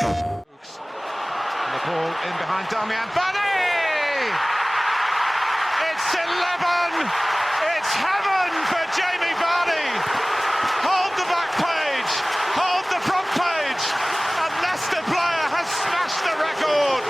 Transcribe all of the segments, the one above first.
And the ball in behind Damian Bunny! It's 11! It's heaven for Jamie Vardy! Hold the back page, hold the front page, and Leicester player has smashed the record!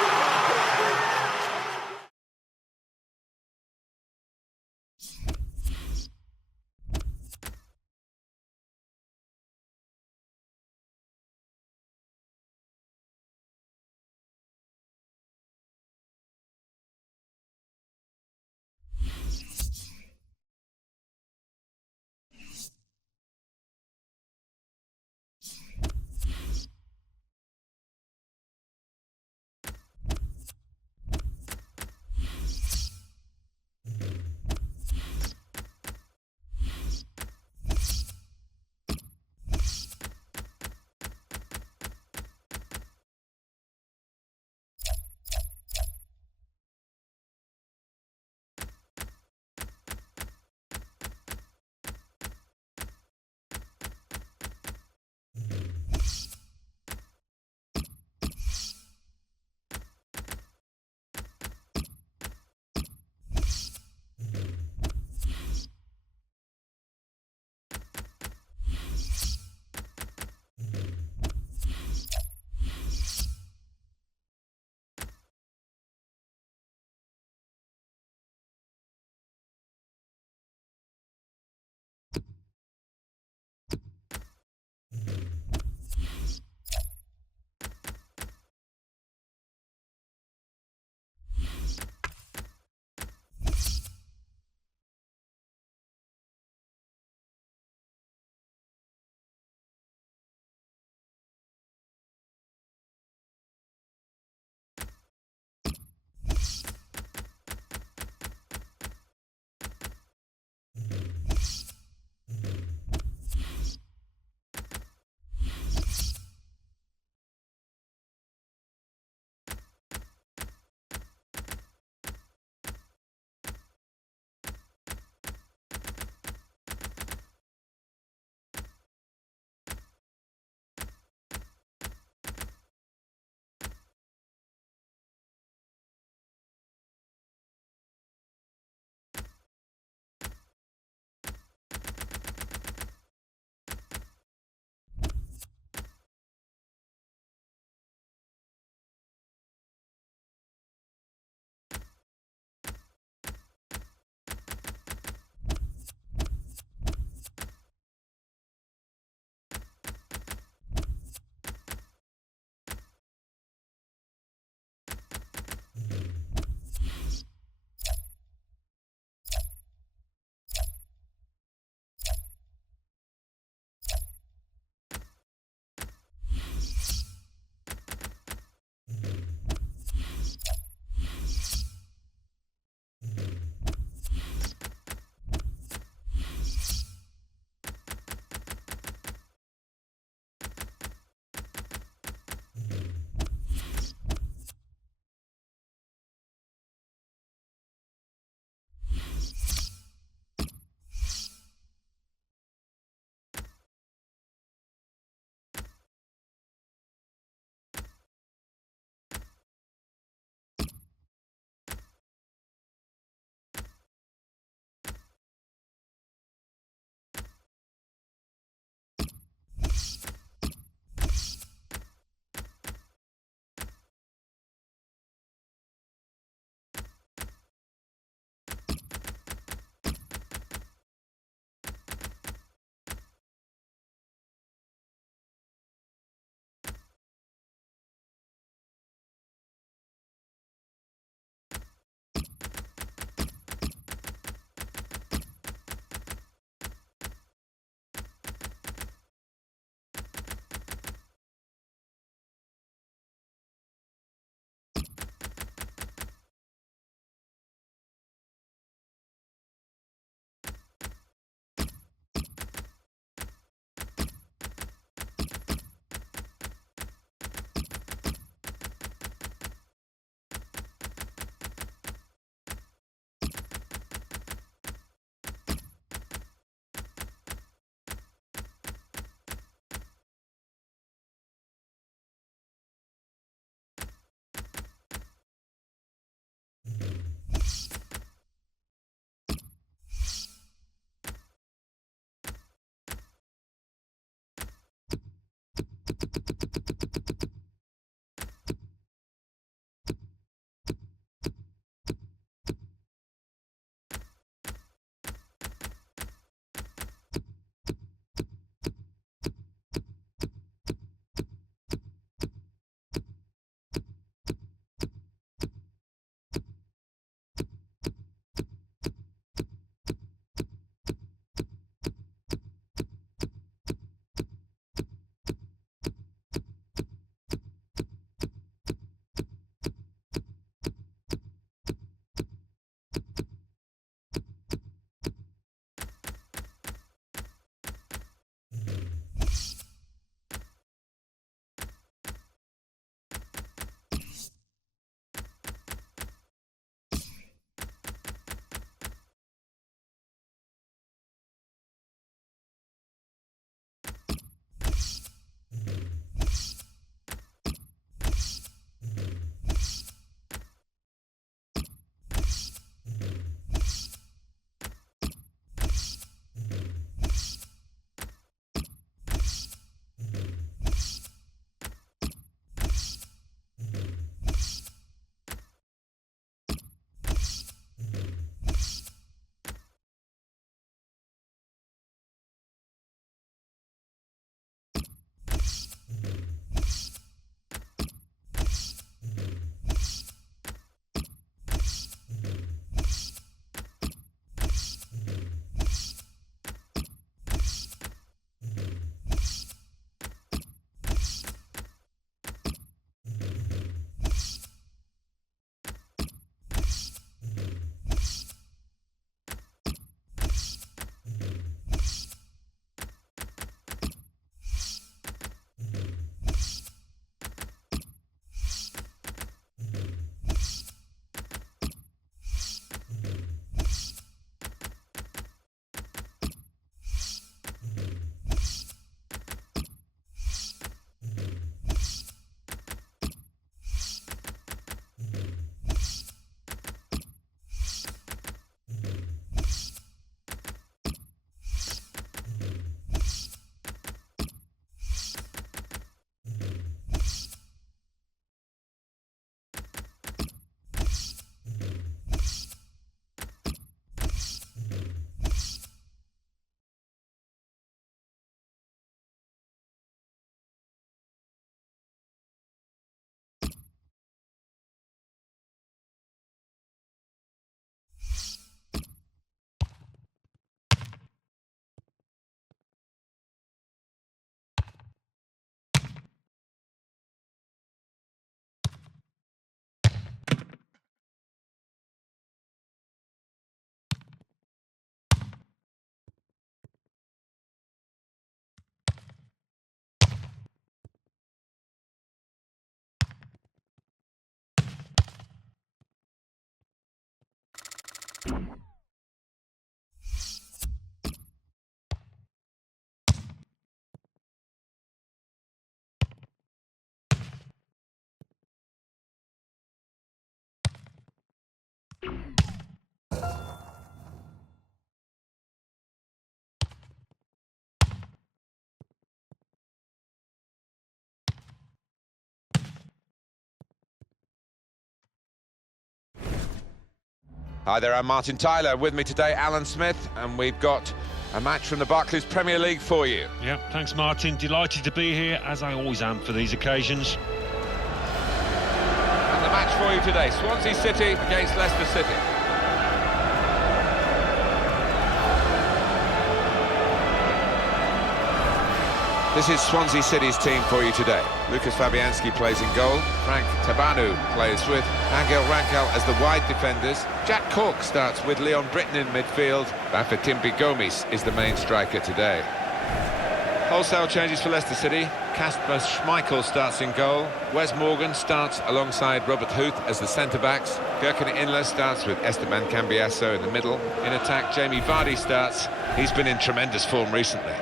Hi there, I'm Martin Tyler. With me today, Alan Smith, and we've got a match from the Barclays Premier League for you. Yeah, thanks Martin. Delighted to be here, as I always am for these occasions. And the match for you today, Swansea City against Leicester City. This is Swansea City's team for you today. Lucas Fabianski plays in goal. Frank Tabanu plays with Angel Rankel as the wide defenders. Jack Cork starts with Leon Britton in midfield. Bafétimbi Gomis is the main striker today. Wholesale changes for Leicester City. Kasper Schmeichel starts in goal. Wes Morgan starts alongside Robert Huth as the centre-backs. Gherkin Inler starts with Esteban Cambiasso in the middle. In attack, Jamie Vardy starts. He's been in tremendous form recently.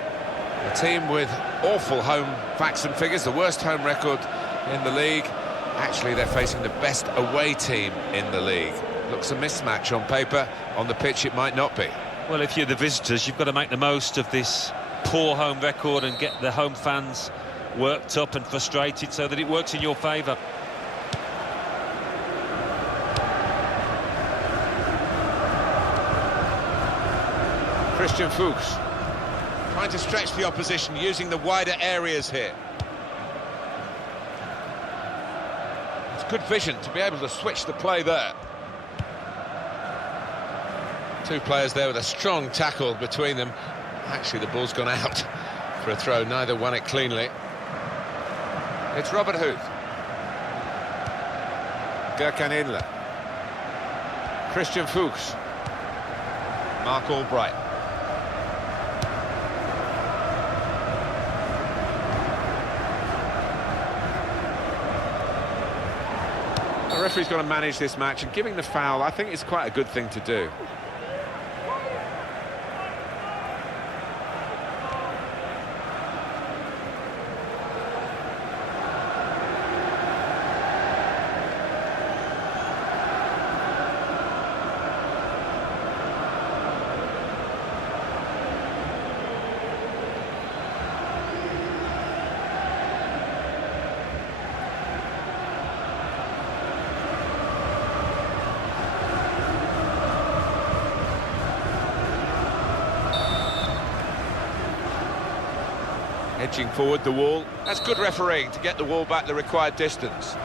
A team with awful home facts and figures, the worst home record in the league. Actually, they're facing the best away team in the league. Looks a mismatch on paper. On the pitch, it might not be. Well, if you're the visitors, you've got to make the most of this poor home record and get the home fans worked up and frustrated so that it works in your favour. Christian Fuchs trying to stretch the opposition using the wider areas here. It's good vision to be able to switch the play there. Two players there with a strong tackle between them. Actually, the ball's gone out for a throw. Neither won it cleanly. It's Robert Huth. Gürkan Inler. Christian Fuchs. Mark Albright. The referee's got to manage this match, and giving the foul, I think, is quite a good thing to do. Edging forward the wall. That's good refereeing to get the wall back the required distance.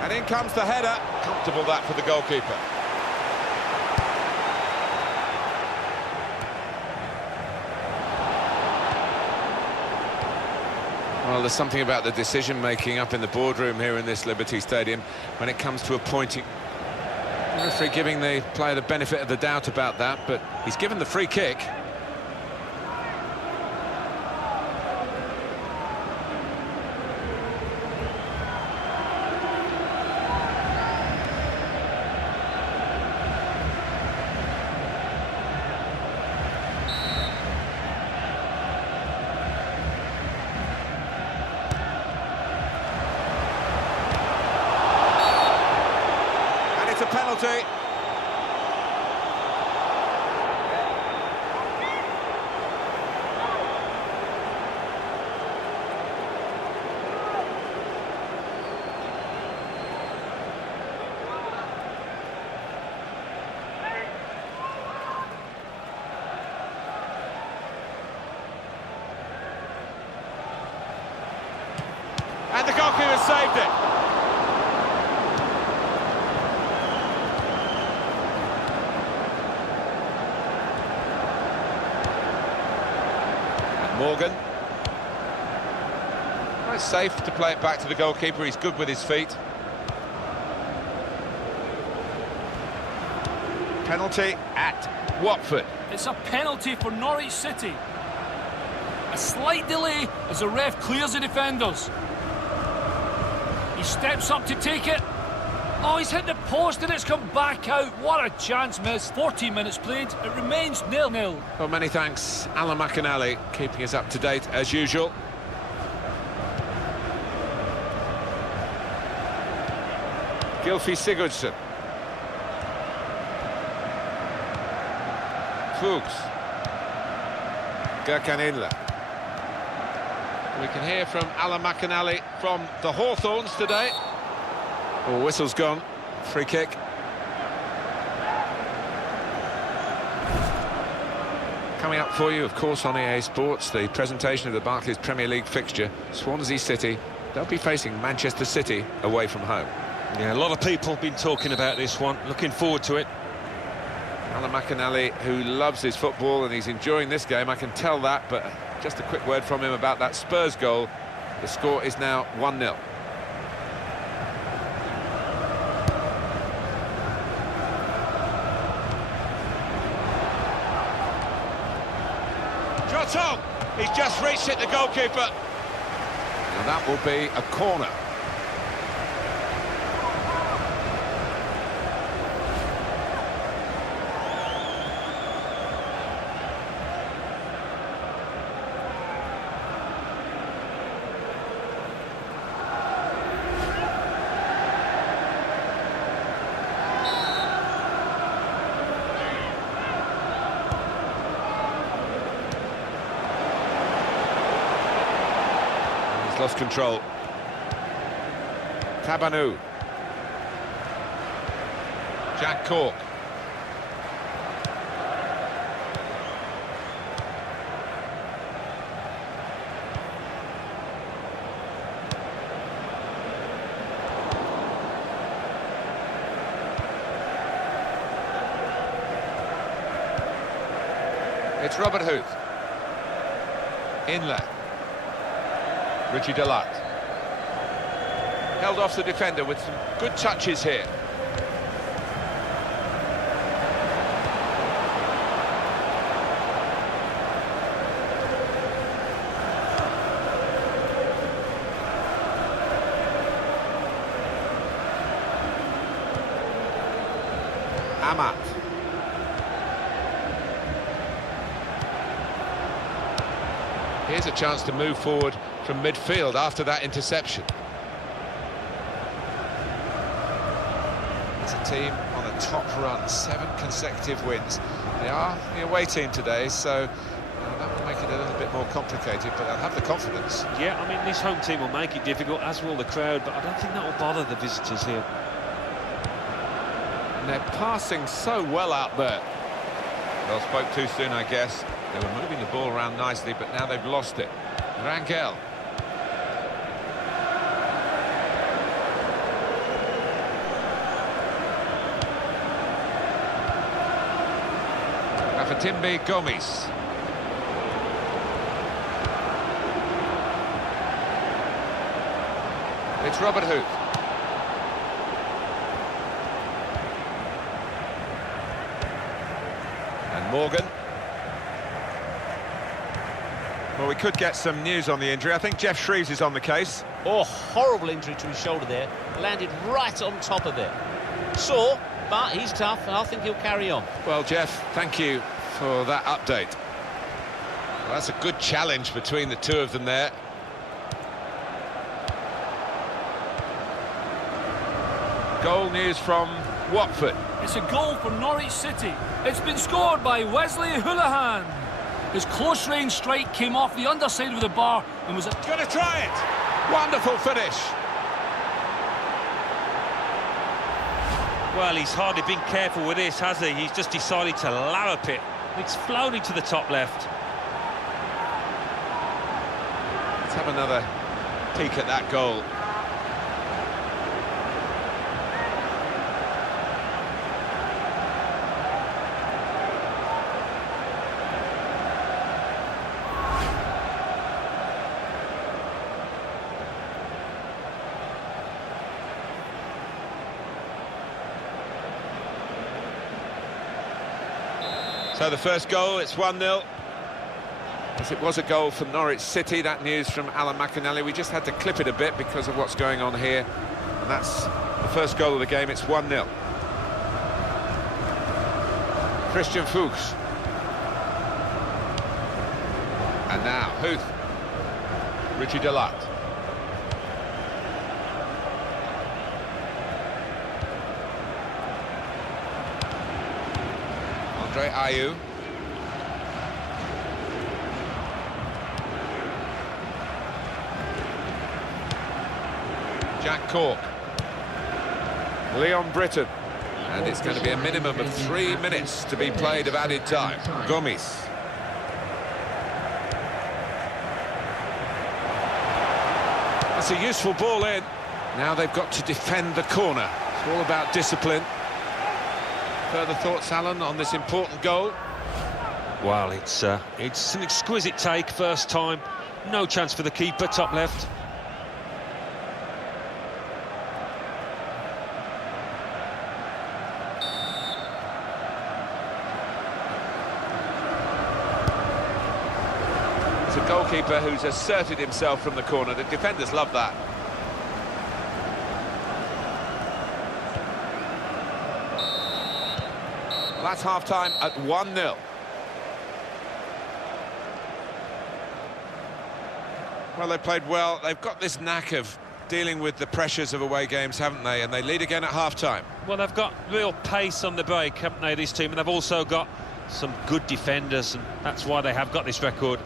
And in comes the header. Comfortable that for the goalkeeper. Well, there's something about the decision-making up in the boardroom here in this Liberty Stadium when it comes to appointing. The referee giving the player the benefit of the doubt about that, but he's given the free kick. A penalty. And the goalkeeper saved it. Morgan. Quite safe to play it back to the goalkeeper. He's good with his feet. Penalty at Watford. It's a penalty for Norwich City. A slight delay as the ref clears the defenders. He steps up to take it. Oh, he's hit the post and it's come back out. What a chance missed. 14 minutes played. It remains 0-0. Well, many thanks, Alan McInally, keeping us up to date as usual. Gylfi Sigurdsson. Fuchs. Gürkan Inler. We can hear from Alan McInally from the Hawthorns today. Oh, whistle's gone. Free kick. Coming up for you, of course, on EA Sports, the presentation of the Barclays Premier League fixture. Swansea City, they'll be facing Manchester City away from home. Yeah, a lot of people have been talking about this one. Looking forward to it. Alan McInally, who loves his football, and he's enjoying this game, I can tell that, but just a quick word from him about that Spurs goal. The score is now 1-0. Jotong, he's just reached it, the goalkeeper. And that will be a corner. He's lost control. Tabanu. Jack Cork. It's Robert Huth. Inler. Richie Deluxe. Held off the defender with some good touches here. Amat. Here's a chance to move forward from midfield after that interception. It's a team on a top run, 7 consecutive wins. They are the away team today, so that will make it a little bit more complicated, but they'll have the confidence. Yeah, I mean, this home team will make it difficult, as will the crowd, but I don't think that will bother the visitors here. And they're passing so well out there. Well, spoke too soon, I guess. They were moving the ball around nicely, but now they've lost it. Rangel. Rafatimbi Gomes. It's Robert Huth. And Morgan. Well, we could get some news on the injury. I think Jeff Shreves is on the case. Oh, horrible injury to his shoulder there. Landed right on top of it. Sore, but he's tough, and I think he'll carry on. Well, Jeff, thank you for that update. Well, that's a good challenge between the two of them there. Goal news from Watford. It's a goal for Norwich City. It's been scored by Wesley Houlihan. His close-range strike came off the underside of the bar and was... Going to try it! Wonderful finish! Well, he's hardly been careful with this, has he? He's just decided to lallop it. It's floating to the top left. Let's have another peek at that goal. So the first goal, it's 1-0. As it was a goal for Norwich City, that news from Alan McAnally. We just had to clip it a bit because of what's going on here. And that's the first goal of the game, it's 1-0. Christian Fuchs. And now, Huth. Richie Deluxe. Andre Ayew. Jack Cork. Leon Britton. And it's going to be a minimum of 3 minutes to be played of added time. Gomes. That's a useful ball in. Now they've got to defend the corner. It's all about discipline. Further thoughts, Alan, on this important goal? Well, it's an exquisite take, first time. No chance for the keeper, top left. It's a goalkeeper who's asserted himself from the corner. The defenders love that. Well, that's half-time at 1-0. Well, they played well. They've got this knack of dealing with the pressures of away games, haven't they? And they lead again at half-time. Well, they've got real pace on the break, haven't they, this team? And they've also got some good defenders, and that's why they have got this record.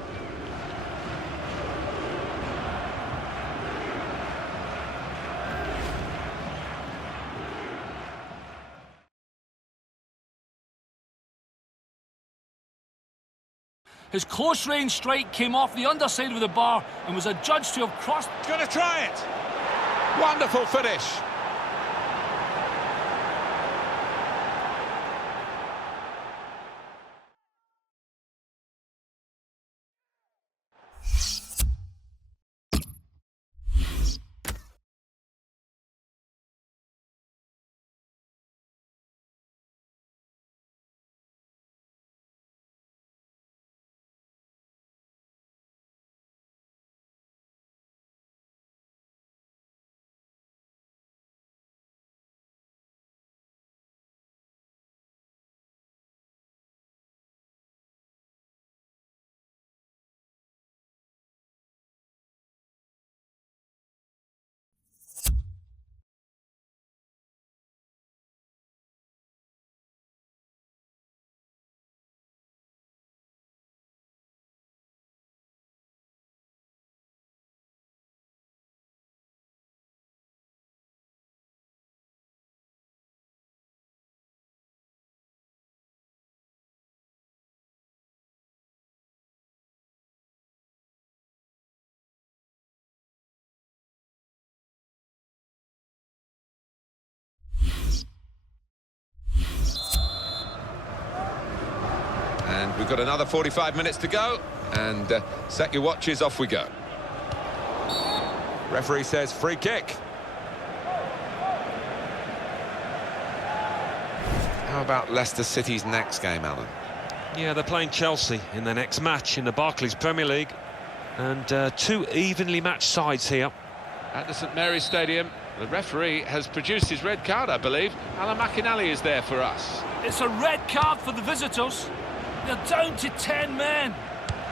His close-range strike came off the underside of the bar and was adjudged to have crossed. Going to try it. Wonderful finish. And we've got another 45 minutes to go, and set your watches, off we go. Referee says free kick. How about Leicester City's next game, Alan? Yeah, they're playing Chelsea in their next match in the Barclays Premier League. And two evenly matched sides here. At the St Mary's Stadium, the referee has produced his red card, I believe. Alan McInally is there for us. It's a red card for the visitors. They're down to 10 men.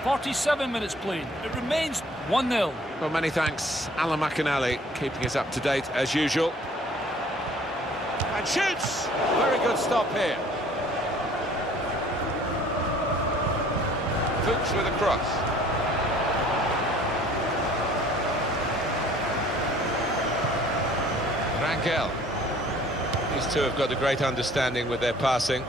47 minutes played. It remains 1-0. Well, many thanks, Alan McInally, keeping us up to date as usual. And shoots! Very good stop here. Fuchs with a cross. Rangel. These two have got a great understanding with their passing.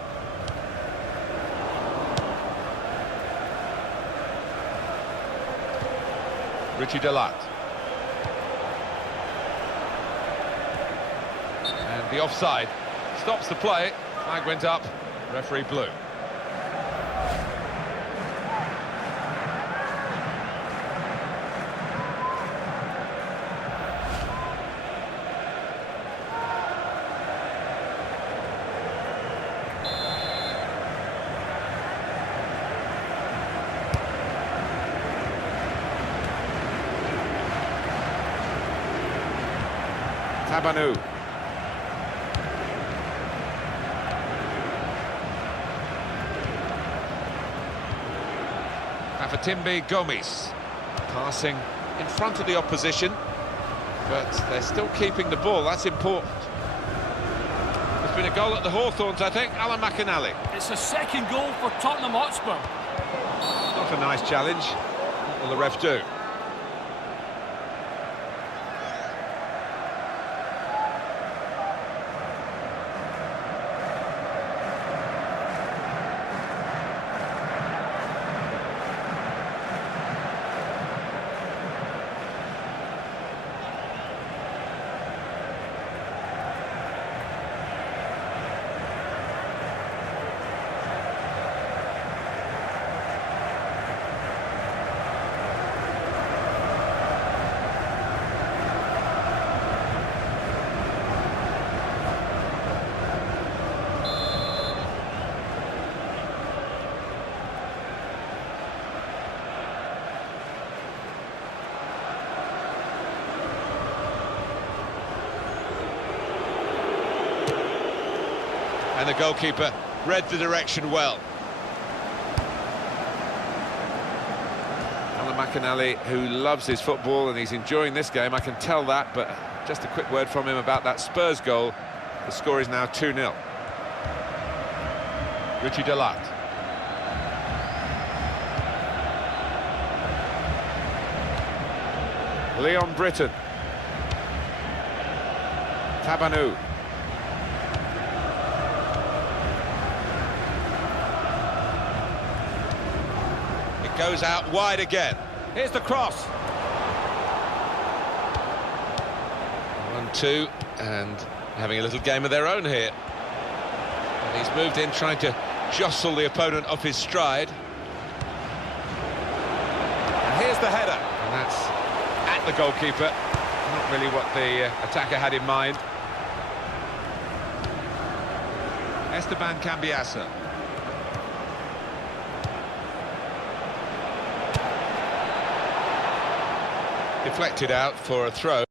Richie Deluxe. And the offside stops the play. Flag went up. Referee blew. Tabanu. Afatimbe Gomes. Passing in front of the opposition, but they're still keeping the ball. That's important. There's been a goal at the Hawthorns, I think. Alan McInally. It's a second goal for Tottenham Hotspur. Not a nice challenge. What will the ref do? And the goalkeeper read the direction well. Alan McInally, who loves his football and he's enjoying this game, I can tell that, but just a quick word from him about that Spurs goal. The score is now 2-0. Richie Deluxe. Leon Britton. Tabanu. It goes out wide again. Here's the cross. 1-2, and having a little game of their own here. And he's moved in, trying to jostle the opponent off his stride. And here's the header. And that's at the goalkeeper. Not really what the attacker had in mind. Esteban Cambiasa. Deflected out for a throw.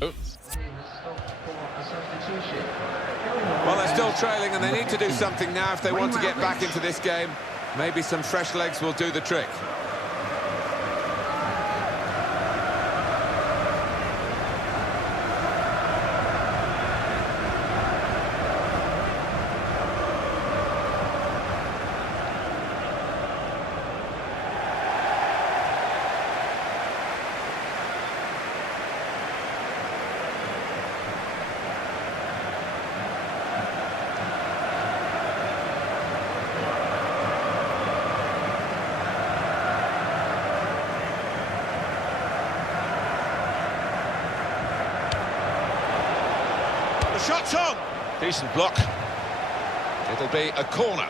Well, they're still trailing and they need to do something now if they want to get back into this game. Maybe some fresh legs will do the trick. The shot's on. Decent block. It'll be a corner.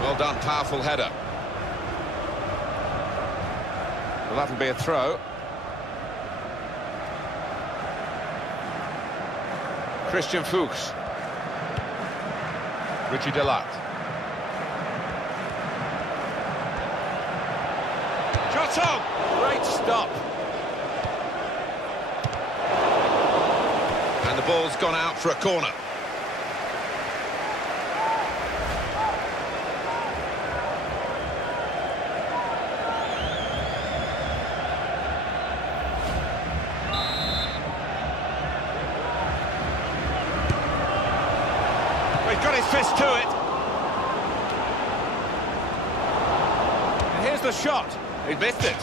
Well done, powerful header. Well, that'll be a throw. Christian Fuchs. Richie Deluxe. Shot on. Great stop. And the ball's gone out for a corner. got his fist to it. And here's the shot. He missed it.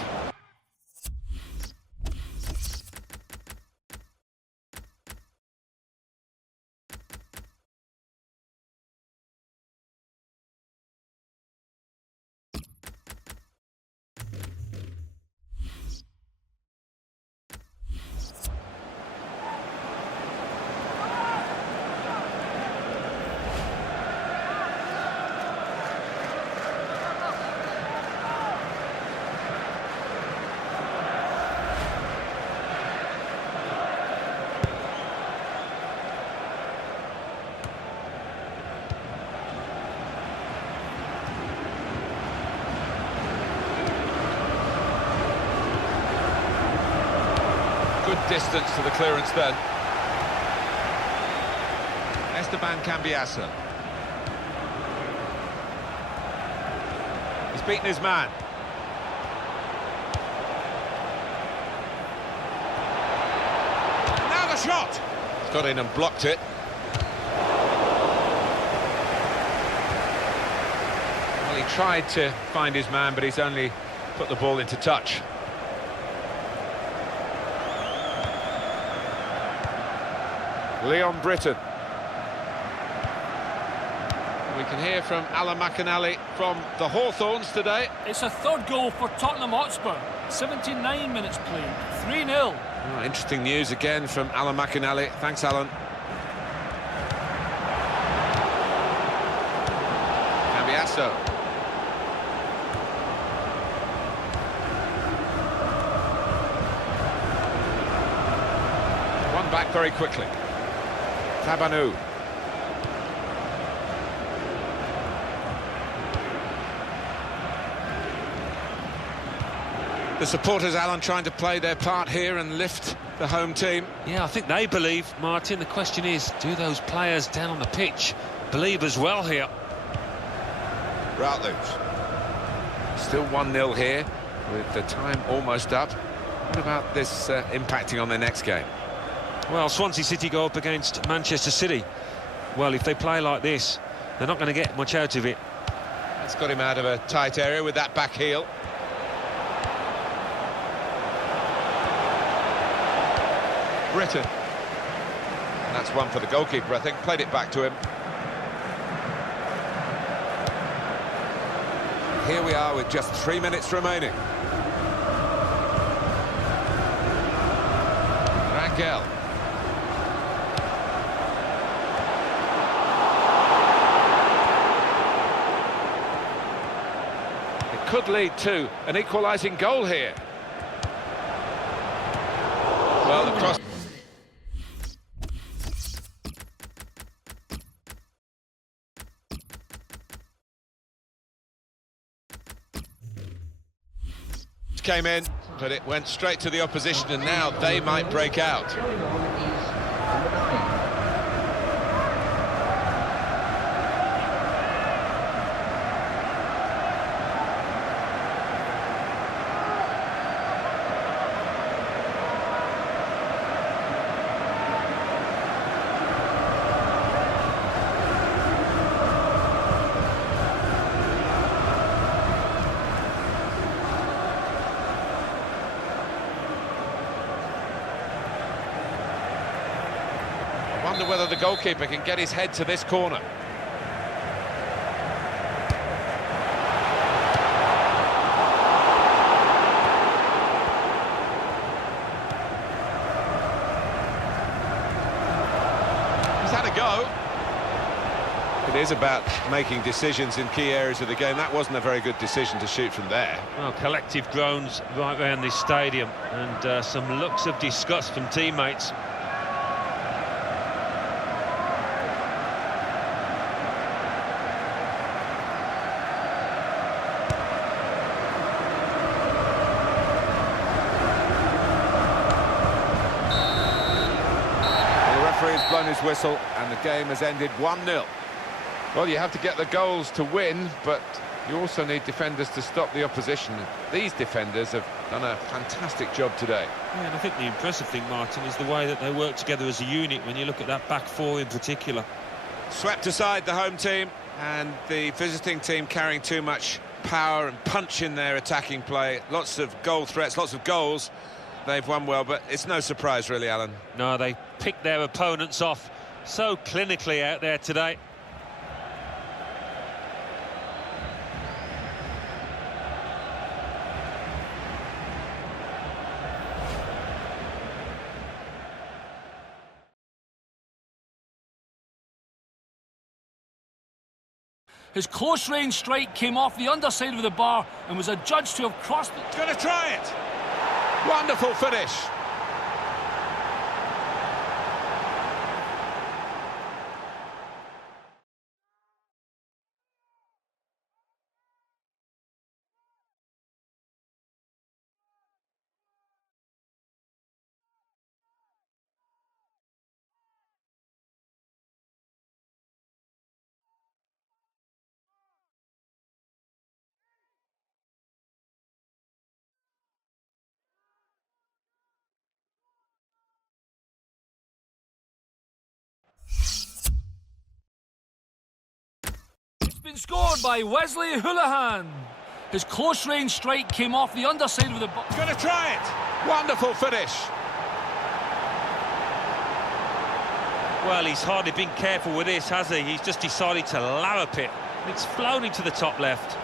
Good distance to the clearance then. Esteban Cambiasso. He's beaten his man. Now the shot! He's got in and blocked it. Well, he tried to find his man, but he's only put the ball into touch. Leon Britton. We can hear from Alan McInally from the Hawthorns today. It's a third goal for Tottenham Hotspur. 79 minutes played, 3-0. Oh, interesting news again from Alan McInally. Thanks, Alan. Cambiasso. One back very quickly. Tabanu. The supporters, Alan, trying to play their part here and lift the home team. Yeah, I think they believe, Martin. The question is, do those players down on the pitch believe as well here? Routledge. Still 1-0 here, with the time almost up. What about this impacting on their next game? Well, Swansea City go up against Manchester City. Well, if they play like this, they're not going to get much out of it. That's got him out of a tight area with that back heel. Britton. And that's one for the goalkeeper, I think. Played it back to him. Here we are with just 3 minutes remaining. Rangel. It could lead to an equalising goal here. Well, the cross. Came in, but it went straight to the opposition, and now they might break out. I wonder whether the goalkeeper can get his head to this corner. He's had a go. It is about making decisions in key areas of the game. That wasn't a very good decision to shoot from there. Well, collective groans right around this stadium, and some looks of disgust from teammates. Has blown his whistle and the game has ended 1-0. Well, you have to get the goals to win, but you also need defenders to stop the opposition. These defenders have done a fantastic job today. Yeah, and I think the impressive thing, Martin, is the way that they work together as a unit when you look at that back four in particular. Swept aside the home team, and the visiting team carrying too much power and punch in their attacking play. Lots of goal threats, lots of goals. They've won well, but it's no surprise really, Alan. No, they picked their opponents off so clinically out there today. His close-range strike came off the underside of the bar and was adjudged to have crossed the... He's going to try it! Wonderful finish! Been scored by Wesley Houlihan. His close-range strike came off the underside of the bar. He's going to try it! Wonderful finish! Well, he's hardly been careful with this, has he? He's just decided to lallop it. It's flown into the top left.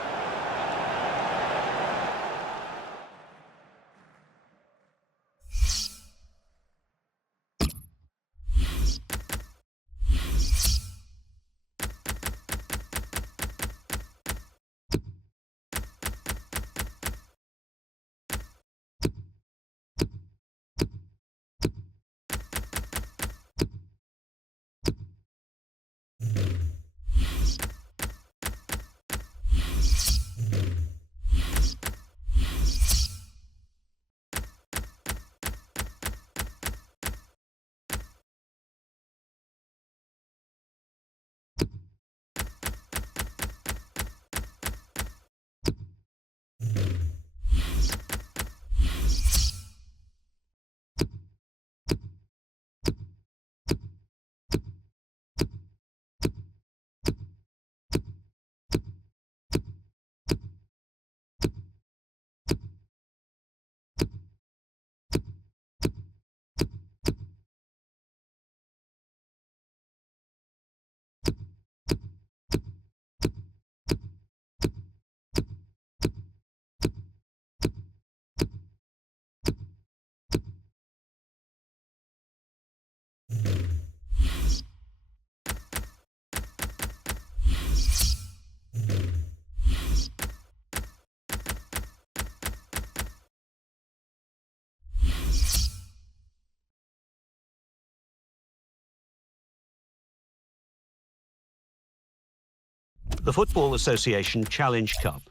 The Football Association Challenge Cup.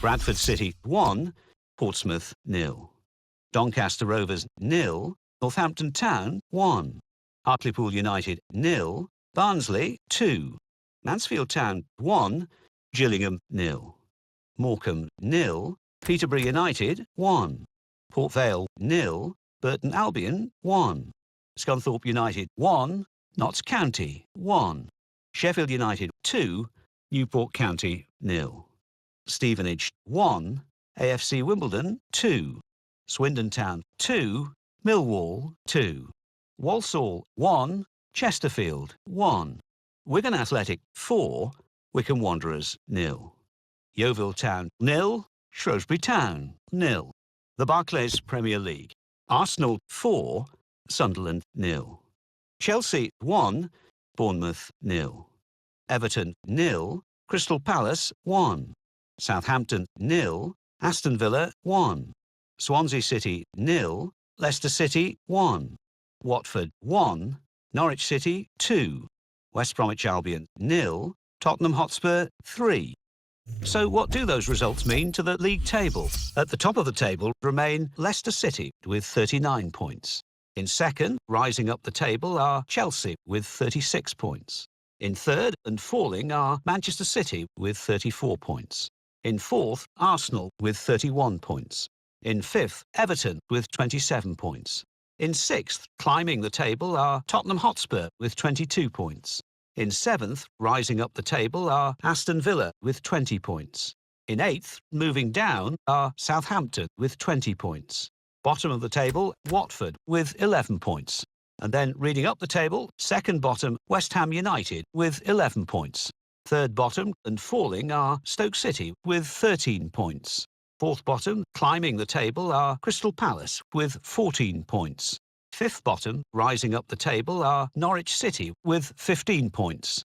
Bradford City 1, Portsmouth 0. Doncaster Rovers 0, Northampton Town 1. Hartlepool United 0, Barnsley 2. Mansfield Town 1, Gillingham 0. Morecambe 0, Peterborough United 1. Port Vale 0, Burton Albion 1. Scunthorpe United 1, Notts County 1. Sheffield United 2, Newport County 0. Stevenage 1, AFC Wimbledon 2. Swindon Town 2, Millwall 2. Walsall 1, Chesterfield 1. Wigan Athletic 4, Wycombe Wanderers 0. Yeovil Town 0, Shrewsbury Town 0. The Barclays Premier League. Arsenal 4, Sunderland 0. Chelsea 1, Bournemouth 0. Everton 0, Crystal Palace 1. Southampton 0, Aston Villa 1. Swansea City 0, Leicester City 1. Watford 1, Norwich City 2. West Bromwich Albion 0, Tottenham Hotspur 3. So what do those results mean to the league table? At the top of the table remain Leicester City with 39 points. In second, rising up the table, are Chelsea with 36 points. In third and falling are Manchester City with 34 points. In fourth, Arsenal with 31 points. In fifth, Everton with 27 points. In sixth, climbing the table, are Tottenham Hotspur with 22 points. In 7th, rising up the table, are Aston Villa with 20 points. In 8th, moving down, are Southampton with 20 points. Bottom of the table, Watford with 11 points. And then reading up the table, second bottom, West Ham United with 11 points. Third bottom and falling are Stoke City with 13 points. Fourth bottom, climbing the table, are Crystal Palace with 14 points. Fifth bottom, rising up the table, are Norwich City with 15 points.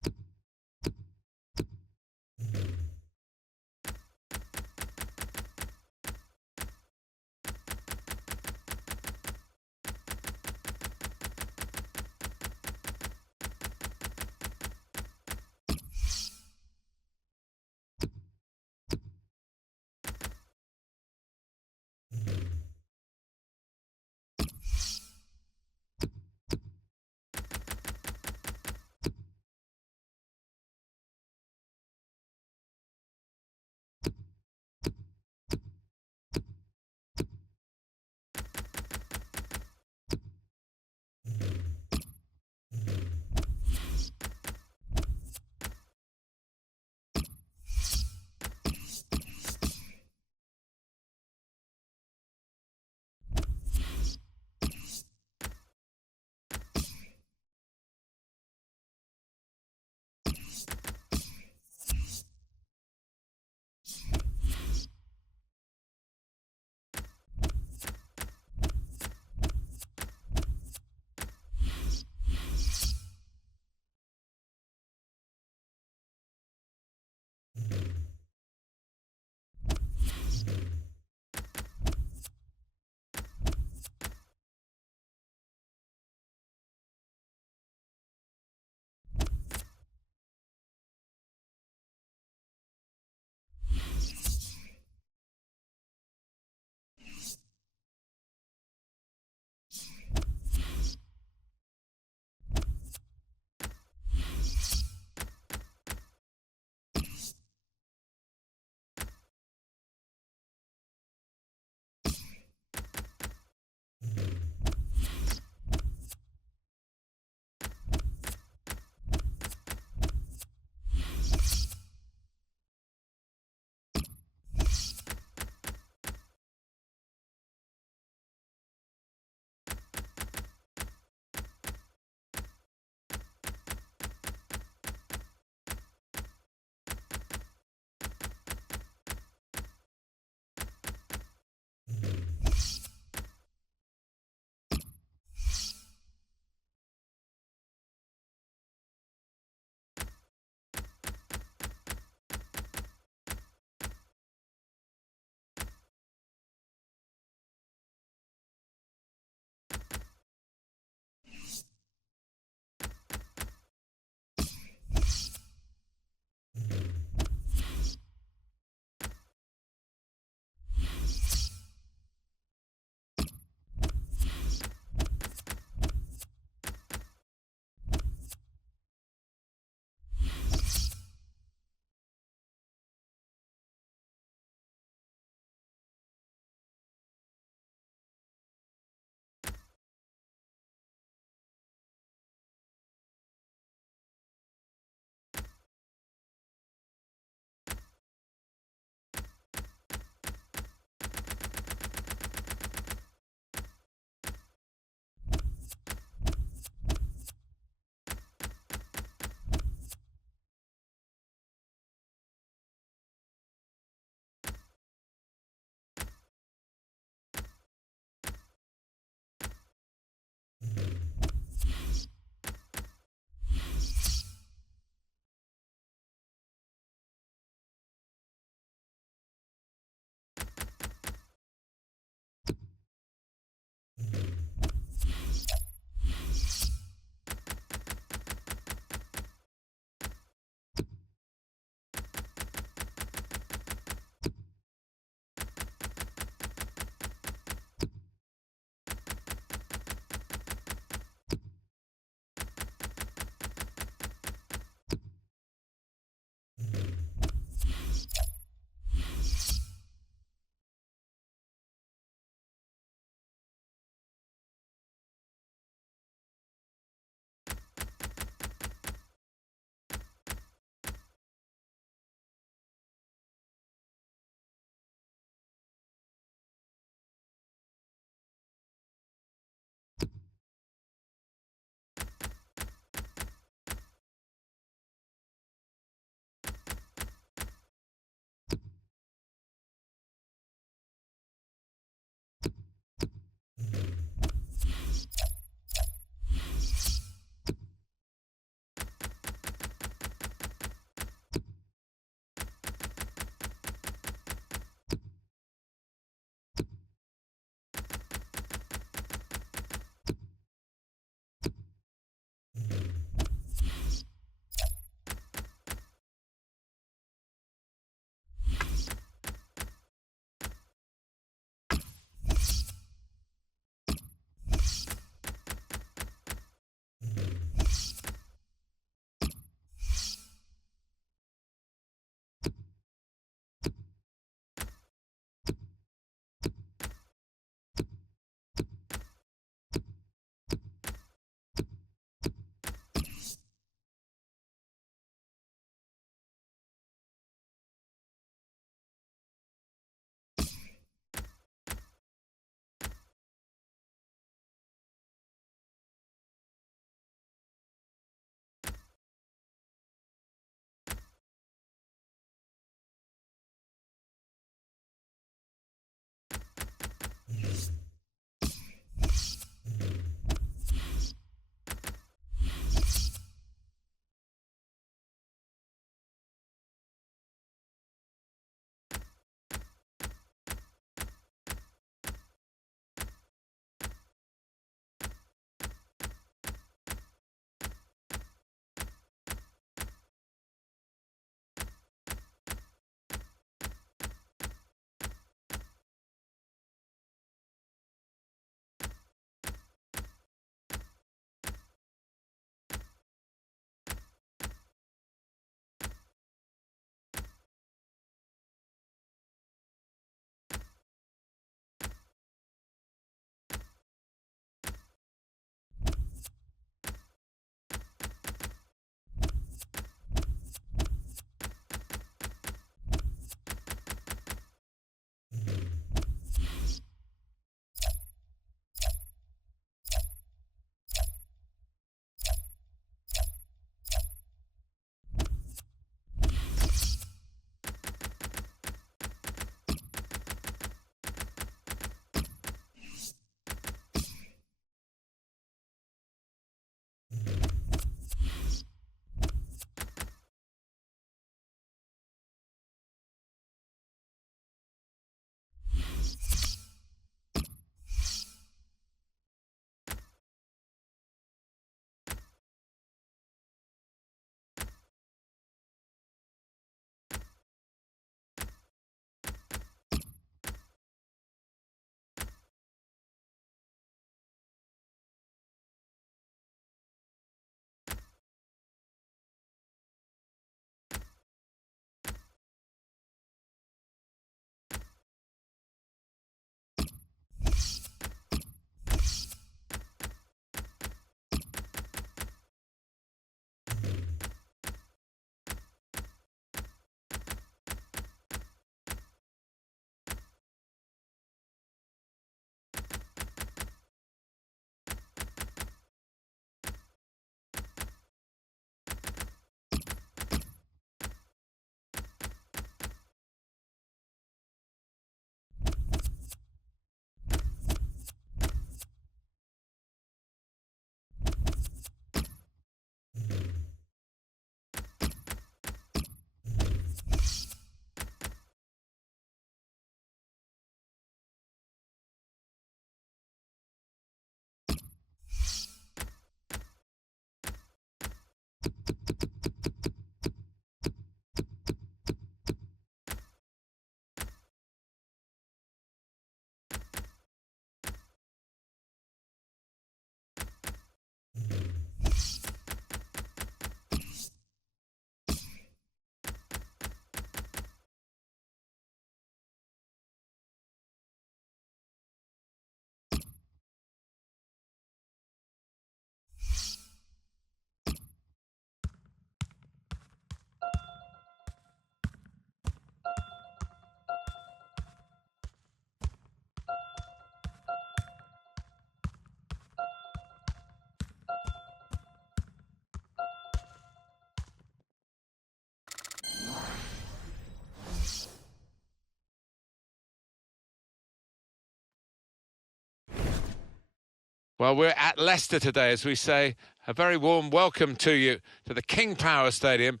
Well, we're at Leicester today, as we say. A very warm welcome to you to the King Power Stadium.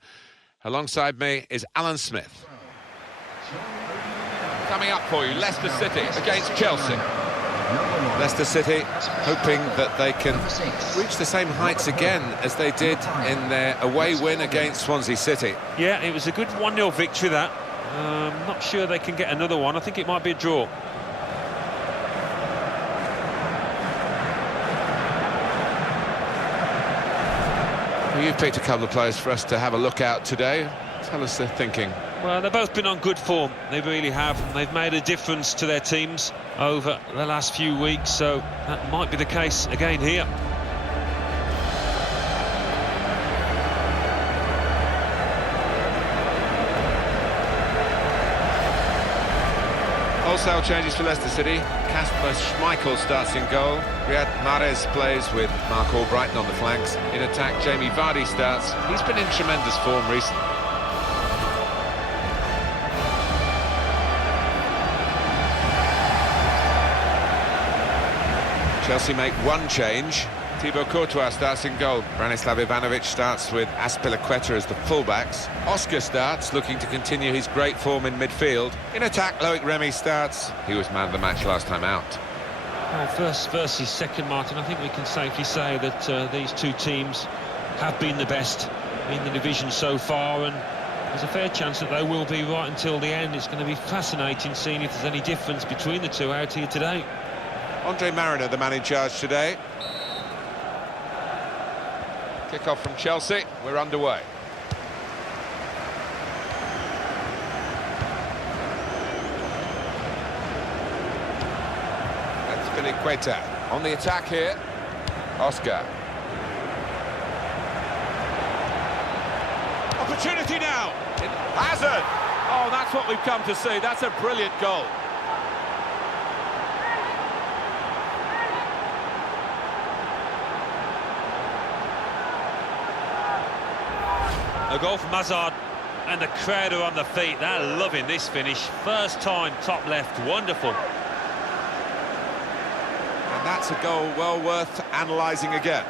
Alongside me is Alan Smith. Coming up for you, Leicester City against Chelsea. Leicester City hoping that they can reach the same heights again as they did in their away win against Swansea City. Yeah, it was a good 1-0 victory, that. Not sure they can get another one. I think it might be a draw. You've picked a couple of players for us to have a look at today. Tell us their thinking. Well, they've both been on good form. They really have. They've made a difference to their teams over the last few weeks, so that might be the case again here. Wholesale changes for Leicester City. Kasper Schmeichel starts in goal. Riyad Mahrez plays with Mark Albrighton on the flanks. In attack, Jamie Vardy starts. He's been in tremendous form recently. Chelsea make one change. Thibaut Courtois starts in goal. Branislav Ivanovic starts with Azpilicueta as the fullbacks. Oscar starts, looking to continue his great form in midfield. In attack, Loic Remy starts. He was man of the match last time out. Well, first versus second, Martin, I think we can safely say that these two teams have been the best in the division so far, and there's a fair chance that they will be right until the end. It's going to be fascinating seeing if there's any difference between the two out here today. Andre Mariner, the man in charge today. Kick-off from Chelsea, we're underway. That's Azpilicueta on the attack here. Oscar. Opportunity now. Hazard. Oh, that's what we've come to see. That's a brilliant goal. A goal from Hazard, and the crowd are on the feet. They're loving this finish. First time, top left, wonderful. And that's a goal well worth analysing again.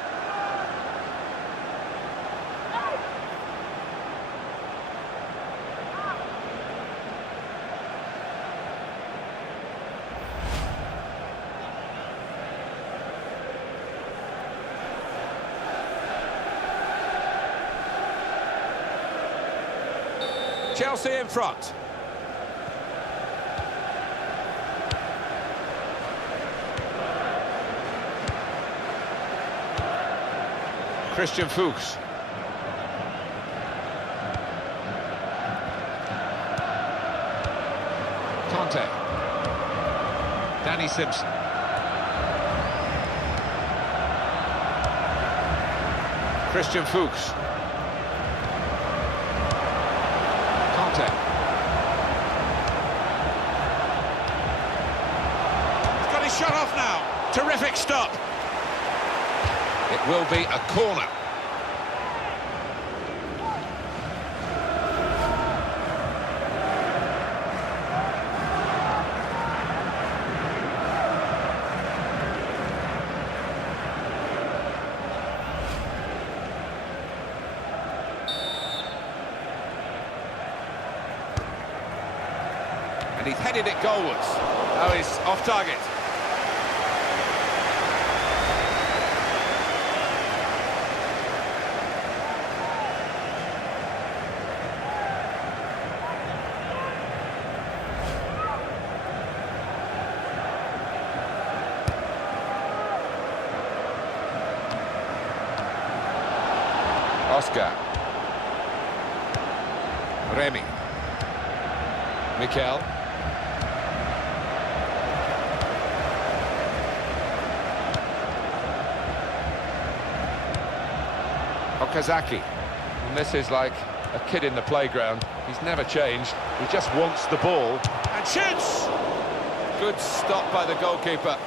Chelsea in front. Christian Fuchs. Conte. Danny Simpson. Christian Fuchs. Conte. He's got his shot off now. Terrific stop. It will be a corner. And he's headed it goalwards. Oh, he's off target. Oscar. Remy. Mikel. Okazaki. And this is like a kid in the playground. He's never changed. He just wants the ball. And shoots! Good stop by the goalkeeper.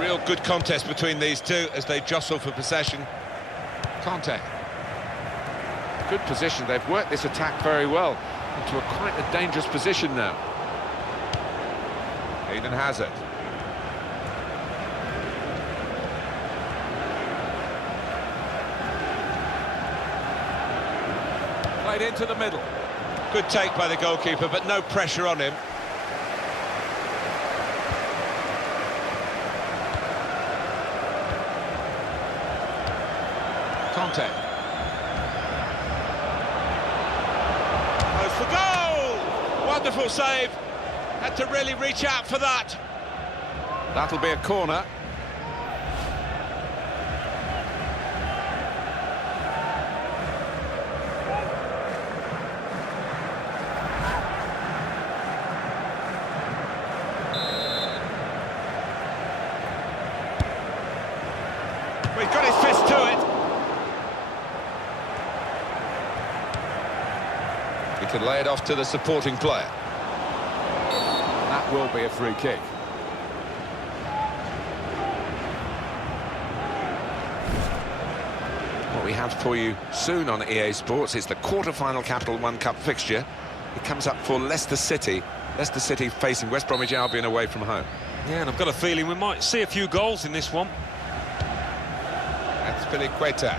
Real good contest between these two as they jostle for possession. Conte. Good position. They've worked this attack very well into quite a dangerous position now. Eden Hazard. Played into the middle. Good take by the goalkeeper, but no pressure on him. Conte. Goes for goal! Wonderful save. Had to really reach out for that. That'll be a corner. Well, he's got his fist to it. He can lay it off to the supporting player. That will be a free kick. What we have for you soon on EA Sports is the quarter-final Capital One Cup fixture. It comes up for Leicester City. Leicester City facing West Bromwich Albion away from home. Yeah, and I've got a feeling we might see a few goals in this one. That's Piliqueta.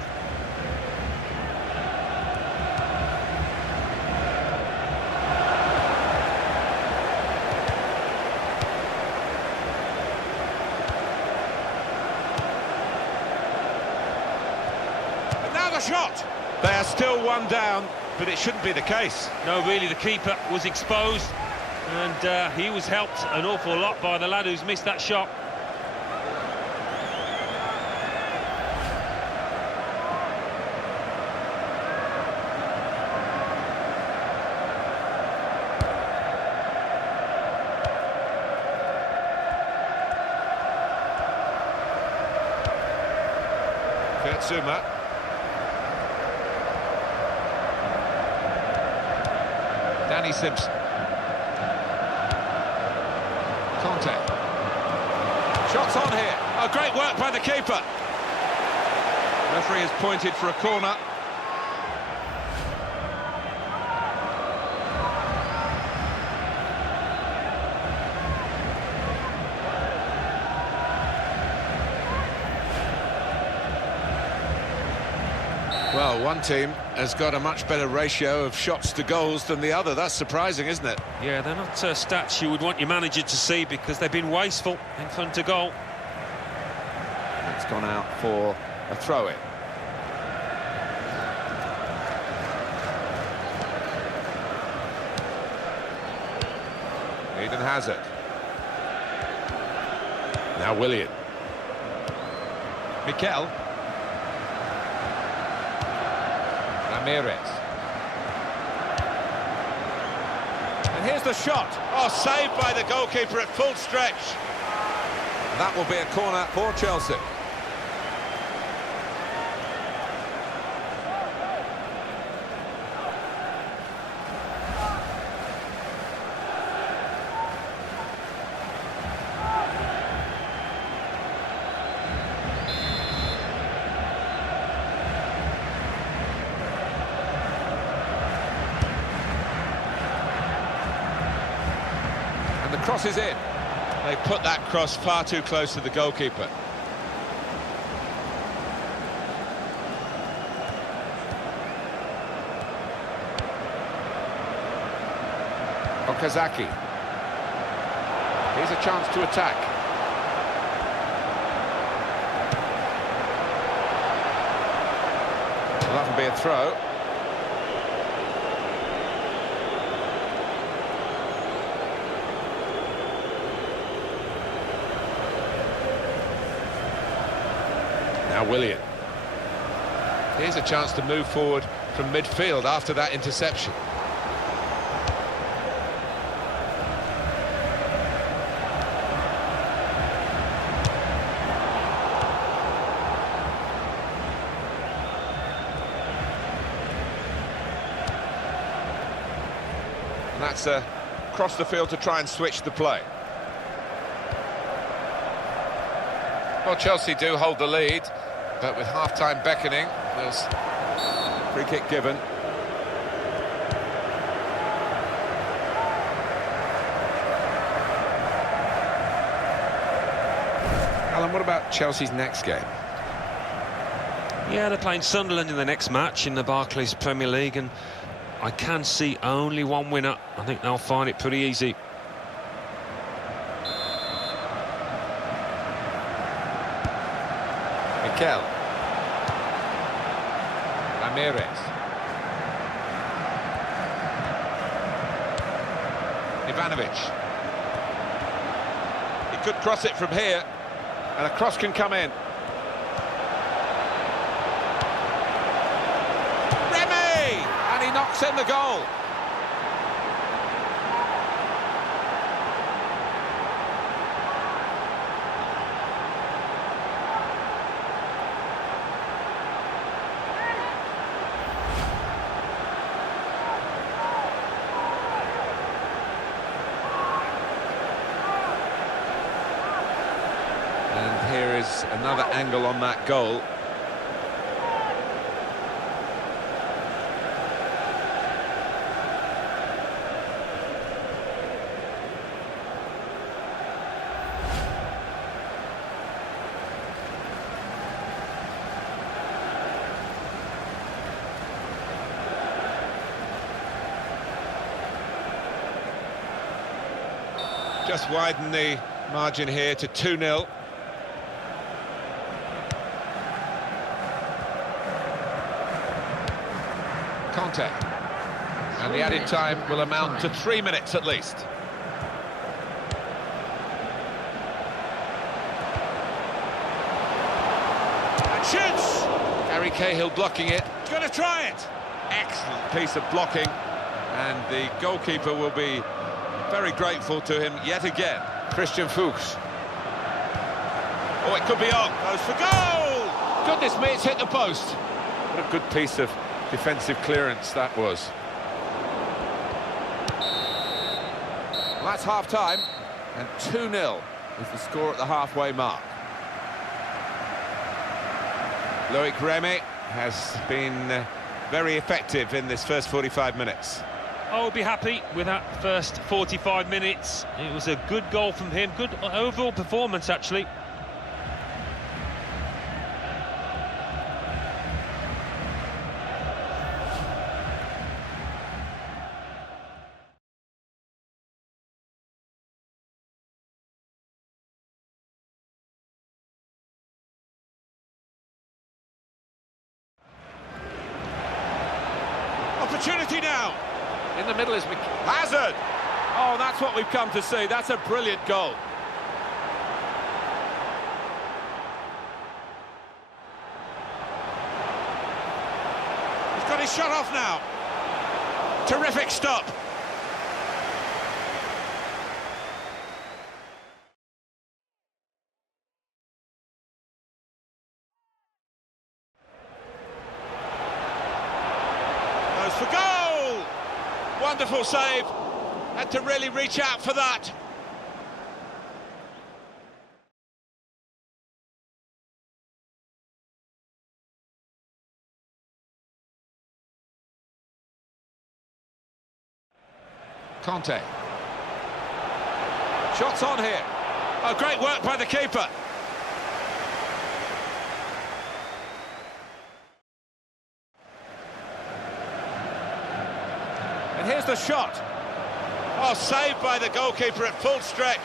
Shot. They are still one down, but it shouldn't be the case. No, really, the keeper was exposed, and he was helped an awful lot by the lad who's missed that shot. Kurtzuma. Danny Simpson. Conte. Shots on here. Oh, great work by the keeper. Referee has pointed for a corner. Well, one team has got a much better ratio of shots to goals than the other. That's surprising, isn't it? Yeah, they're not stats you would want your manager to see because they've been wasteful in front of goal. It's gone out for a throw-in. Eden Hazard. Now Willian. Mikel. Ramirez. And here's the shot. Oh, saved by the goalkeeper at full stretch. That will be a corner for Chelsea. And the cross is in. They put that cross far too close to the goalkeeper. Okazaki. Here's a chance to attack. Well, that'll be a throw. Now Willian. Here's a chance to move forward from midfield after that interception. And that's across the field to try and switch the play. Well, Chelsea do hold the lead, but with half-time beckoning, there's free kick given. Alan, what about Chelsea's next game? Yeah, they're playing Sunderland in the next match in the Barclays Premier League, and I can see only one winner. I think they'll find it pretty easy. Mikel. Ramirez. Ivanovic. He could cross it from here, and a cross can come in. Remy! And he knocks in the goal. And here is another angle on that goal. Just widen the margin here to 2-0. Conte. And the added time will amount to 3 minutes at least. And shoots! Gary Cahill blocking it. He's going to try it. Excellent piece of blocking. And the goalkeeper will be very grateful to him yet again. Christian Fuchs. Oh, it could be on. Goes for goal! Goodness me, it's hit the post. What a good piece of defensive clearance that was. Well, that's half-time, and 2-0 is the score at the halfway mark. Loic Remy has been very effective in this first 45 minutes. I would be happy with that first 45 minutes. It was a good goal from him, good overall performance actually. Opportunity now. In the middle is Hazard. Oh, that's what we've come to see. That's a brilliant goal. He's got his shot off now. Terrific stop. Goes for goal. Wonderful save. Had to really reach out for that. Conte. Shots on here. Oh, great work by the keeper. And here's the shot. Oh, saved by the goalkeeper at full stretch.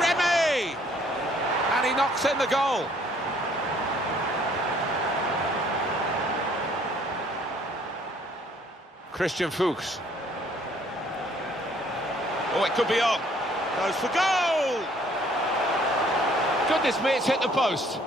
Remy! And he knocks in the goal. Christian Fuchs. Oh, it could be on. Goes for goal! Goodness me, it's hit the post.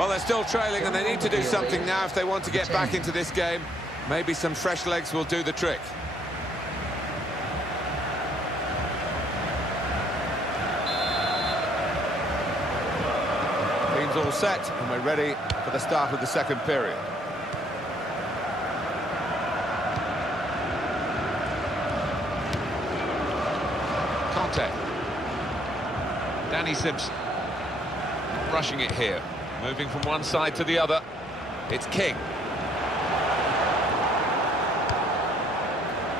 Well, they're still trailing and they need to do something now if they want to get back into this game. Maybe some fresh legs will do the trick. Team's all set and we're ready for the start of the second period. Conte. Danny Simpson. Not rushing it here. Moving from one side to the other. It's King.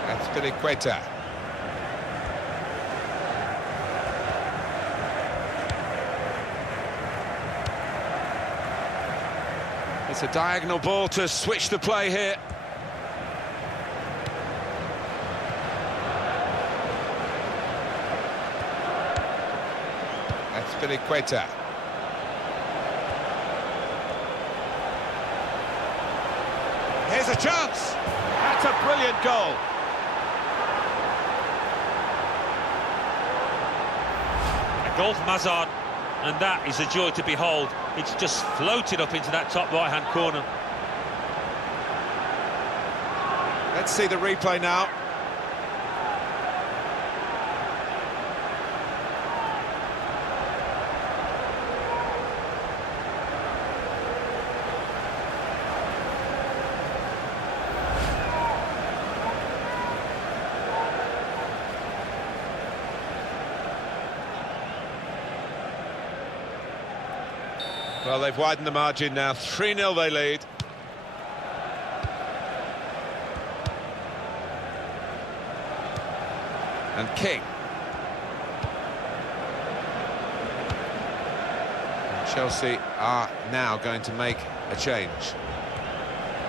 That's Filiqueta. It's a diagonal ball to switch the play here. That's Piliqueta. Here's a chance. That's a brilliant goal. A goal from Hazard, and that is a joy to behold. It's just floated up into that top right-hand corner. Let's see the replay now. Well, they've widened the margin now. 3-0 they lead. And King. And Chelsea are now going to make a change.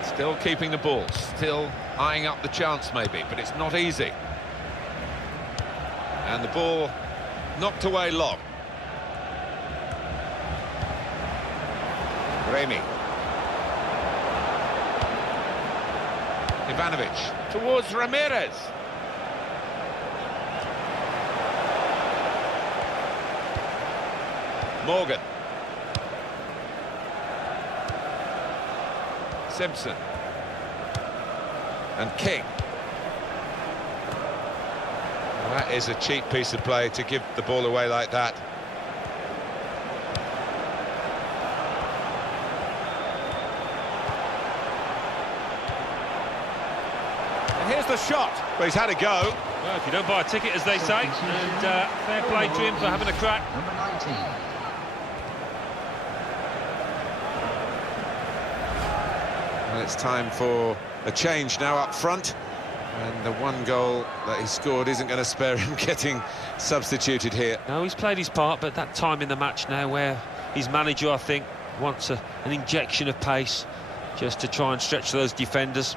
Still keeping the ball, still eyeing up the chance maybe, but it's not easy. And the ball knocked away long. Remy. Ivanovic towards Ramirez. Morgan. Simpson. And King. Well, that is a cheap piece of play to give the ball away like that. Here's the shot. Well, he's had a go. Well, if you don't buy a ticket, as they say, and fair play to him for having a crack. Number 19. Well, it's time for a change now up front. And the one goal that he scored isn't going to spare him getting substituted here. No, he's played his part, but that time in the match now where his manager, I think, wants an injection of pace just to try and stretch those defenders.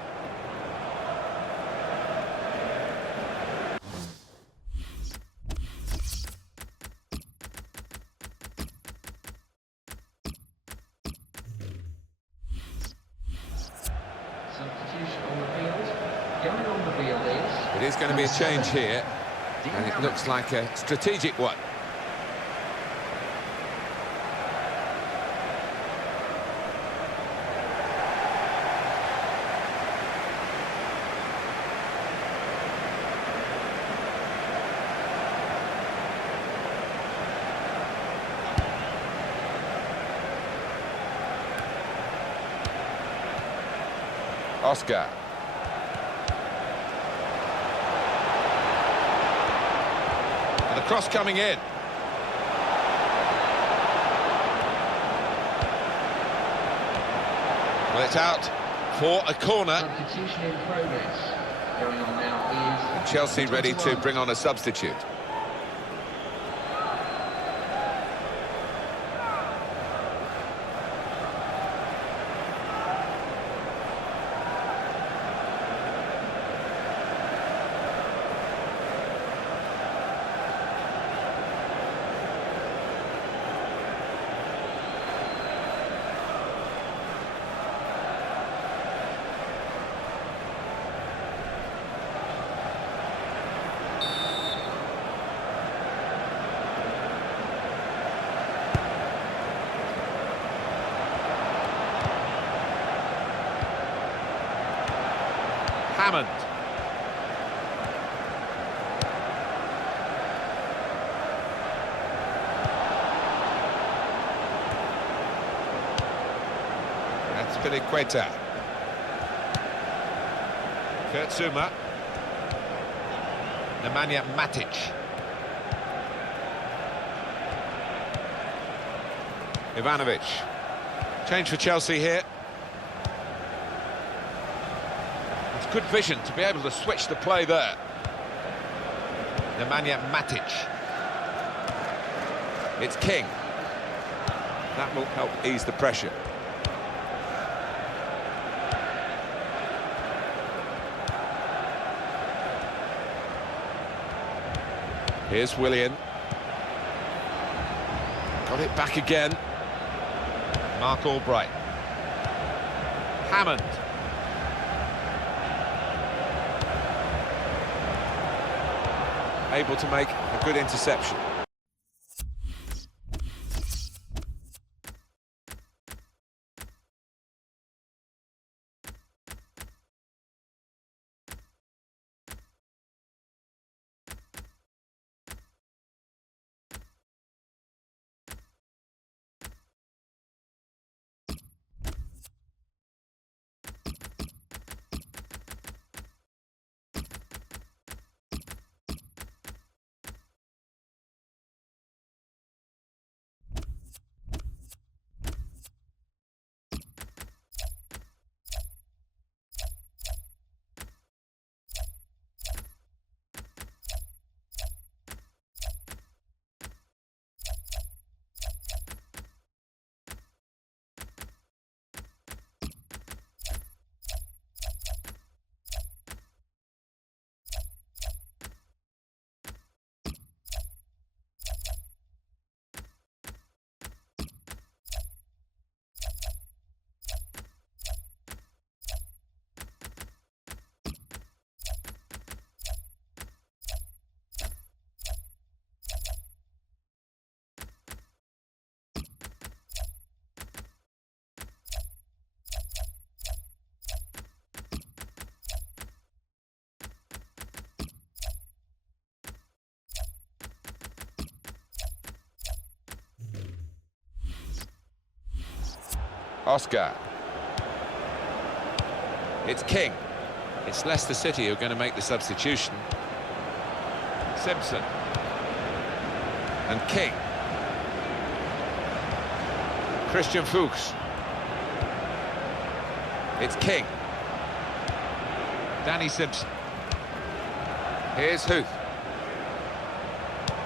Substitution on the field. Going on the field is... It is going to be a change here, and it looks like a strategic one. Oscar. And the cross coming in. Well, it's out for a corner. Substitution in progress. Going on now is... Chelsea ready to bring on a substitute. Hammond. That's Piliqueta. Kurtzuma. Nemanja Matic. Ivanovic. Change for Chelsea here. It's good vision to be able to switch the play there. Nemanja Matic. It's King. That will help ease the pressure. Here's Willian. Got it back again. Mark Albright. Hammond. Able to make a good interception. Oscar. It's King. It's Leicester City who are going to make the substitution. Simpson. And King. Christian Fuchs. It's King. Danny Simpson. Here's Huth.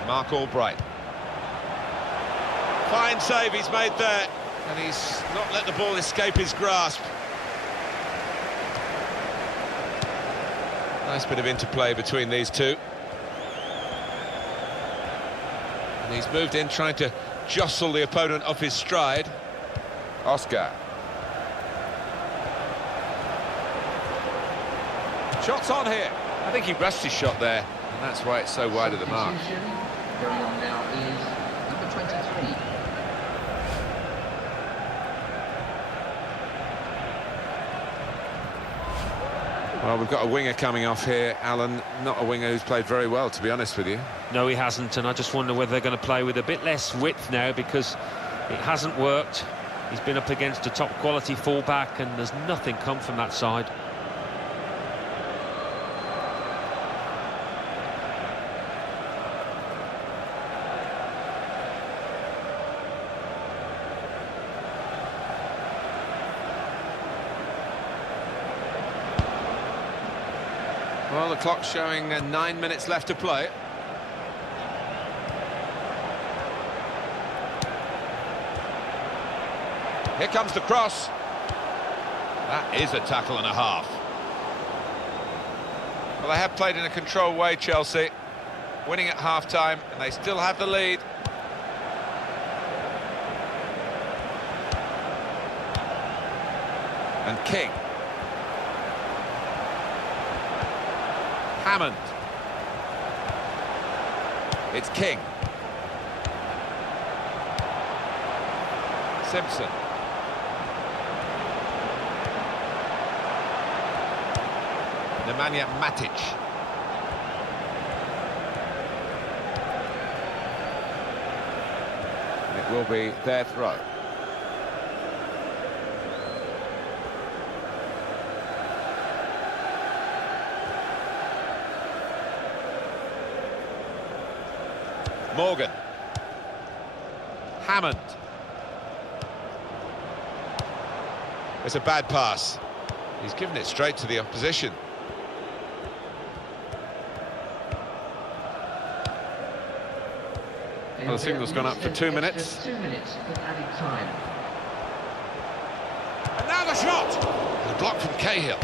Mark Albright. Fine save he's made there. And he's Not let the ball escape his grasp. nice bit of interplay between these two. And he's moved in trying to jostle the opponent off his stride. Oscar. Shots on here. I think he rushed his shot there, and that's why it's so wide of the mark. Going on now is number 23. Well, we've got a winger coming off here, Alan. Not a winger who's played very well, to be honest with you. No, he hasn't, and I just wonder whether they're going to play with a bit less width now, because it hasn't worked. He's been up against a top-quality full-back, and there's nothing come from that side. Well, the clock's showing 9 minutes left to play. Here comes the cross. That is a tackle and a half. Well, they have played in a controlled way, Chelsea, winning at half-time, and they still have the lead. And King. Hammond. It's King. Simpson. Nemanja Matic. And it will be their throw. Morgan. Hammond. It's a bad pass. He's given it straight to the opposition. Well, the signal's gone up for 2 minutes. 2 minutes of added time. And now the shot! And a block from Cahill.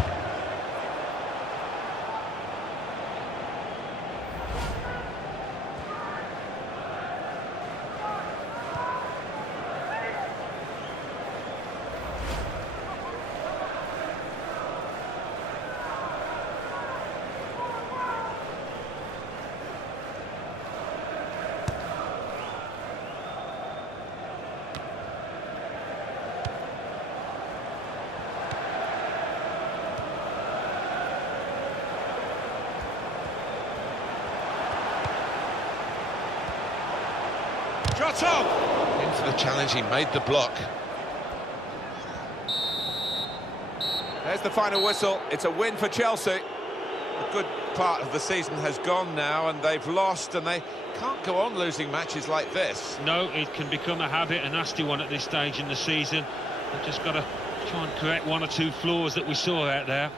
Shot on! In for the challenge, he made the block. There's the final whistle. It's a win for Chelsea. A good part of the season has gone now, and they've lost, and they can't go on losing matches like this. No, it can become a habit, a nasty one at this stage in the season. They've just got to try and correct one or two flaws that we saw out there.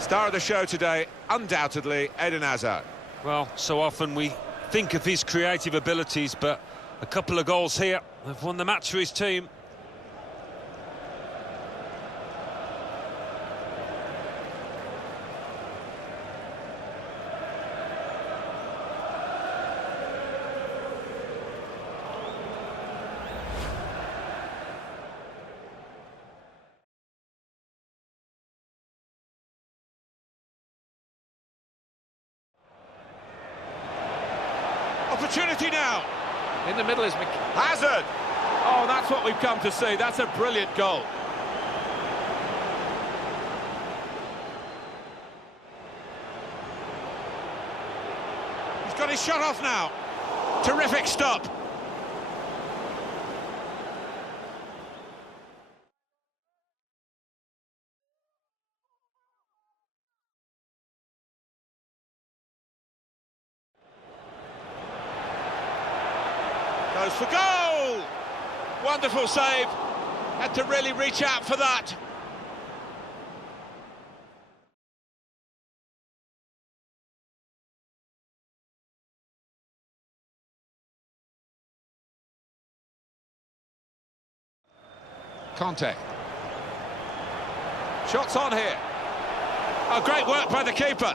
Star of the show today, undoubtedly, Eden Hazard. Well, so often we think of his creative abilities, but a couple of goals here have won the match for his team. Opportunity now. In the middle is Hazard. Oh, that's what we've come to see. That's a brilliant goal. He's got his shot off now. Terrific stop. Goes for goal! Wonderful save. Had to really reach out for that. Conte. Shots on here. Oh, great work by the keeper.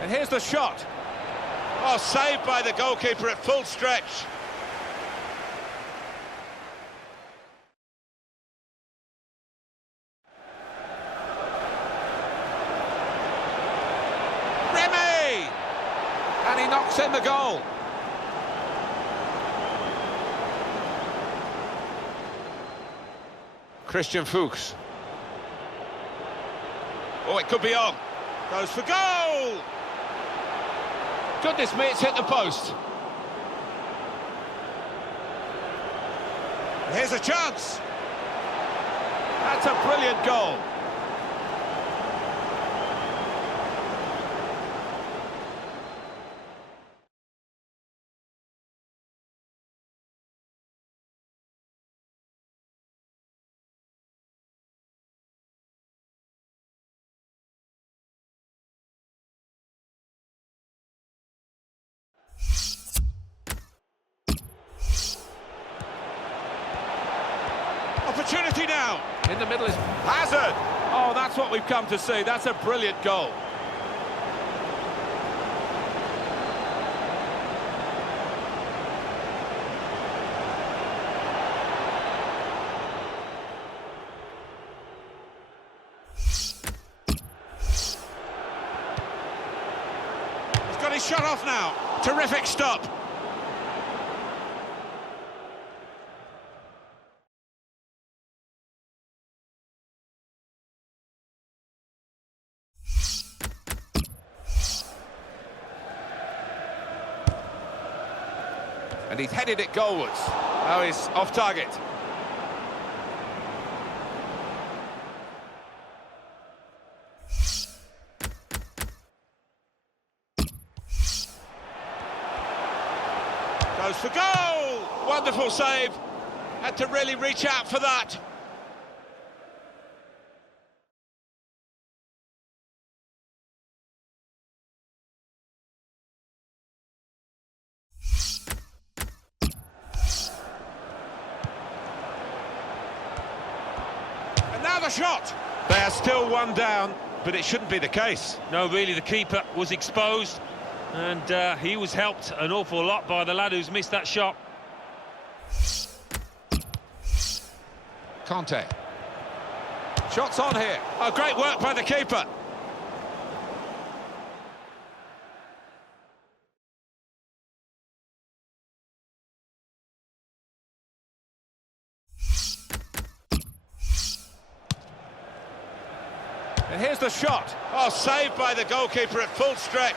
And here's the shot. Oh, saved by the goalkeeper at full stretch. Remy! And he knocks in the goal. Christian Fuchs. Oh, it could be on. Goes for goal! Goodness me, it's hit the post. Here's a chance. That's a brilliant goal. Opportunity now. In the middle is Hazard. Oh, that's what we've come to see. That's a brilliant goal. He's got his shot off now. Terrific stop. And he's headed it goalwards. Oh, he's off target. Goes for goal! Wonderful save. Had to really reach out for that. And now the shot. They are still one down, but it shouldn't be the case. No, really, the keeper was exposed, and he was helped an awful lot by the lad who's missed that shot. Conte. Shots on here. Oh, great work by the keeper. And here's the shot. Oh, saved by the goalkeeper at full stretch.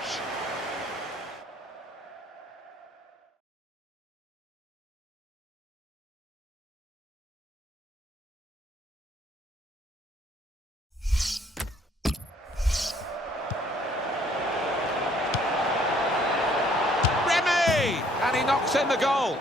And he knocks in the goal.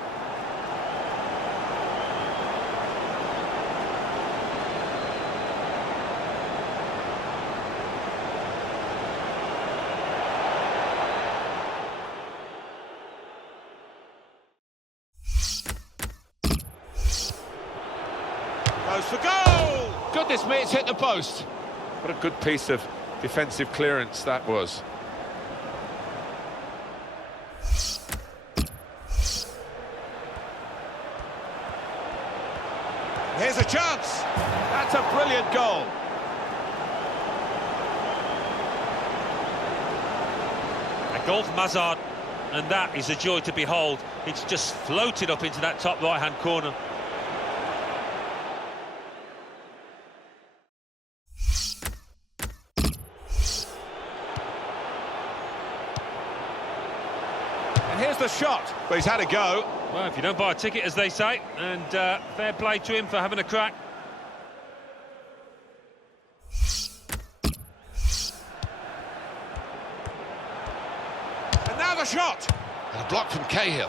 Goes for goal! Goodness me, it's hit the post. What a good piece of defensive clearance that was. Here's a chance. That's a brilliant goal. A goal from Hazard, and that is a joy to behold. It's just floated up into that top right-hand corner. And here's the shot. But he's had a go. Well, if you don't buy a ticket, as they say, and fair play to him for having a crack. And now the shot. And a block from Cahill.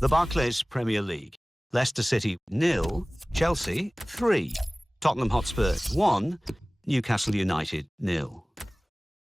The Barclays Premier League. Leicester City 0, Chelsea 3, Tottenham Hotspur 1, Newcastle United 0.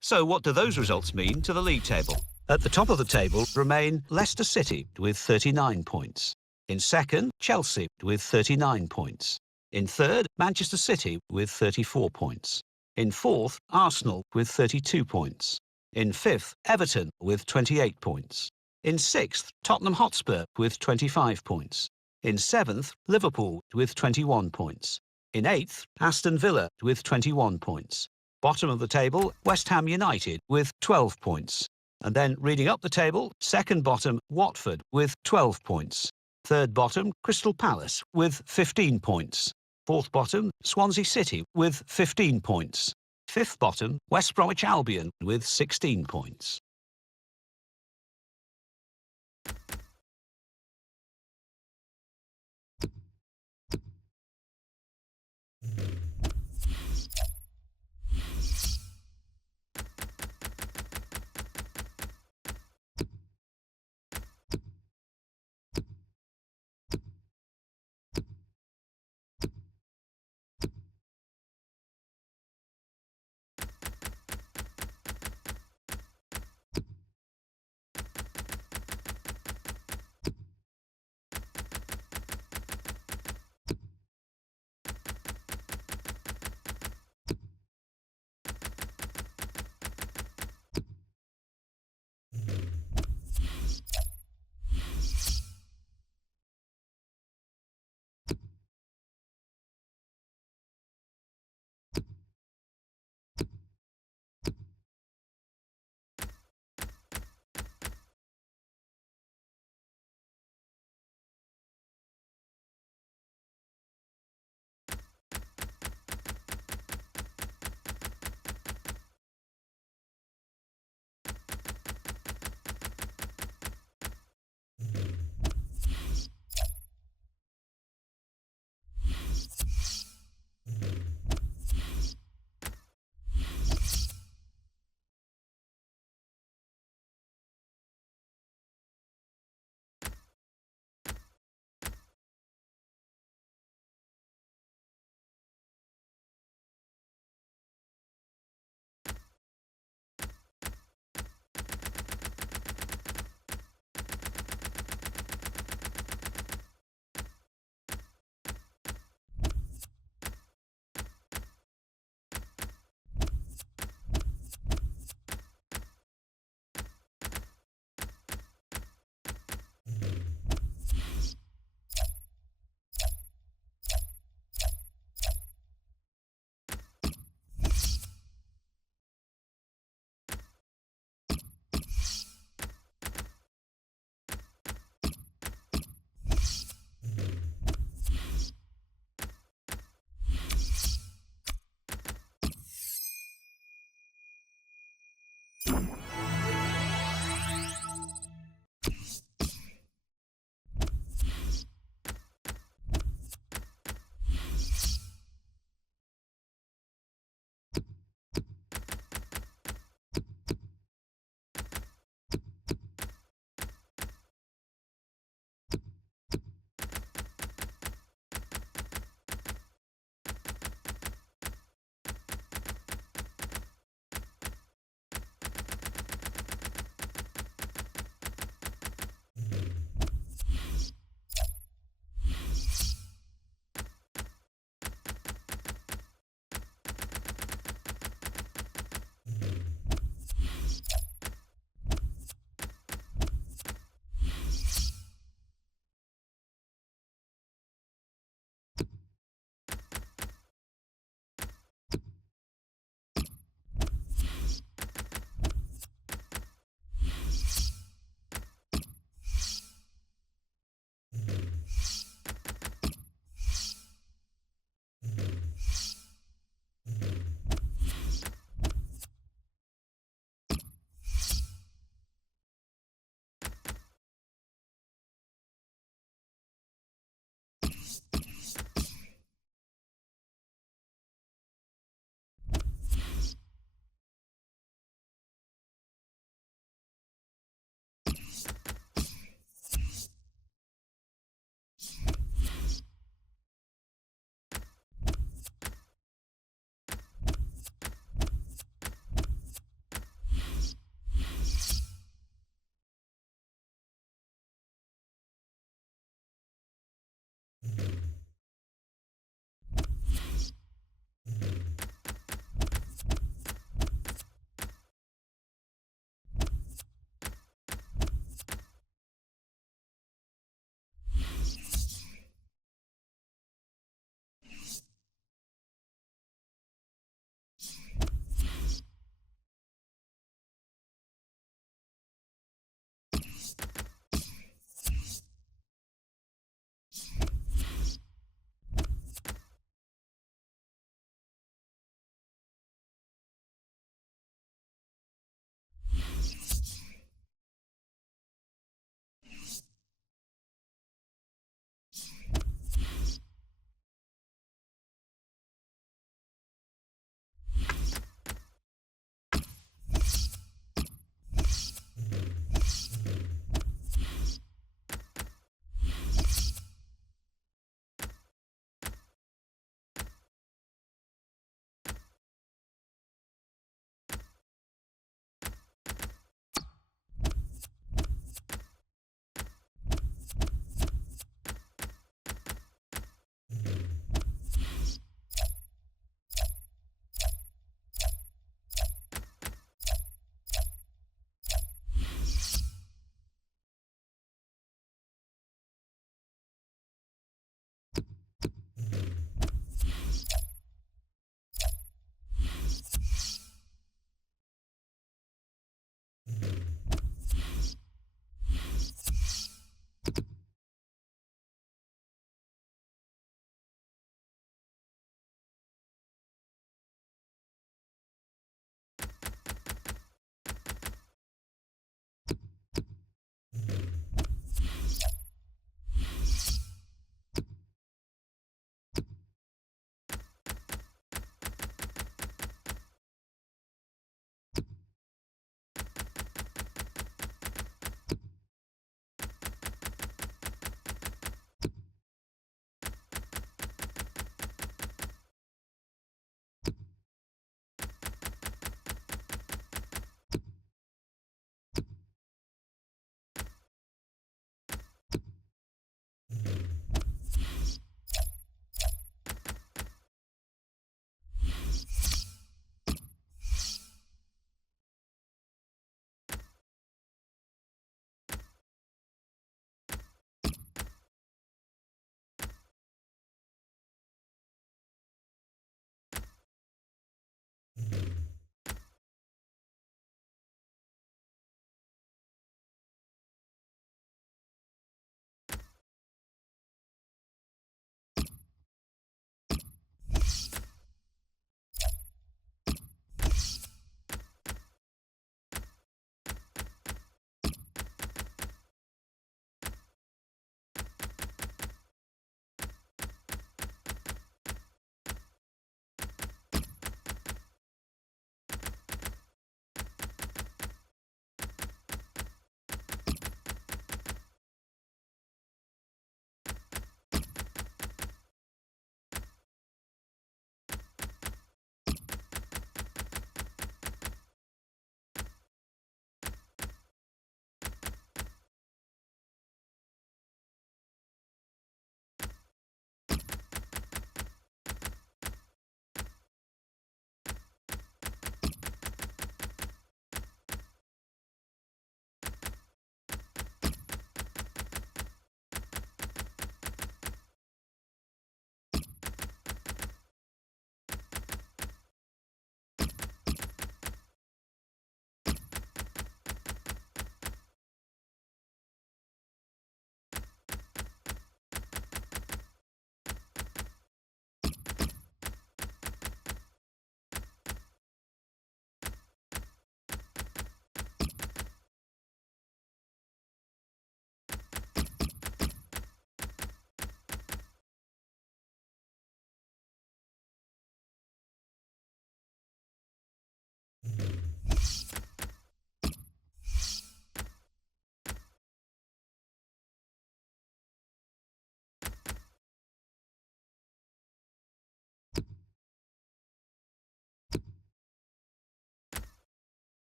So what do those results mean to the league table? At the top of the table remain Leicester City with 39 points. In second, Chelsea with 39 points. In third, Manchester City with 34 points. In fourth, Arsenal with 32 points. In fifth, Everton with 28 points. In sixth, Tottenham Hotspur with 25 points. In seventh, Liverpool with 21 points. In eighth, Aston Villa with 21 points. Bottom of the table, West Ham United with 12 points. And then reading up the table, second bottom, Watford with 12 points. Third bottom, Crystal Palace with 15 points. Fourth bottom, Swansea City with 15 points. Fifth bottom, West Bromwich Albion with 16 points.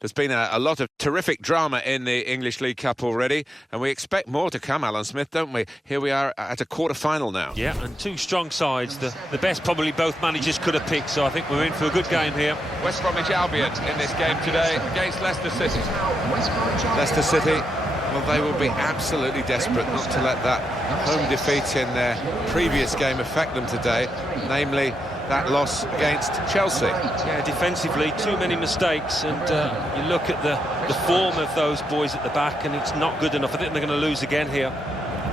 There's been a lot of terrific drama in the English League Cup already, and we expect more to come, Alan Smith, don't we? Here we are at a quarter-final now. Yeah, and two strong sides. The best probably both managers could have picked, so I think we're in for a good game here. West Bromwich Albion in this game today against Leicester City. Leicester City, well, they will be absolutely desperate not to let that home defeat in their previous game affect them today, namely that loss against Chelsea. Yeah, defensively, too many mistakes, and you look at the form of those boys at the back, and it's not good enough. I think they're going to lose again here.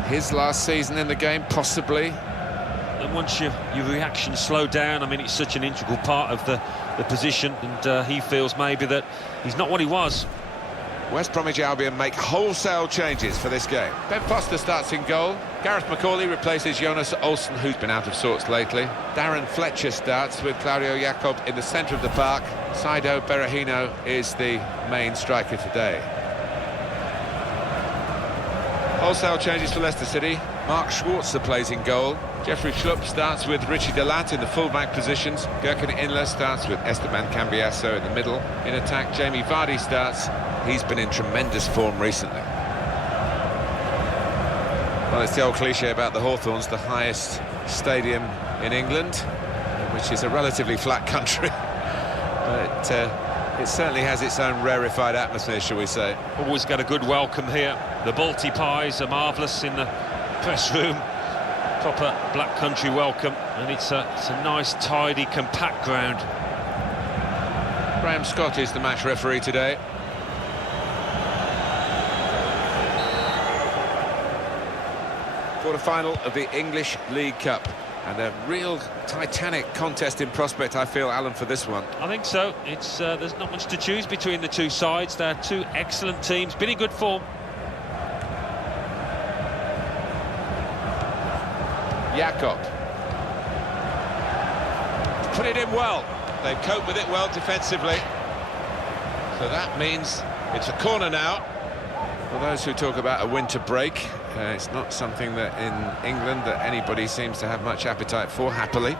His last season in the game, possibly. And once your reaction slow down, I mean, it's such an integral part of the position, and he feels maybe that he's not what he was. West Bromwich Albion make wholesale changes for this game. Ben Foster starts in goal. Gareth McCauley replaces Jonas Olsen, who's been out of sorts lately. Darren Fletcher starts with Claudio Jacob in the centre of the park. Saido Berahino is the main striker today. Wholesale changes for Leicester City. Mark Schwarzer plays in goal. Jeffrey Schlupp starts with Richie Delat in the full-back positions. Gürkan Inler starts with Esteban Cambiasso in the middle. In attack, Jamie Vardy starts. He's been in tremendous form recently. Well, it's the old cliche about the Hawthorns, the highest stadium in England, which is a relatively flat country. But it certainly has its own rarefied atmosphere, shall we say. Always got a good welcome here. The Balti pies are marvellous in the press room. Proper black country welcome, and it's a nice, tidy, compact ground. Graham Scott is the match referee today. Quarter-final of the English League Cup, and a real titanic contest in prospect, I feel, Alan, for this one. I think so. It's there's not much to choose between the two sides. They're two excellent teams, been in good form. Jakob. Put it in well. They've coped with it well defensively. So that means it's a corner now. For those who talk about a winter break, it's not something that in England that anybody seems to have much appetite for, happily.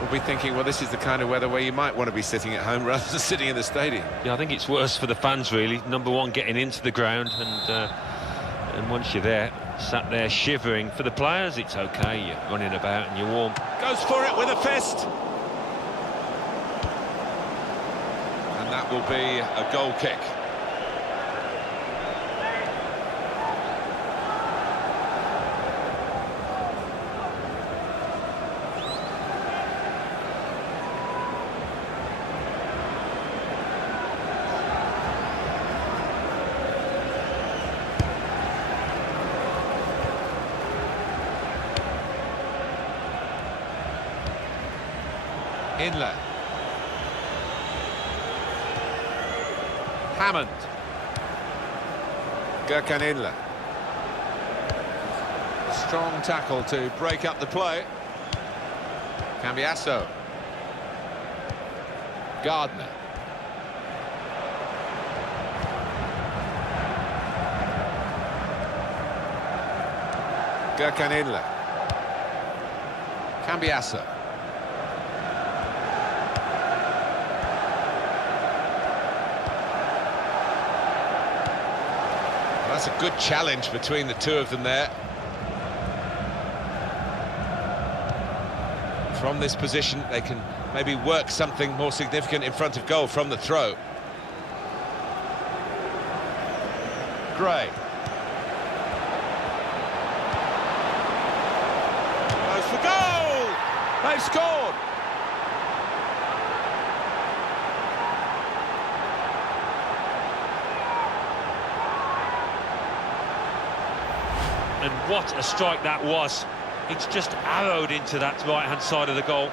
We'll be thinking, well, this is the kind of weather where you might want to be sitting at home rather than sitting in the stadium. Yeah, I think it's worse for the fans, really. Number one, getting into the ground, and once you're there, sat there shivering. For the players, it's okay, you're running about and you're warm. Goes for it with a fist. And that will be a goal kick. Inler. Hammond. Gürkan Inler. Strong tackle to break up the play. Cambiasso. Gardner. Gürkan Inler. Cambiasso. That's a good challenge between the two of them there. From this position, they can maybe work something more significant in front of goal from the throw. Gray. Goes for goal! They've scored! And what a strike that was. It's just arrowed into that right-hand side of the goal.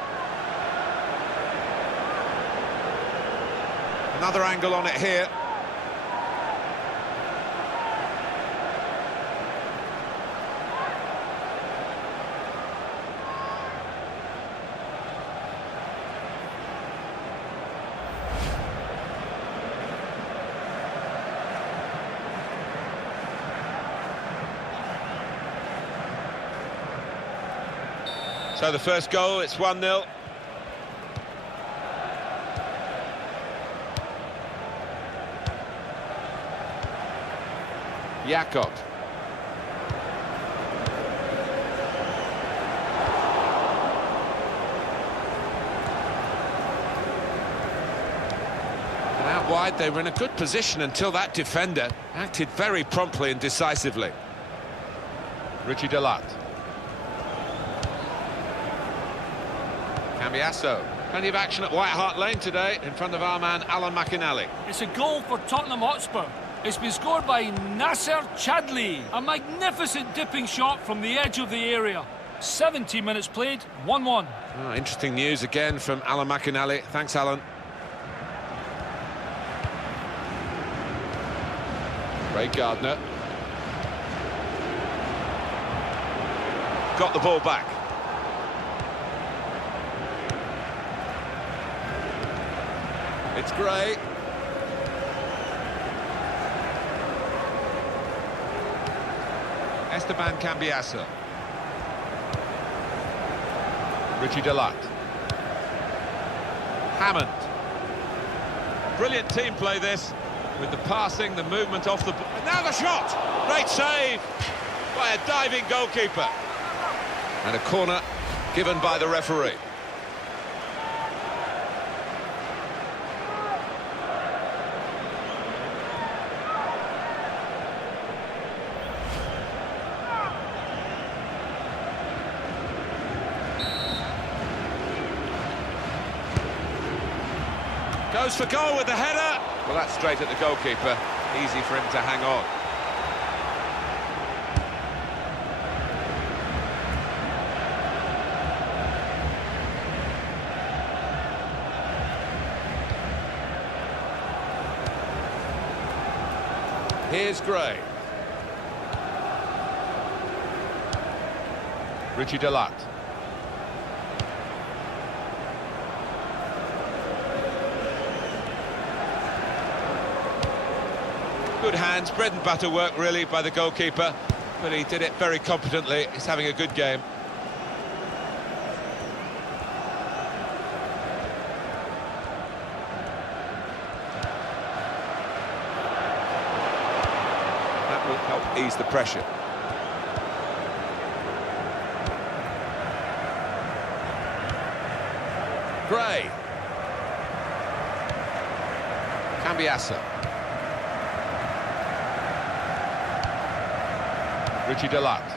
Another angle on it here. So the first goal, it's 1-0. Jakob. And out wide, they were in a good position until that defender acted very promptly and decisively. Richie Deluxe. Cambiasso. Plenty of action at White Hart Lane today in front of our man Alan McInally. It's a goal for Tottenham Hotspur. It's been scored by Nasser Chadli. A magnificent dipping shot from the edge of the area. 70 minutes played, 1-1. Oh, interesting news again from Alan McInally. Thanks, Alan. Ray Gardner. Got the ball back. It's Gray. Esteban Cambiasso. Richie Deluxe. Hammond. Brilliant team play this, with the passing, the movement off the ball. And now the shot! Great save by a diving goalkeeper. And a corner given by the referee. Goes for goal with the header. Well, that's straight at the goalkeeper. Easy for him to hang on. Here's Gray. Richie Deluxe. Good hands, bread and butter work really by the goalkeeper, but he did it very competently. He's having a good game. That will help ease the pressure. Gray. Cambiasso. Richie Deluxe.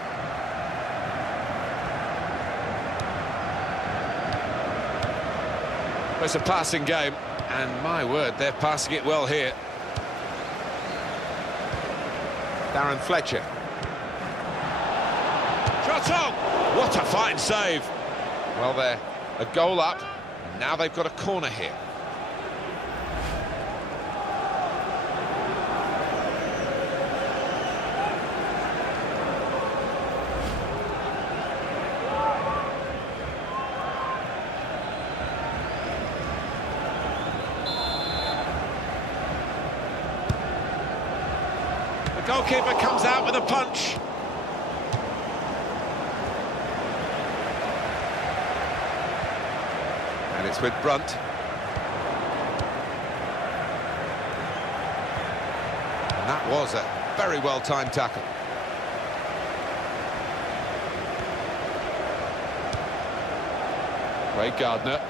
It's a passing game, and my word, they're passing it well here. Darren Fletcher. Shot on! What a fine save! Well, they're a goal up, and now they've got a corner here. Goalkeeper comes out with a punch. And it's with Brunt. And that Was a very well-timed tackle. Craig Gardner.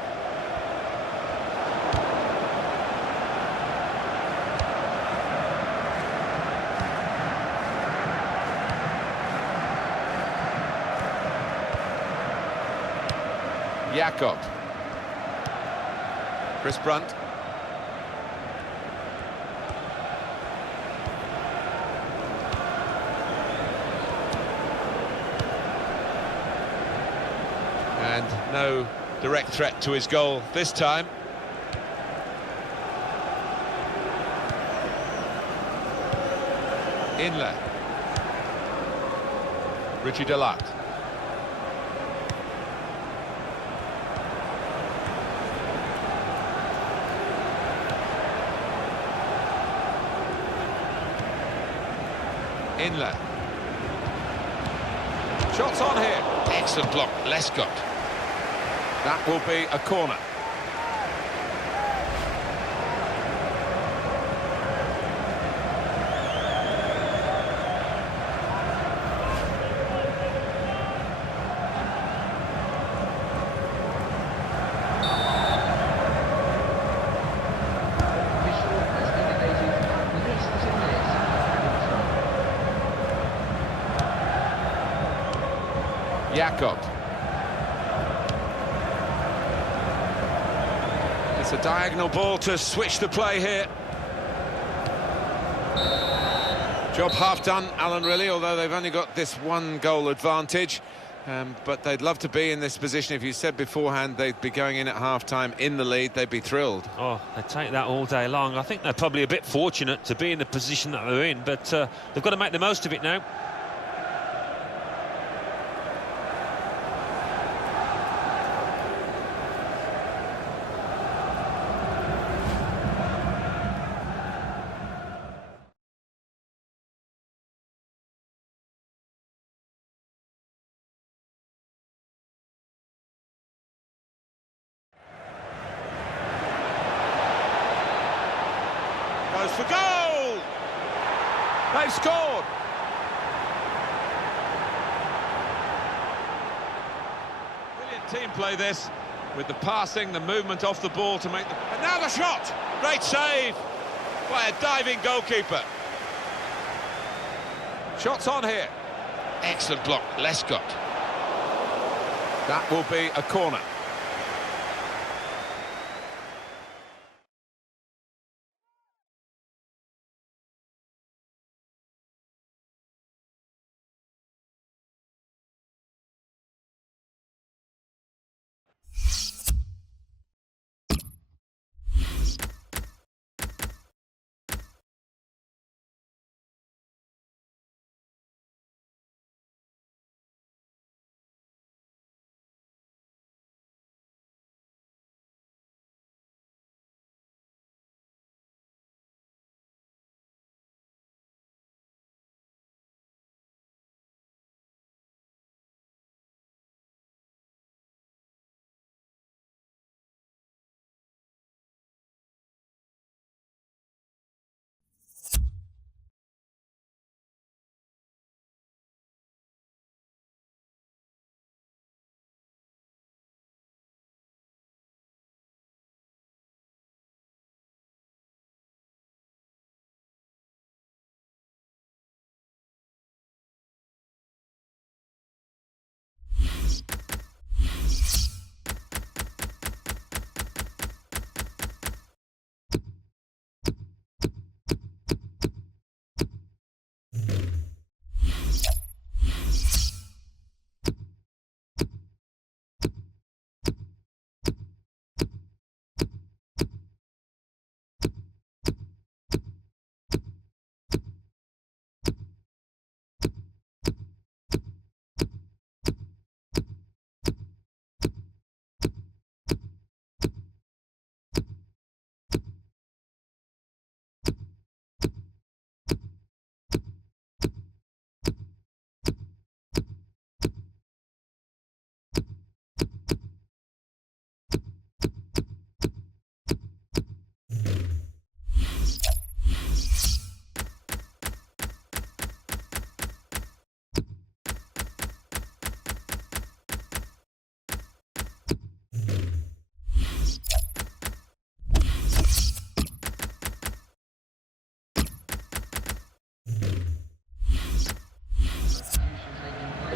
Jakob. Chris Brunt. And no direct threat to his goal this time. Inlet. Richie Deluxe. Inlet. Shots on here. Excellent block, Lescott. That will be a corner. Official has indicated that release was in minutes. Jakob. It's a diagonal ball to switch the play here. Job half done, Alan, really, although they've only got this one goal advantage. But they'd love to be in this position. If you said beforehand they'd be going in at half-time in the lead, they'd be thrilled. Oh, they take that all day long. I think they're probably a bit fortunate to be in the position that they're in, but they've got to make the most of it now. Goes for goal! They've scored! Brilliant team play this, with the passing, the movement off the ball to make the... And now the shot! Great save by a diving goalkeeper. Shots on here. Excellent block, Lescott. That will be a corner.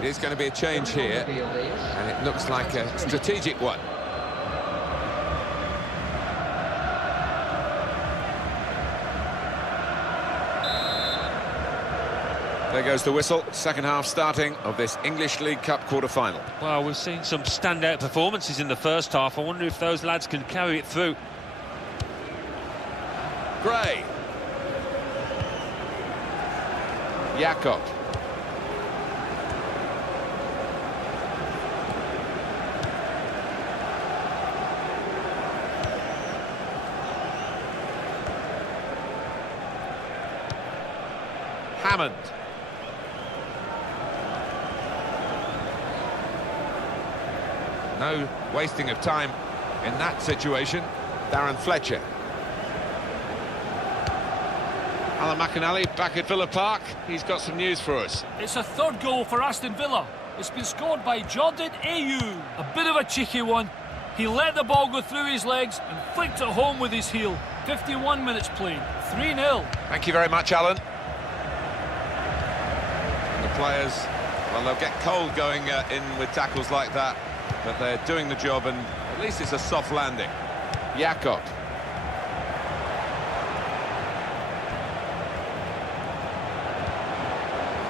It is going to be a change here, and it looks like a strategic one. There goes the whistle. Second half starting of this English League Cup quarter-final. Well, we've seen some standout performances in the first half. I wonder if those lads can carry it through. Gray. Jakob. Hammond. No wasting of time in that situation. Darren Fletcher. Alan McInally back at Villa Park. He's got some news for us. It's a third goal for Aston Villa. It's been scored by Jordan Ayew. A bit of a cheeky one. He let the ball go through his legs and flicked it home with his heel. 51 minutes played. 3-0. Thank you very much, Alan. And the players, well, they'll get cold going in with tackles like that, but they're doing the job, and at least it's a soft landing. Jakob.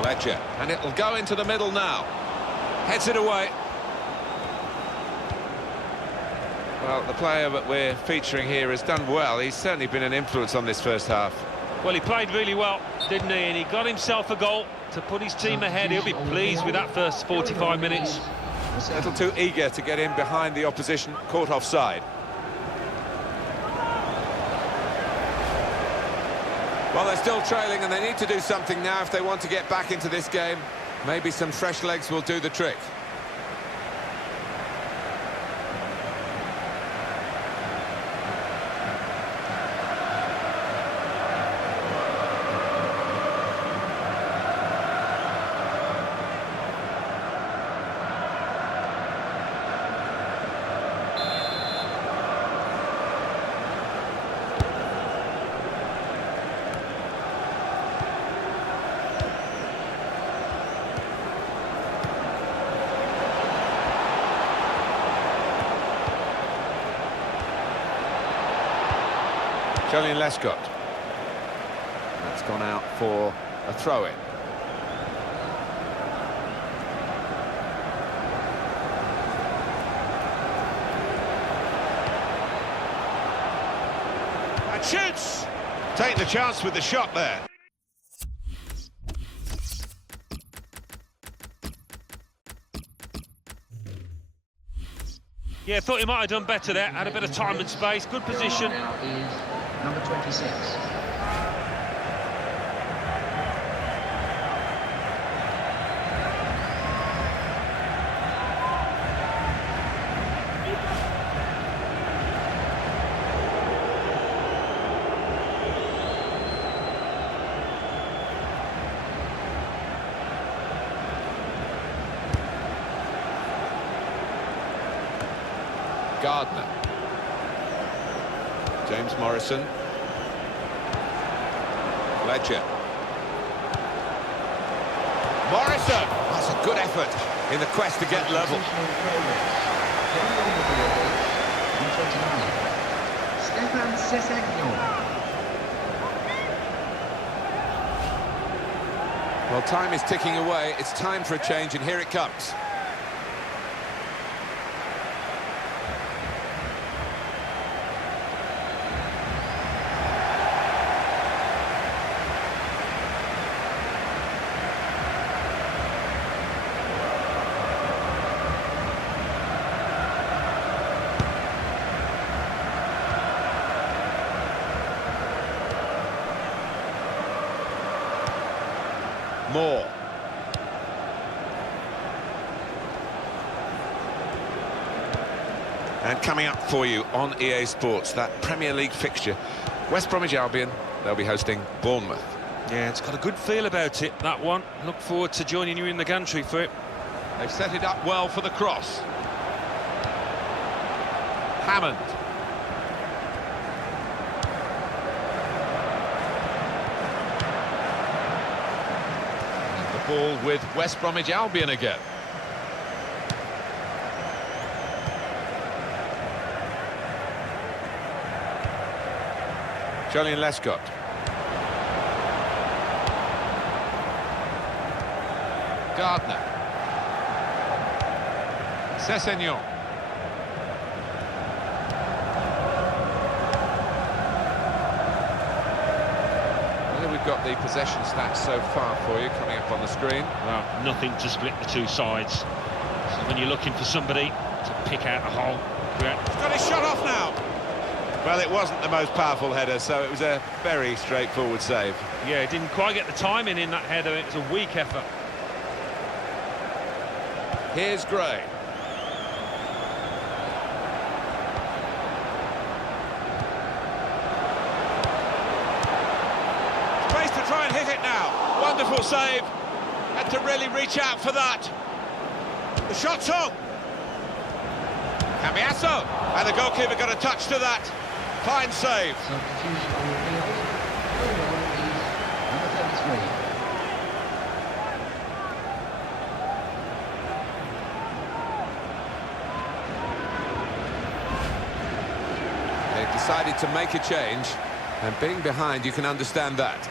Fletcher, and it'll go into the middle now. Heads it away. Well, the player that we're featuring here has done well. He's certainly been an influence on this first half. Well, he played really well, didn't he? And he got himself a goal to put his team ahead. He'll be pleased with that first 45 minutes. A little too eager to get in behind the opposition, caught offside. Well, they're still trailing, and they need to do something now if they want to get back into this game. Maybe some fresh legs will do the trick. Julian Lescott. That's gone out for a throw-in. And shoots! Take the chance with the shot there. Yeah, thought he might have done better there. Had a bit of time and space. Good position. Now is number 26. Gardner. James Morrison. Fletcher. Morrison! That's a good effort in the quest to get level. Stefan Sessegnon. Well, time is ticking away. It's time for a change, and here it comes. Moore. And coming up for you on EA Sports, that Premier League fixture, West Bromwich Albion, they'll be hosting Bournemouth. Yeah, it's got a good feel about it, that one. Look forward to joining you in the gantry for it. They've set it up well for the cross. Hammond. ball with West Bromwich Albion again. Julian Lescott. Gardner. Sessegnon. We've got the possession stats so far for you coming up on the screen. Well, nothing to split the two sides. So when you're looking for somebody to pick out a hole, He's got his shot off now. Well, it wasn't the most powerful header, so it was a very straightforward save. yeah, didn't quite get the timing in that header. It was a weak effort. Here's Gray. Space to try and hit it now. Wonderful save. Had to really reach out for that. The shot's on. Cambiasso. And the goalkeeper got a touch to that. Fine save. Substitution on the field. Going on is number 33. They've decided to make a change, and being behind, you can understand that.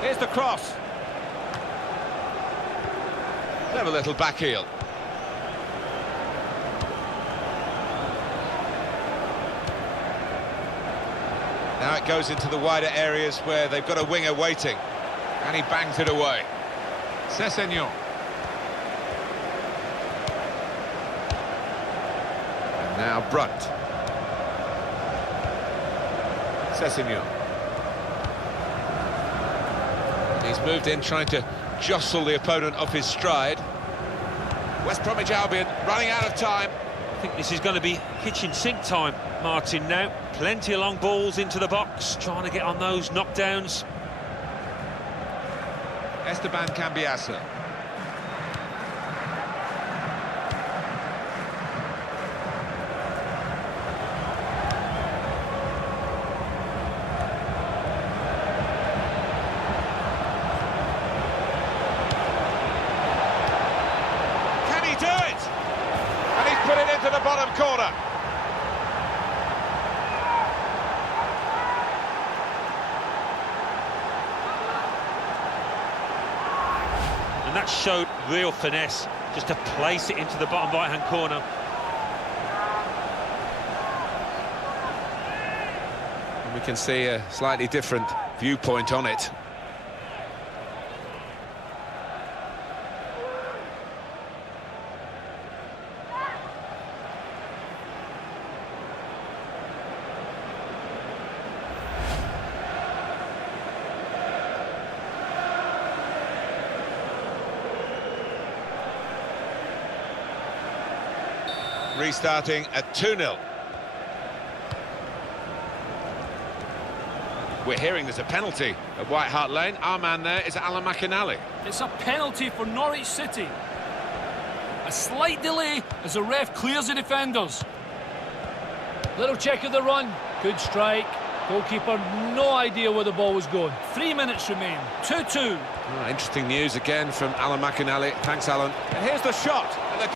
Here's the cross. Clever little back heel. Now it goes into the wider areas where they've got a winger waiting. And he bangs it away. Sessegnon. And now Brunt. Sessegnon. He's moved in trying to jostle the opponent off his stride. West Bromwich Albion running out of time. I think this is going to be kitchen sink time, Martin, now. Plenty of long balls into the box, trying to get on those knockdowns. Esteban Cambiasso. Can he do it? And he's put it into the bottom corner. And that showed real finesse, just to place it into the bottom right-hand corner. And we can see a slightly different viewpoint on it. Restarting at 2-0. We're hearing there's a penalty at White Hart Lane. Our man there is Alan McInally. It's a penalty for Norwich City. A slight delay as the ref clears the defenders. Little check of the run. Good strike. Goalkeeper, no idea where the ball was going. 3 minutes remain. 2-2. Oh, interesting news again from Alan McInally. Thanks, Alan. And here's the shot. And the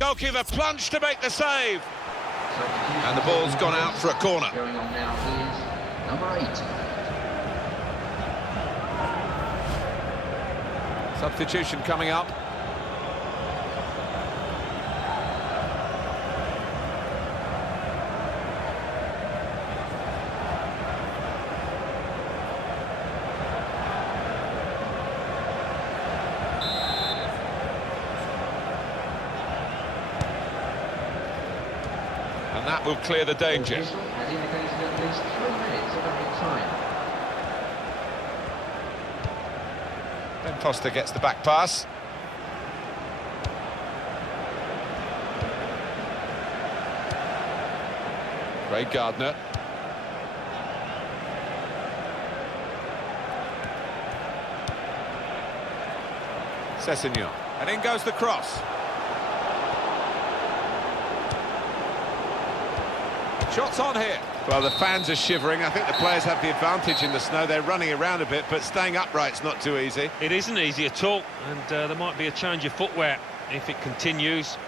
goalkeeper plunged to make the save. And the ball's gone out for a corner. Going on now is number 8. Substitution coming up. And that will clear the danger. Has indicated at least 3 minutes of added time. Ben Foster gets the back pass. Ray Gardner. Sessegnon. And in goes the cross. Shots on here. Well, the fans are shivering. I think the players have the advantage in the snow. They're running around a bit, but staying upright's not too easy. It isn't easy at all, and there might be a change of footwear if it continues.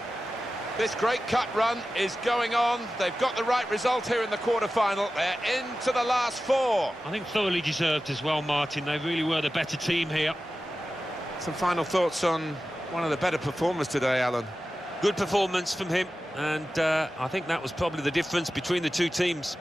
This great cut run is going on. They've got the right result here in the quarter-final. They're into the last 4. I think thoroughly deserved as well, Martin. They really were the better team here. Some final thoughts on one of the better performers today, Alan. Good performance from him, and I think that was probably the difference between the two teams.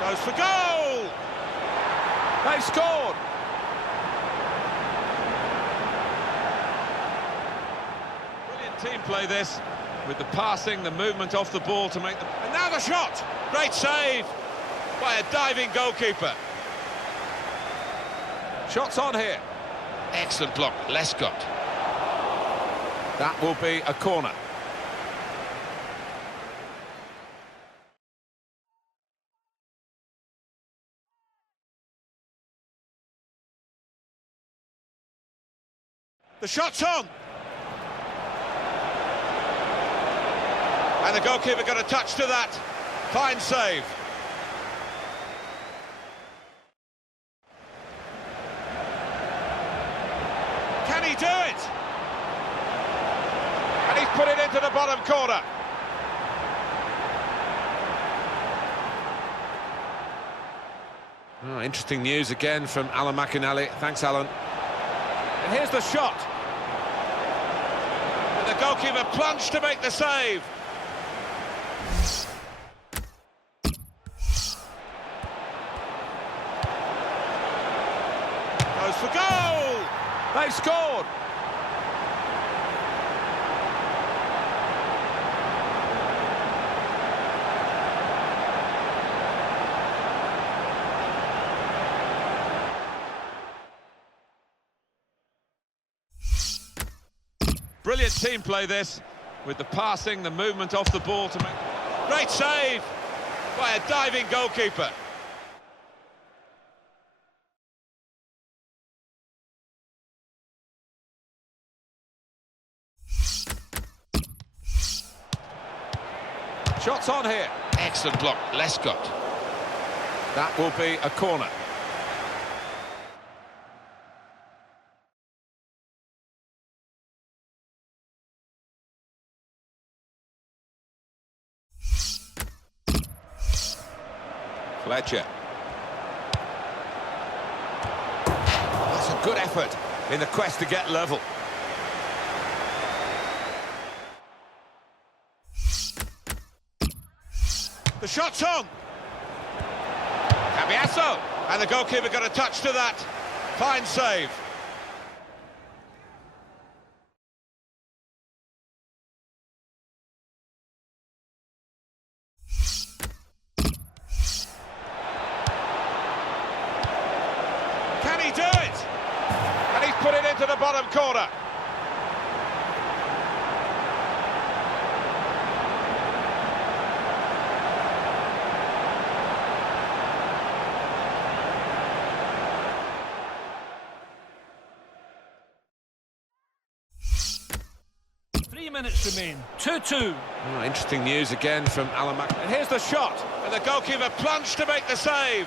Goes for goal! They've scored! Brilliant team play this, with the passing, the movement off the ball to make them... And now the shot! Great save by a diving goalkeeper. Shots on here. Excellent block, Lescott. That will be a corner. The shot's on! And the goalkeeper got a touch to that. Fine save. Can he do it? And he's put it into the bottom corner. Oh, interesting news again from Alan McInally. Thanks, Alan. And here's the shot. And the goalkeeper plunged to make the save. Goes for goal! They've scored! Brilliant team play this, with the passing, the movement off the ball to make... Great save by a diving goalkeeper. Shots on here. Excellent block, Lescott. That will be a corner. Fletcher. That's a good effort in the quest to get level. The shot's on. Cambiasso. And the goalkeeper got a touch to that. Fine save. Can he do it? And he's put it into the bottom corner. Minutes remain. 2-2. Oh, interesting news again from Alan Mac. And here's the shot, and the goalkeeper plunged to make the save.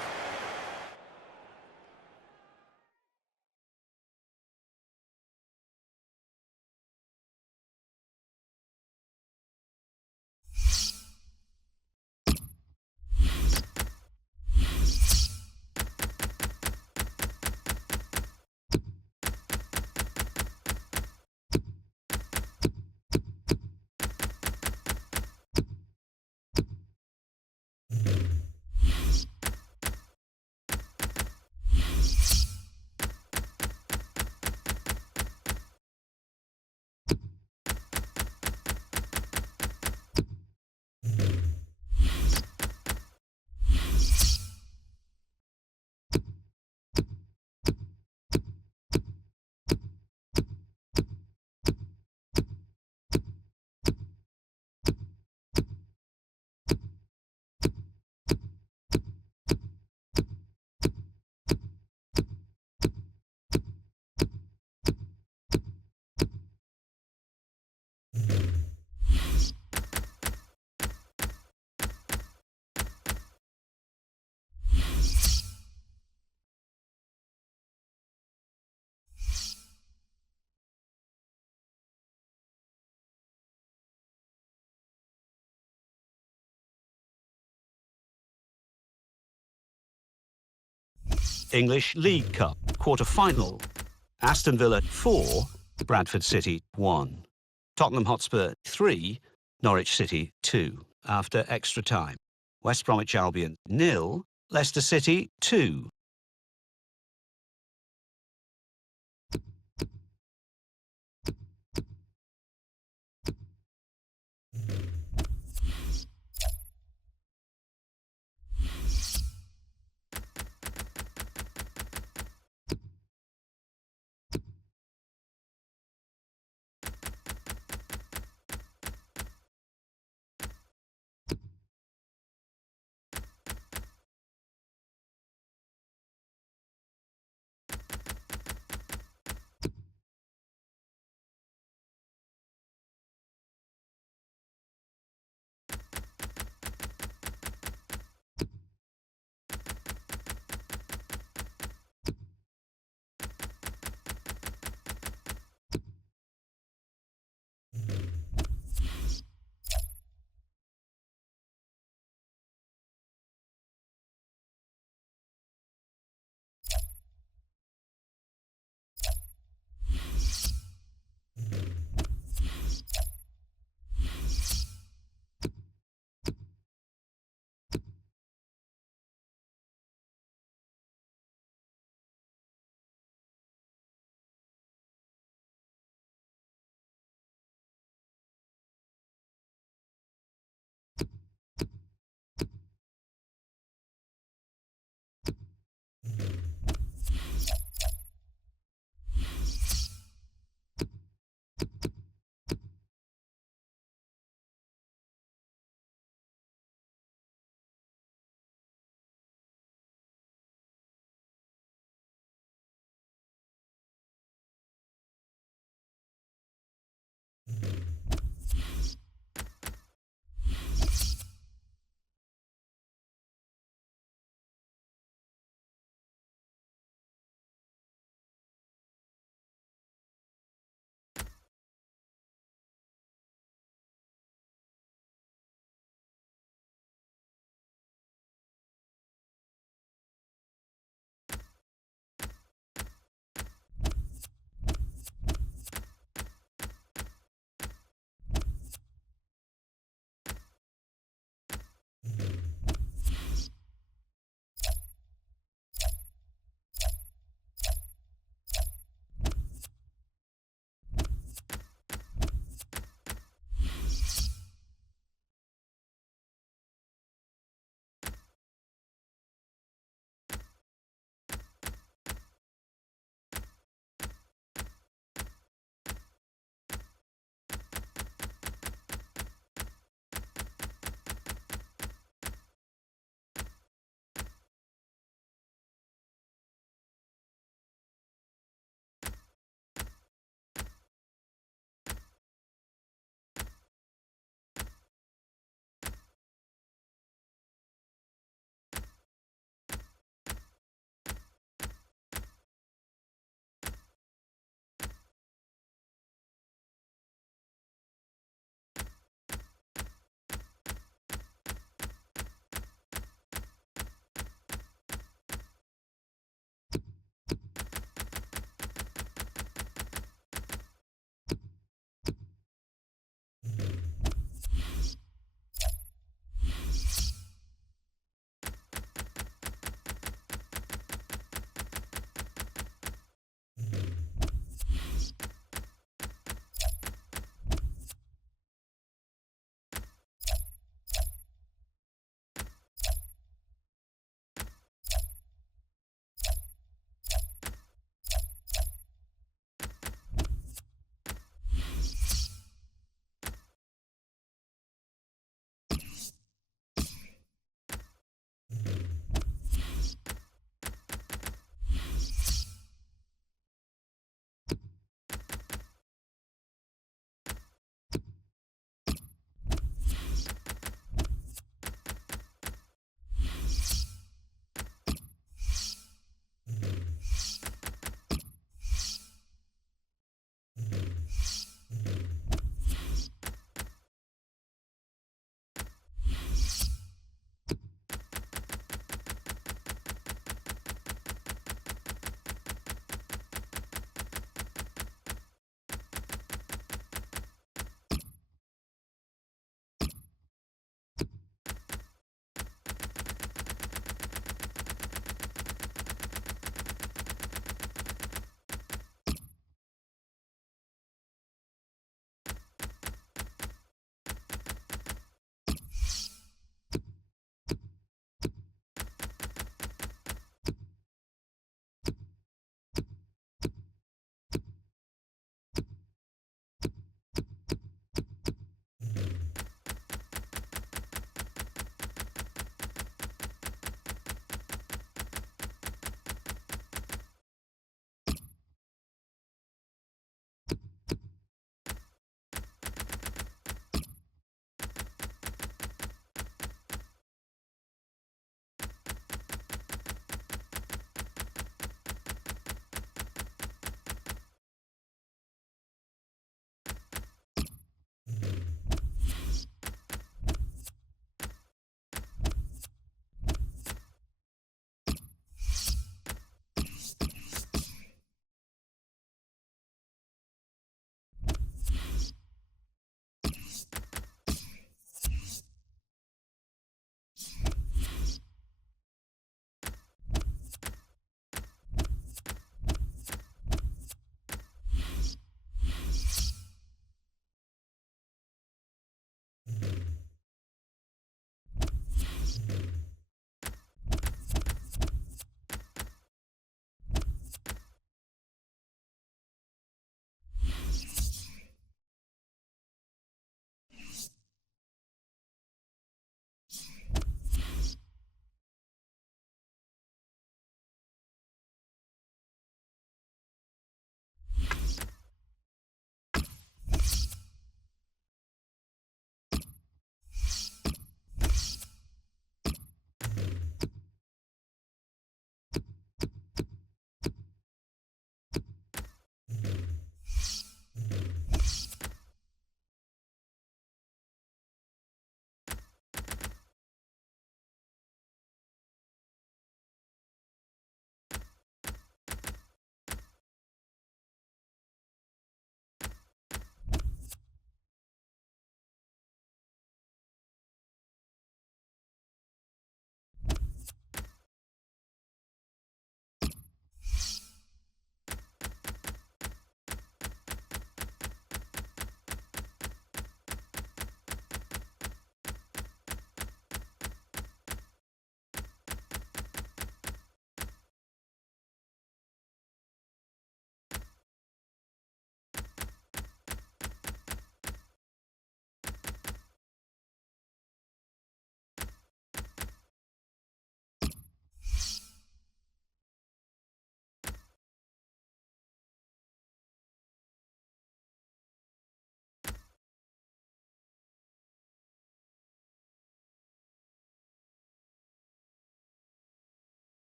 English League Cup quarter-final. Aston Villa 4, Bradford City 1. Tottenham Hotspur 3, Norwich City 2 after extra time. West Bromwich Albion 0, Leicester City 2.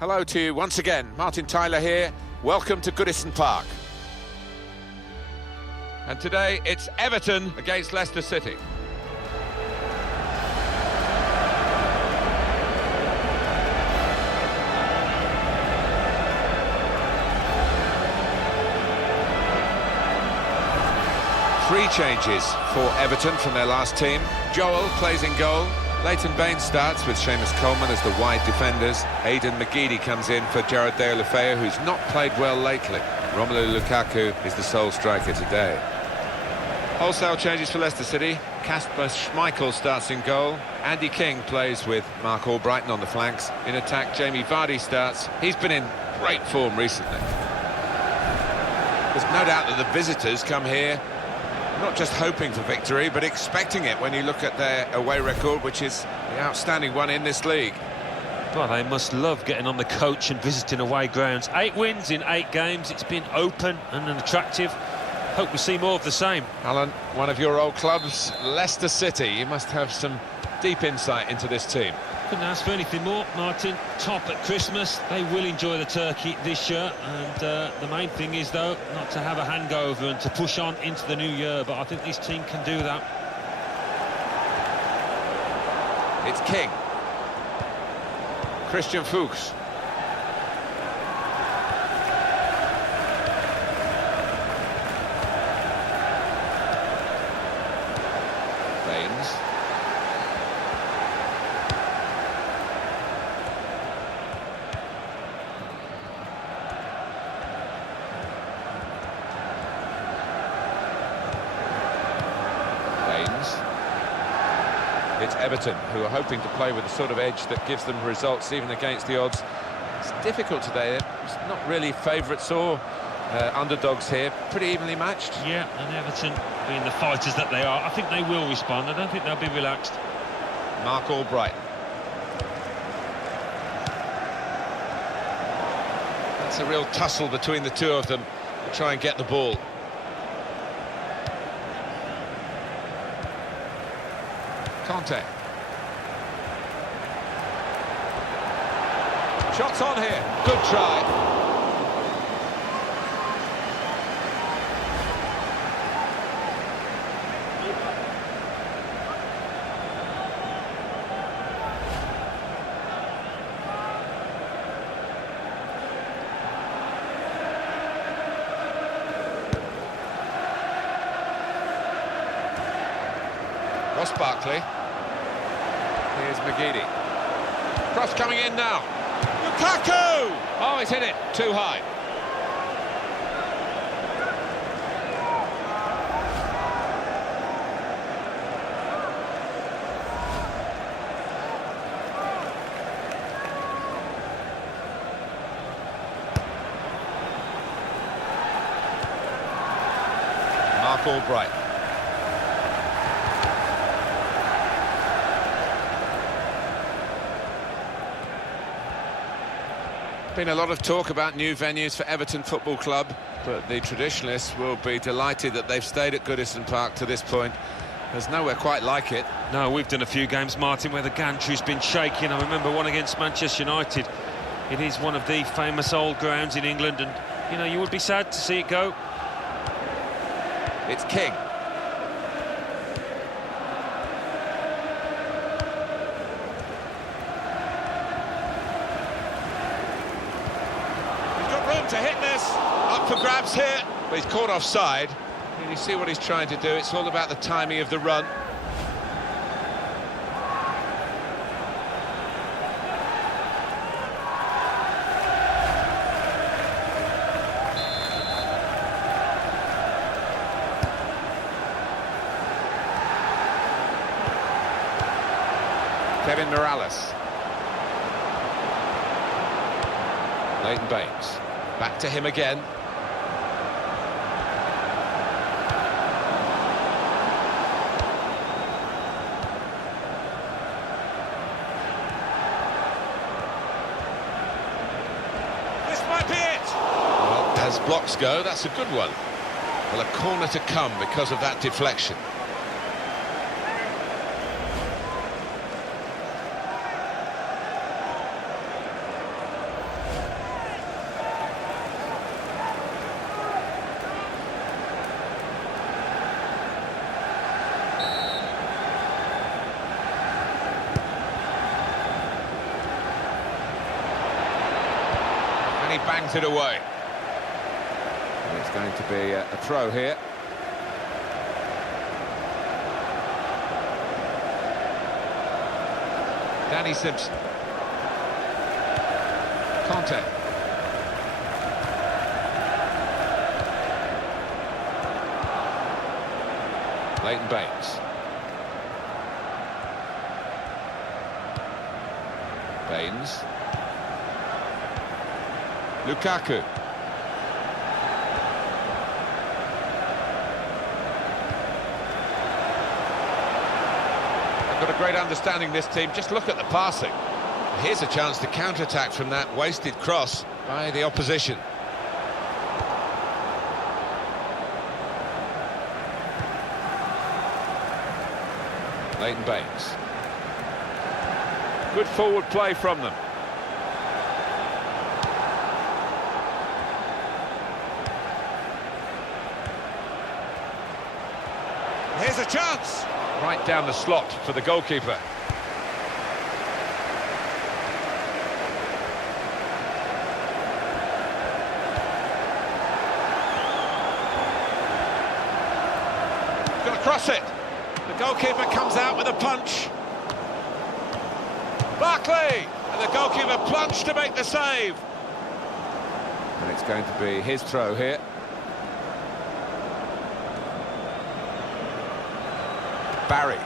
Hello to you once again. Martin Tyler here. Welcome to Goodison Park. And today it's Everton against Leicester City. Three changes for Everton from their last team. Joel plays in goal. Leighton Baines starts with Seamus Coleman as the wide defenders. Aidan McGeady comes in for Jared Deulofeu, who's not played well lately. Romelu Lukaku is the sole striker today. Wholesale changes for Leicester City. Kasper Schmeichel starts in goal. Andy King plays with Mark Albrighton on the flanks. In attack, Jamie Vardy starts. He's been in great form recently. There's no doubt that the visitors come here not just hoping for victory, but expecting it when you look at their away record, which is the outstanding one in this league. Well, they must love getting on the coach and visiting away grounds. 8 wins in 8 games. It's been open and attractive. Hope we see more of the same. Alan, one of your old clubs, Leicester City. You must have some deep insight into this team. Couldn't ask for anything more, Martin. Top at Christmas. They will enjoy the turkey this year, and the main thing is, though, not to have a hangover and to push on into the new year, but I think this team can do that. It's King. Christian Fuchs. Baines. It's Everton, who are hoping to play with the sort of edge that gives them results even against the odds. It's difficult today. It's not really favourites or underdogs here. Pretty evenly matched. Yeah, and Everton, being the fighters that they are, I think they will respond. I don't think they'll be relaxed. Mark Albrighton. That's a real tussle between the two of them to try and get the ball. Conte. Shots on here. Good try. Ross Barkley. Here's McGeady. Cross coming in now. Lukaku! Oh, he's hit it too high. Mark Albrighton. Been a lot of talk about new venues for Everton Football Club, but the traditionalists will be delighted that they've stayed at Goodison Park to this point. There's nowhere quite like it. No, we've done a few games, Martin, where the gantry's been shaking. I remember one against Manchester United. It is one of the famous old grounds in England, and, you know, you would be sad to see it go. It's King. To hit this, up for grabs here, but he's caught offside. And you see what he's trying to do. It's all about the timing of the run. Kevin Morales. Leighton Baines. Back to him again. This might be it! Well, as blocks go, that's a good one. Well, a corner to come because of that deflection. And he bangs it away. And it's going to be a throw here. Danny Simpson. Conte. Leighton Baines. Baines. Lukaku. They've got a great understanding, this team. Just look at the passing. Here's a chance to counter-attack from that wasted cross by the opposition. Leighton Baines. Good forward play from them. Here's a chance! Right down the slot for the goalkeeper. Gonna cross it. The goalkeeper comes out with a punch. Barkley! And the goalkeeper plunged to make the save. And it's going to be his throw here. Barry.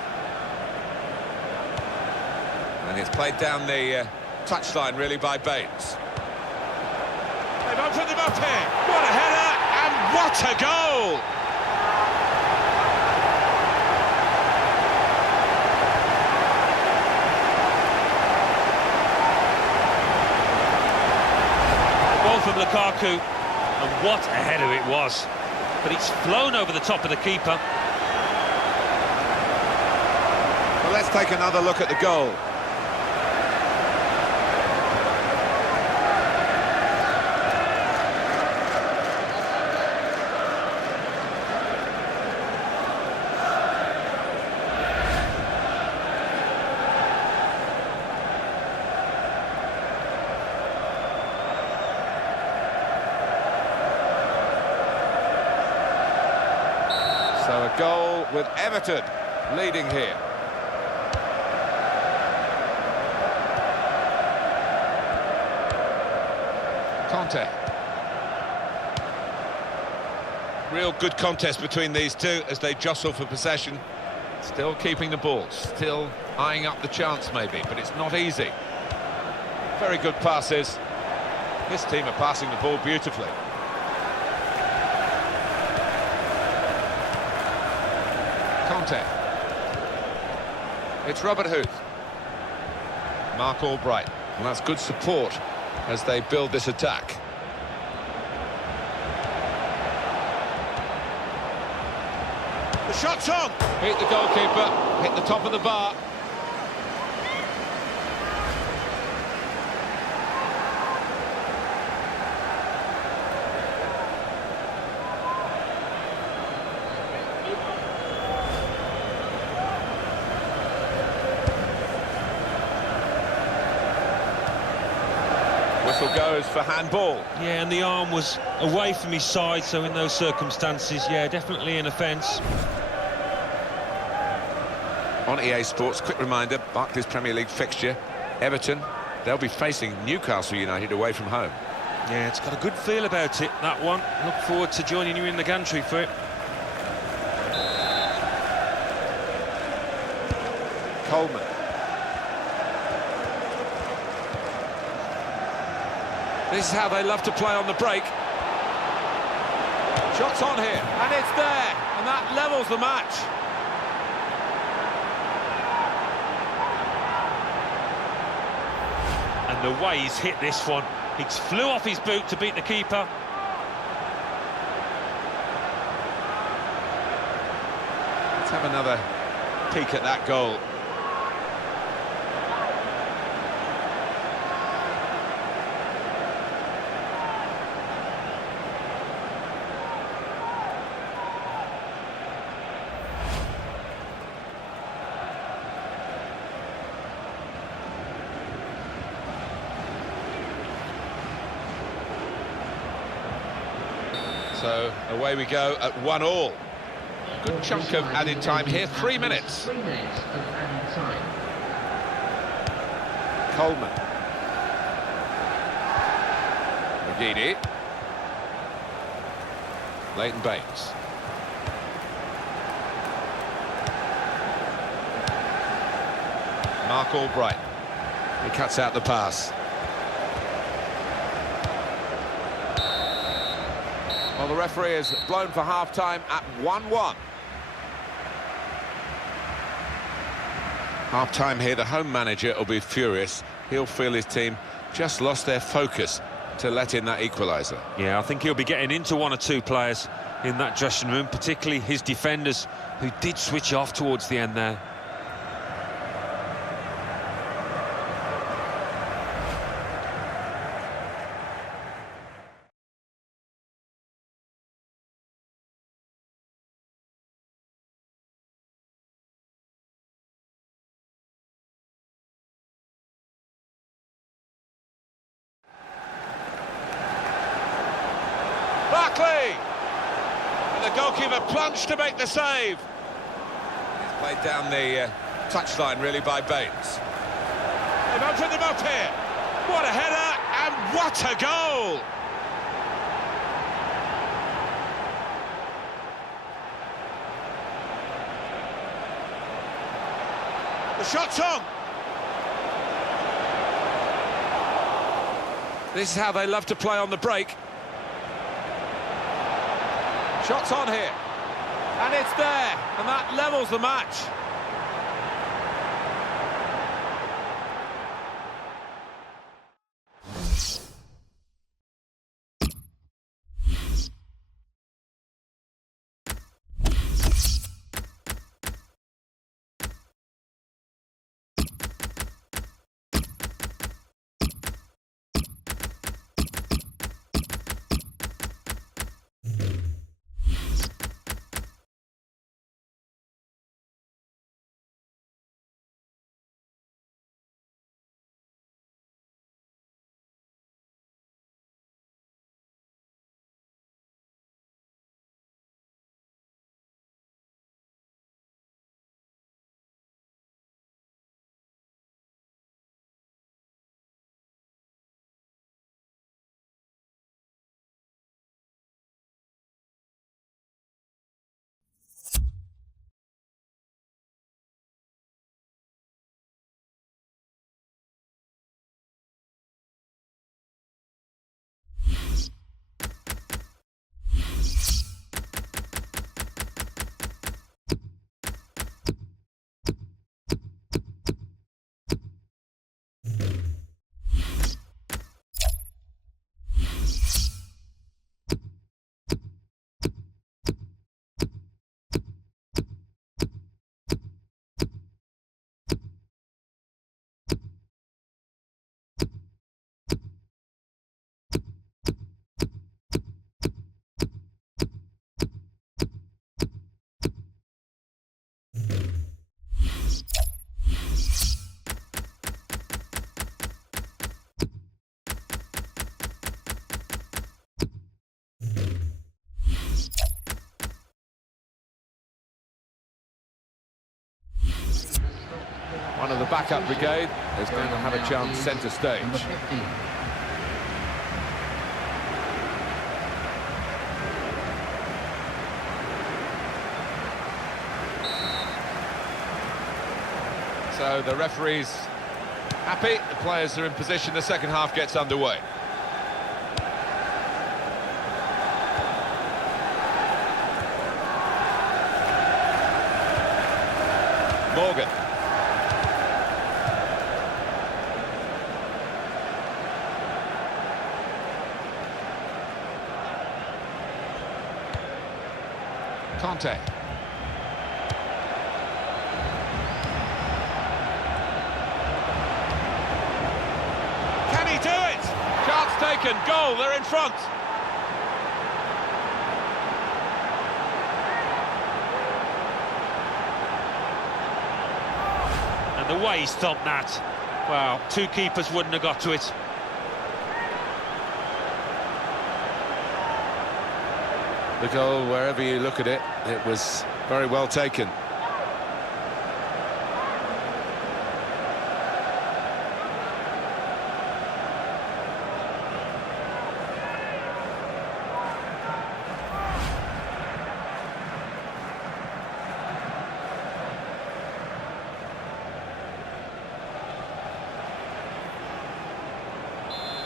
And it's played down the touchline, really, by Baines. They've opened them up here. What a header, and what a goal! Ball from Lukaku, and what a header it was. But it's flown over the top of the keeper. Well, let's take another look at the goal. So a goal with Everton leading here. Conte. Real good contest between these two as they jostle for possession. Still keeping the ball, still eyeing up the chance maybe, but it's not easy. Very good passes. This team are passing the ball beautifully. Conte. It's Robert Huth. Mark Albright. Well, that's good support as they build this attack. The shot's on! Beat the goalkeeper, hit the top of the bar. Whistle goes for handball. Yeah, and the arm was away from his side, so in those circumstances, yeah, definitely an offence. On EA Sports, quick reminder, Barclays Premier League fixture, Everton, they'll be facing Newcastle United away from home. Yeah, it's got a good feel about it, that one. Look forward to joining you in the gantry for it. Coleman. This is how they love to play on the break. Shots on here, and it's there, and that levels the match. And the way he's hit this one, he flew off his boot to beat the keeper. Let's have another peek at that goal. So away we go at 1-1. Good chunk of added time here, 3 minutes. 3 minutes of added time. Coleman. McGeady. Leighton Baines. Mark Albright. He cuts out the pass. Well, the referee has blown for half-time at 1-1. Half-time here, the home manager will be furious. He'll feel his team just lost their focus to let in that equaliser. Yeah, I think he'll be getting into one or two players in that dressing room, particularly his defenders, who did switch off towards the end there. Barkley! And the goalkeeper plunged to make the save. It's played down the touchline, really, by Baines. They've opened them up here. What a header, and what a goal! The shot's on. This is how they love to play on the break. Shots on here, and it's there, and that levels the match. One of the backup brigade is going to have a chance centre stage. Number 15. So the referee's happy, the players are in position, the second half gets underway. Morgan. Conte. Can he do it? Chance taken, goal, they're in front. And the way he stopped that, well, two keepers wouldn't have got to it. The goal, wherever you look at it, it was very well taken.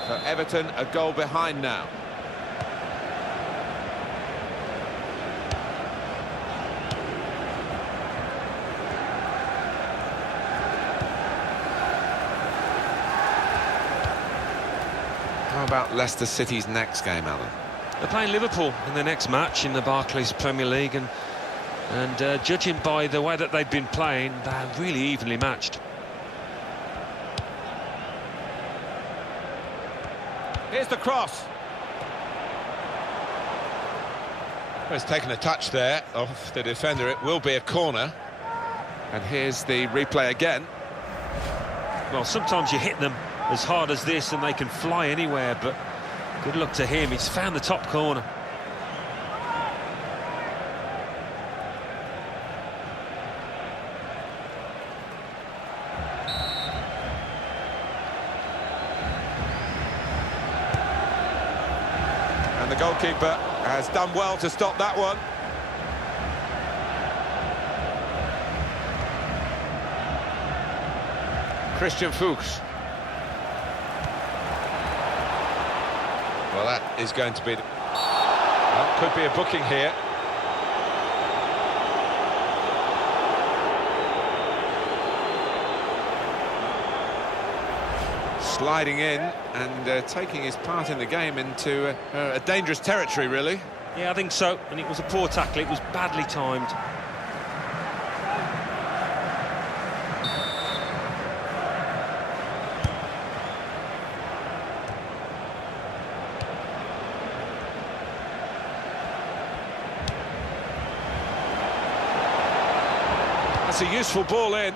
So Everton a goal behind now. How about Leicester City's next game, Alan? They're playing Liverpool in their next match in the Barclays Premier League, and judging by the way that they've been playing, they're really evenly matched. Here's the cross. Well, it's taken a touch there off the defender. It will be a corner. And here's the replay again. Well, sometimes you hit them as hard as this and they can fly anywhere, but good luck to him. He's found the top corner. And the goalkeeper has done well to stop that one. Christian Fuchs. Well, that is going to be... Well, could be a booking here. Sliding in and taking his part in the game into a dangerous territory, really. Yeah, I think so, and it was a poor tackle. It was badly timed. That's a useful ball in.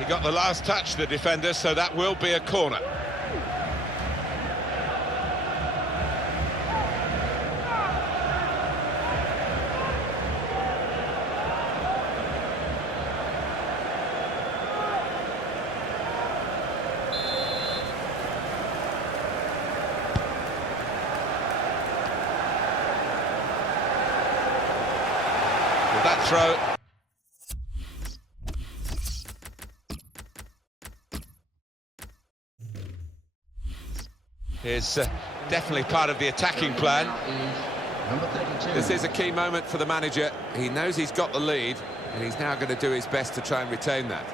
He got the last touch, the defender, so that will be a corner. With that throw... is definitely part of the attacking plan. This is a key moment for the manager. He knows he's got the lead, and he's now going to do his best to try and retain that.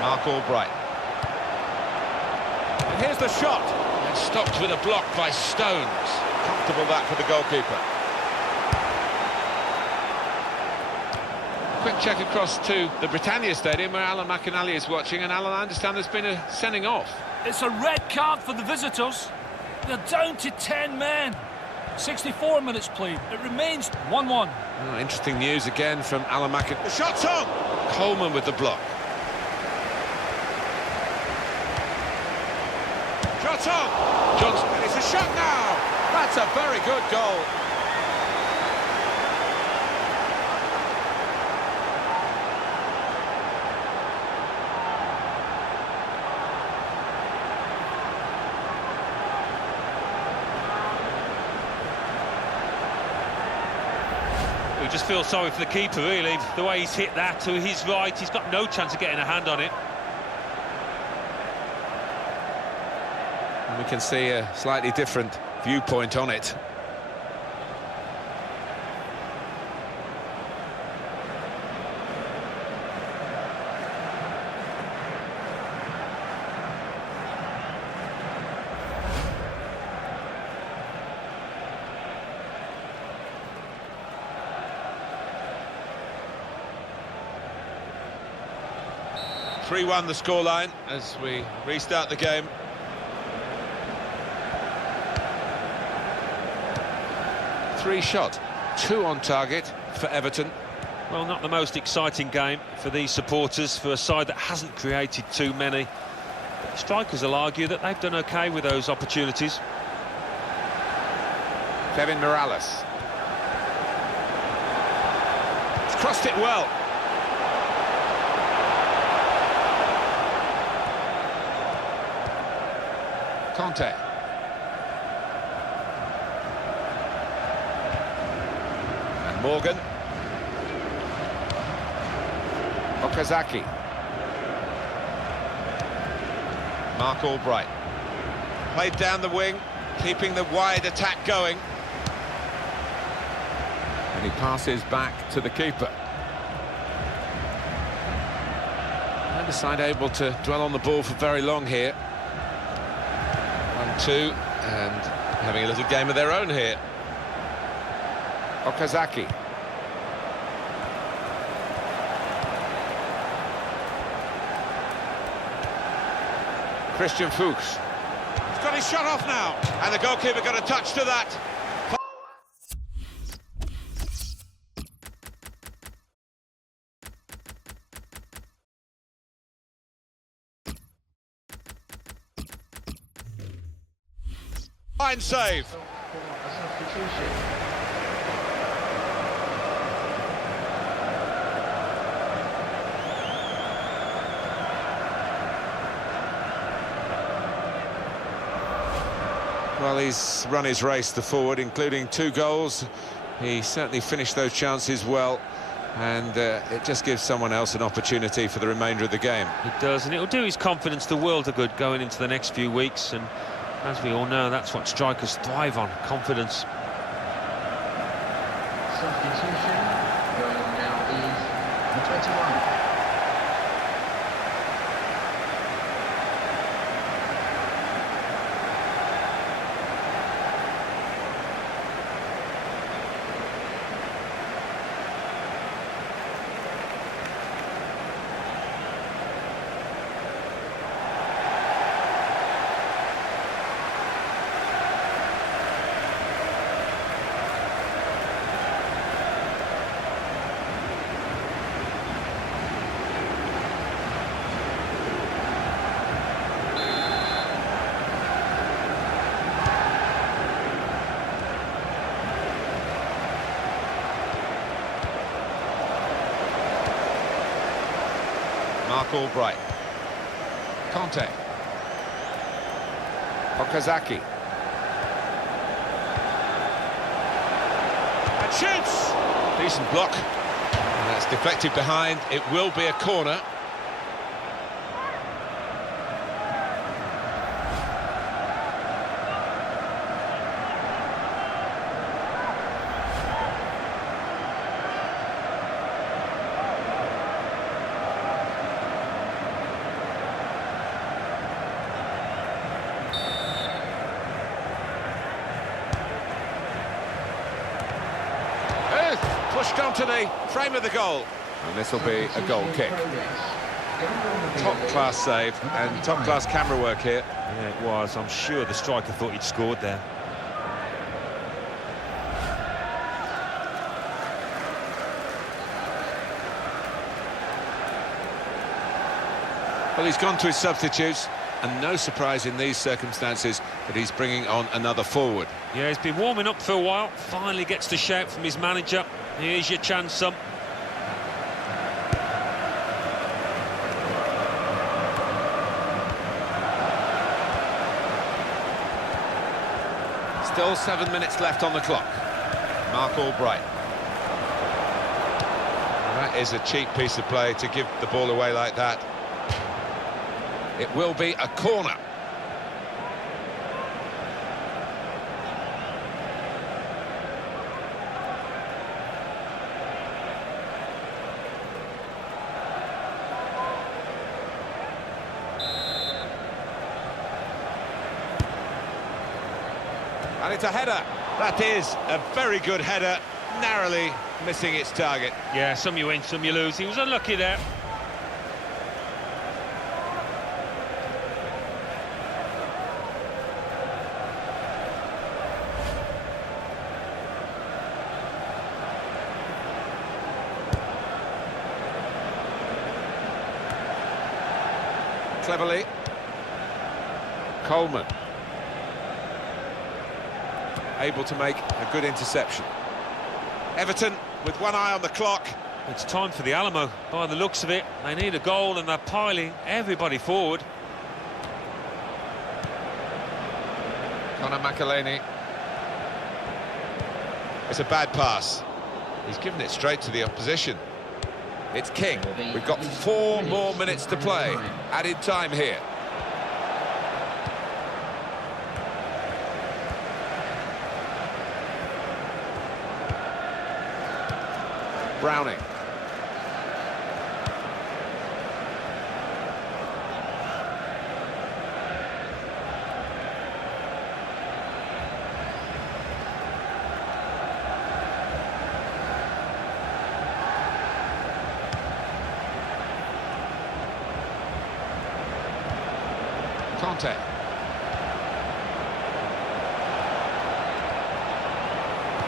Mark Albright. And here's the shot. And stopped with a block by Stones. Comfortable that for the goalkeeper. Quick check across to the Britannia Stadium where Alan McInally is watching, and Alan, I understand there's been a sending off. It's a red card for the visitors. They're down to 10 men. 64 minutes played. It remains 1-1. Oh, interesting news again from Alan McInally. The shot's on! Coleman with the block. Shot on! Johnson, and it's a shot now! That's a very good goal. We just feel sorry for the keeper, really. The way he's hit that to his right, he's got no chance of getting a hand on it. We can see a slightly different viewpoint on it. 3-1 the scoreline as we restart the game. Three shot, 2 on target for Everton. Well, not the most exciting game for these supporters, for a side that hasn't created too many. But the strikers will argue that they've done OK with those opportunities. Kevin Morales. He's crossed it well. Conte. And Morgan. Okazaki. Mark Albright. Played down the wing, keeping the wide attack going. And he passes back to the keeper. Neither side able to dwell on the ball for very long here. 1-2, and having a little game of their own here. Okazaki. Christian Fuchs. He's got his shot off now, and the goalkeeper got a touch to that. Fine save. A substitution. Well, he's run his race, the forward, including 2 goals. He certainly finished those chances well, and it just gives someone else an opportunity for the remainder of the game. It does, and it'll do his confidence the world of good going into the next few weeks. And as we all know, that's what strikers thrive on, confidence. Substitution. Going on now is the 21. Mark Albright. Conte. Okazaki. And shoots! Decent block. And that's deflected behind. It will be a corner. Pushed onto the frame of the goal. And this will be a goal kick. Top-class save and top-class camera work here. Yeah, it was. I'm sure the striker thought he'd scored there. Well, he's gone to his substitutes, and no surprise in these circumstances that he's bringing on another forward. Yeah, he's been warming up for a while. Finally gets the shout from his manager. Here's your chance, son. Still 7 minutes left on the clock. Mark Albright. That is a cheap piece of play to give the ball away like that. It will be a corner. And it's a header. That is a very good header, narrowly missing its target. Yeah, some you win, some you lose. He was unlucky there. cleverly. Coleman. Able to make a good interception. Everton with one eye on the clock. It's time for the Alamo, by the looks of it. They need a goal and they're piling everybody forward. Conor McAleny. It's a bad pass. He's given it straight to the opposition. It's King. We've got 4 more minutes to play. Added time here. Browning. Conte.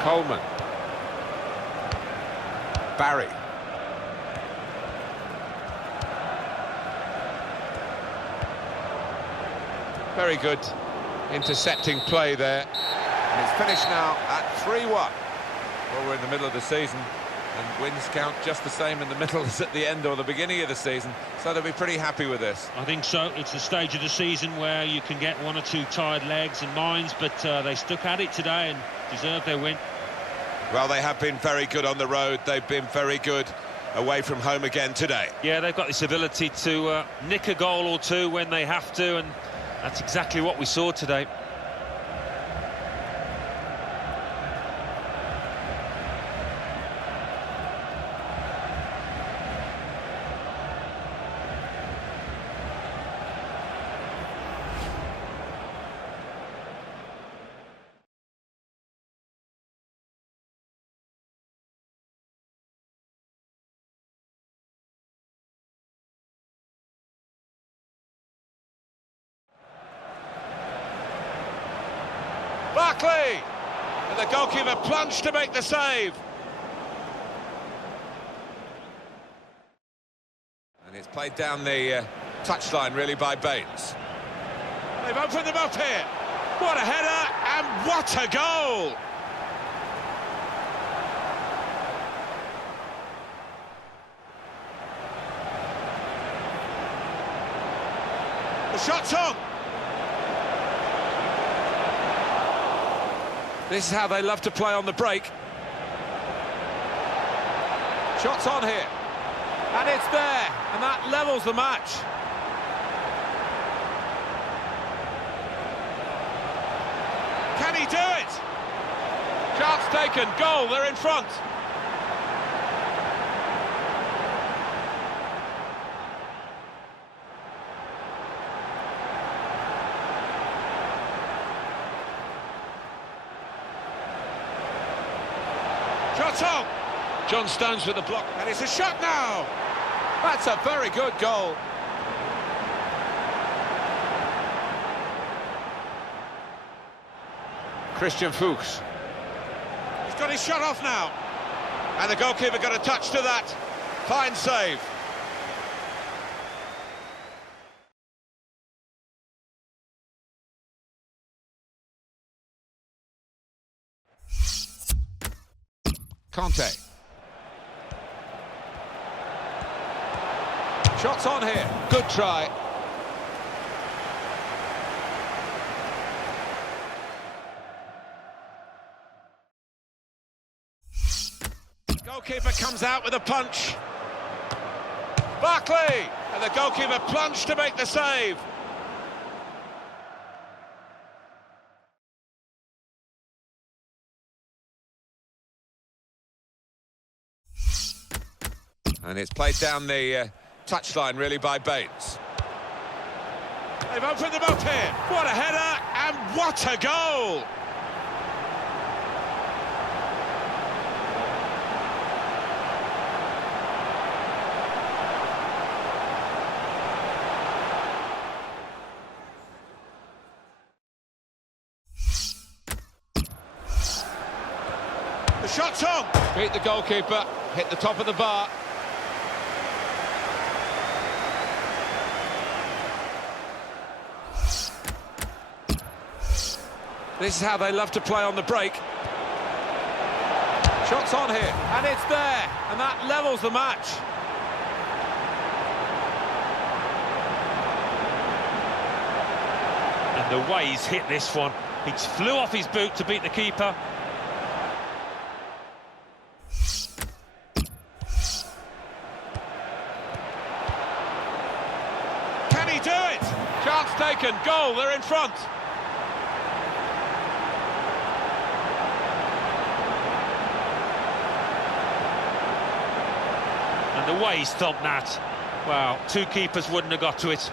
Coleman. Barry. Very good intercepting play there. And it's finished now at 3-1. Well, we're in the middle of the season, and wins count just the same in the middle as at the end or the beginning of the season, so they'll be pretty happy with this. I think so. It's the stage of the season where you can get 1 or 2 tired legs and minds, but they stuck at it today and deserved their win. Well, they have been very good on the road. They've been very good away from home again today. Yeah, they've got this ability to nick a goal or 2 when they have to, and that's exactly what we saw today. Barkley! And the goalkeeper plunged to make the save. And it's played down the touchline, really, by Baines. They've opened them up here. What a header, and what a goal! The shot's on. This is how they love to play on the break. Shots on here. And it's there. And that levels the match. Can he do it? Chance taken. Goal. They're in front. Shot on. John Stones with the block, and it's a shot now. That's a very good goal. Christian Fuchs. He's got his shot off now. And the goalkeeper got a touch to that. Fine save. Conte. Shots on here. Good try. Goalkeeper comes out with a punch. Barkley! And the goalkeeper plunged to make the save. And it's played down the touchline, really, by Baines. They've opened them up here. What a header, and what a goal! The shot's on. Beat the goalkeeper, hit the top of the bar. This is how they love to play on the break. Shots on here, and it's there, and that levels the match. And the way he's hit this one, he flew off his boot to beat the keeper. Can he do it? Chance taken, goal, they're in front. And the way he stopped that, wow, two keepers wouldn't have got to it.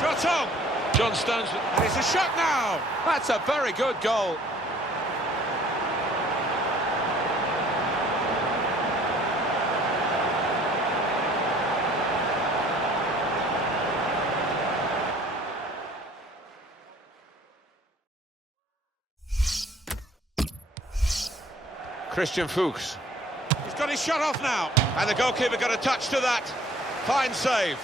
Shot on! John Stones, and it's a shot now! That's a very good goal. Christian Fuchs. He's got his shot off now. And the goalkeeper got a touch to that. Fine save.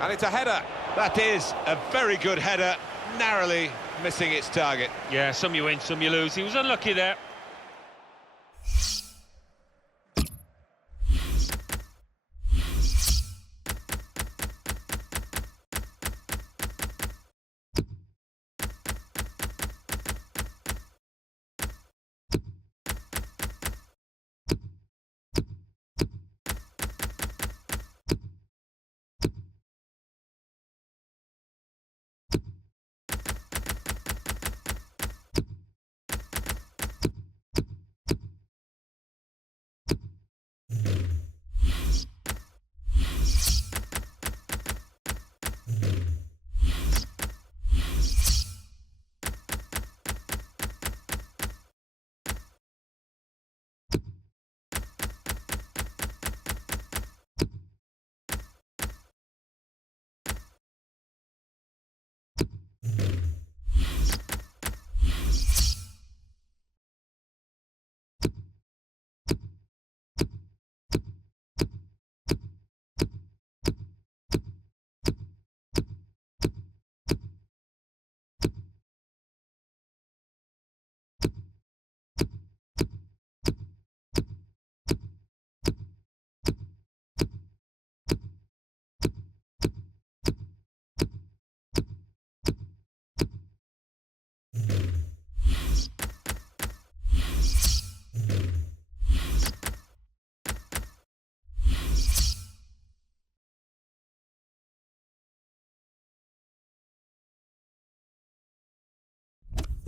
And it's a header. That is a very good header, narrowly missing its target. Yeah, some you win, some you lose. He was unlucky there.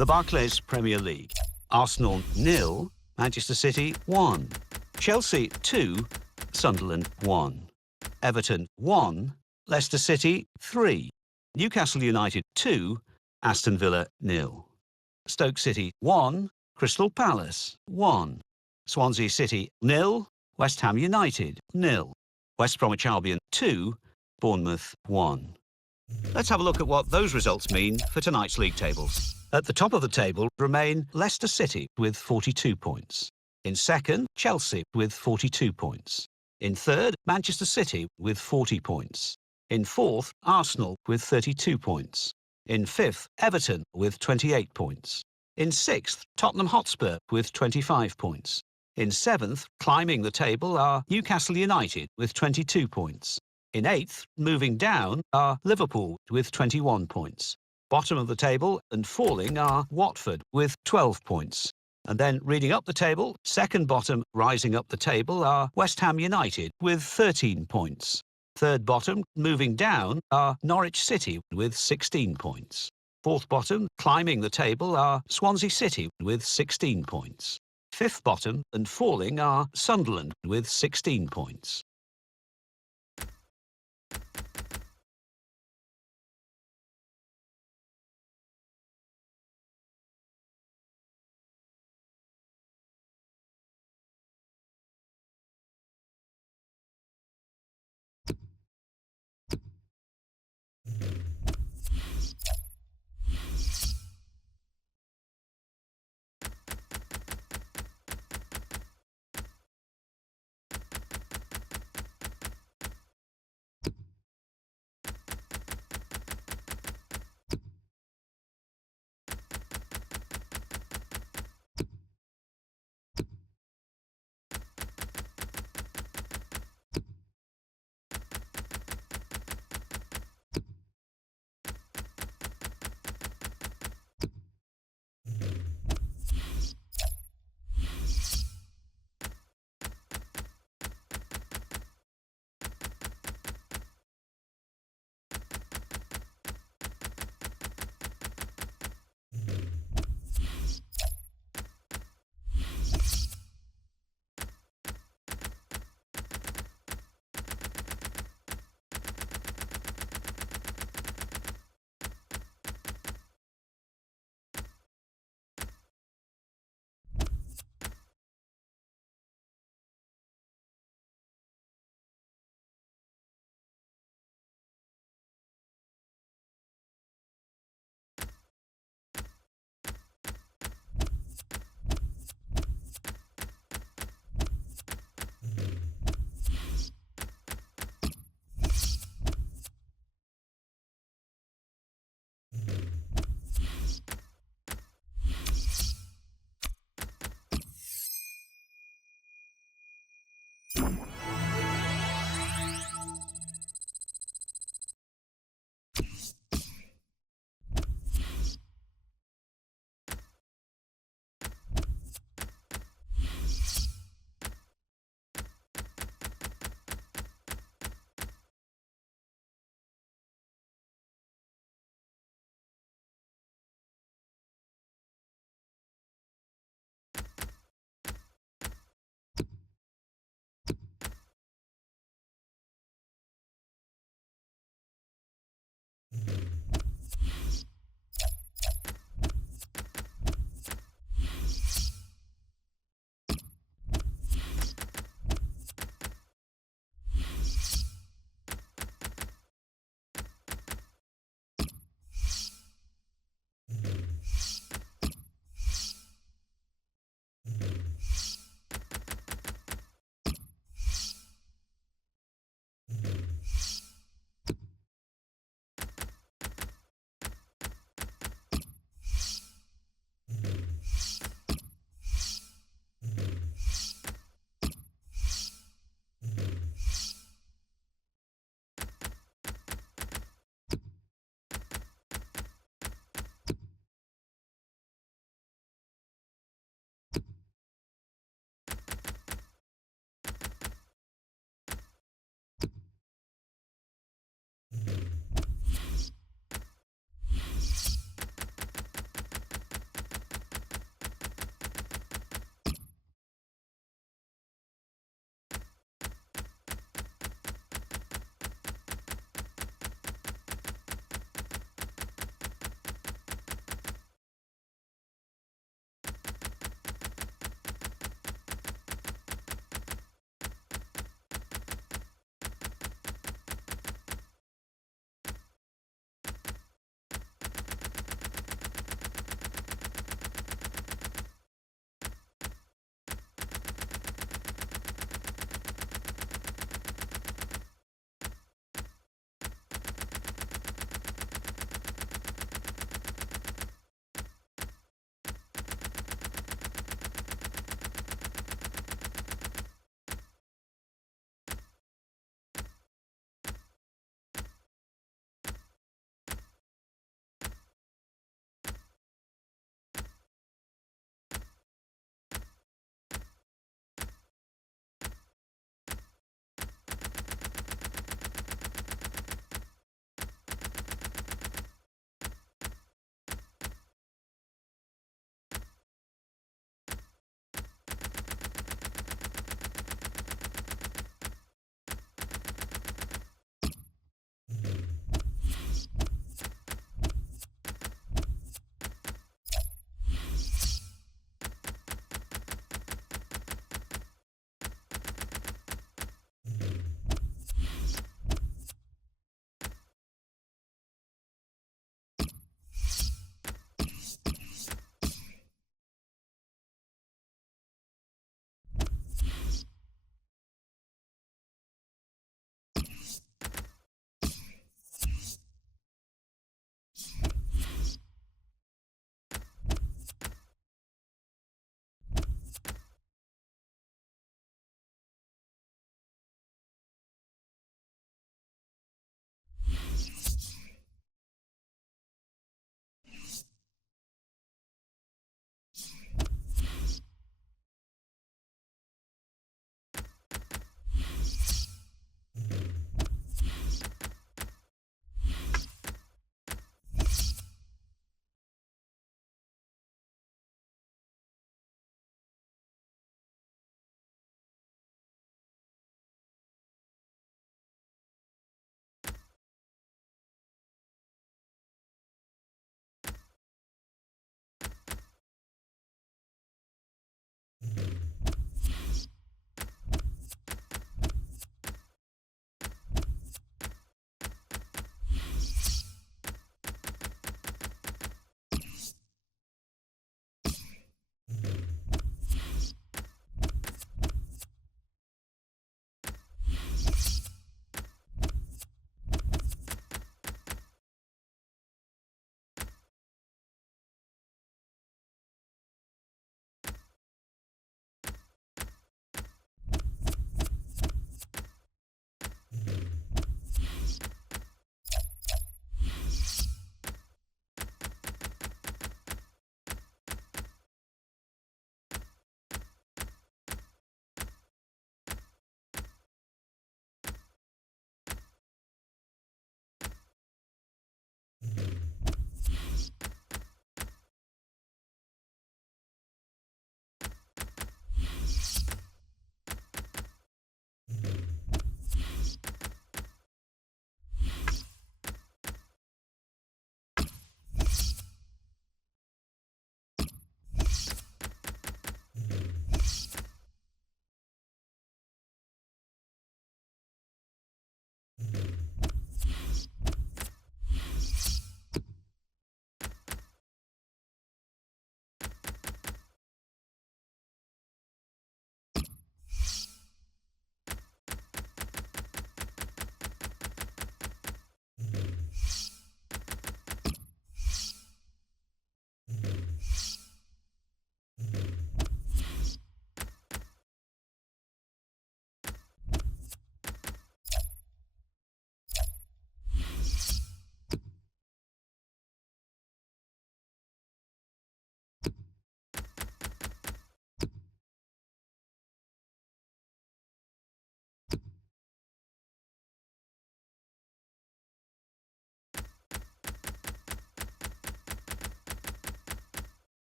The Barclays Premier League. Arsenal 0, Manchester City 1. Chelsea 2, Sunderland 1. Everton 1, Leicester City 3. Newcastle United 2, Aston Villa 0. Stoke City 1, Crystal Palace 1. Swansea City 0, West Ham United 0. West Bromwich Albion 2, Bournemouth 1. Let's have a look at what those results mean for tonight's league tables. At the top of the table remain Leicester City with 42 points. In second, Chelsea with 42 points. In third, Manchester City with 40 points. In fourth, Arsenal with 32 points. In fifth, Everton with 28 points. In sixth, Tottenham Hotspur with 25 points. In seventh, climbing the table, are Newcastle United with 22 points. In eighth, moving down, are Liverpool with 21 points. Bottom of the table and falling are Watford with 12 points. And then reading up the table, second bottom rising up the table are West Ham United with 13 points. Third bottom moving down are Norwich City with 16 points. Fourth bottom climbing the table are Swansea City with 16 points. Fifth bottom and falling are Sunderland with 16 points.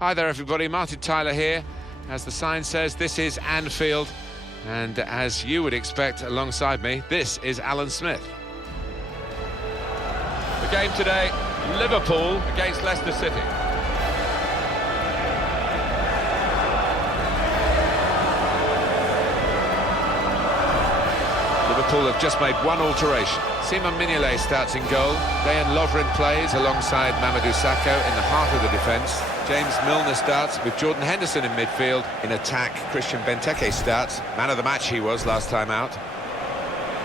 Hi there everybody, Martin Tyler here. As the sign says, this is Anfield, and as you would expect alongside me, this is Alan Smith. The game today, Liverpool against Leicester City. Liverpool have just made one alteration. Simon Mignolet starts in goal. Dejan Lovren plays alongside Mamadou Sakho in the heart of the defence. James Milner starts with Jordan Henderson in midfield. In attack, Christian Benteke starts. Man of the match he was last time out.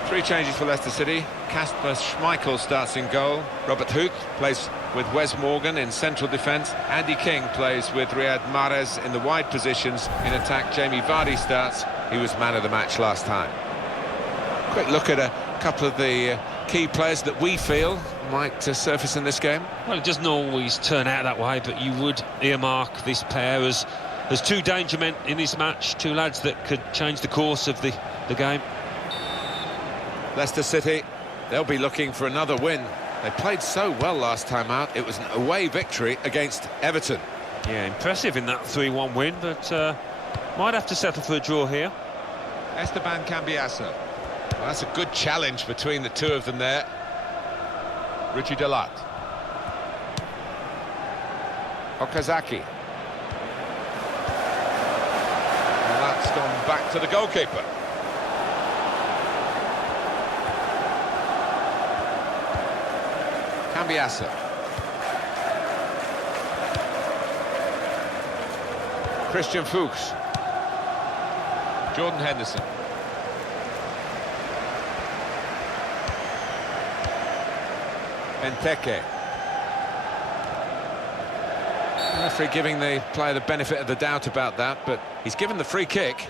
Three changes for Leicester City. Kasper Schmeichel starts in goal. Robert Huth plays with Wes Morgan in central defence. Andy King plays with Riyad Mahrez in the wide positions. In attack, Jamie Vardy starts. He was man of the match last time. Quick look at a couple of the key players that we feel might surface in this game. Well, it doesn't always turn out that way, but you would earmark this pair as two danger men in this match, two lads that could change the course of the game. Leicester City, they'll be looking for another win. They played so well last time out. It was an away victory against Everton. Yeah, impressive in that 3-1 win, but might have to settle for a draw here. Esteban Cambiasso. Well, that's a good challenge between the two of them there. Richie Deluxe. Okazaki. And that's gone back to the goalkeeper. Cambiasso. Christian Fuchs. Jordan Henderson. Benteke. The referee giving the player the benefit of the doubt about that, but he's given the free kick.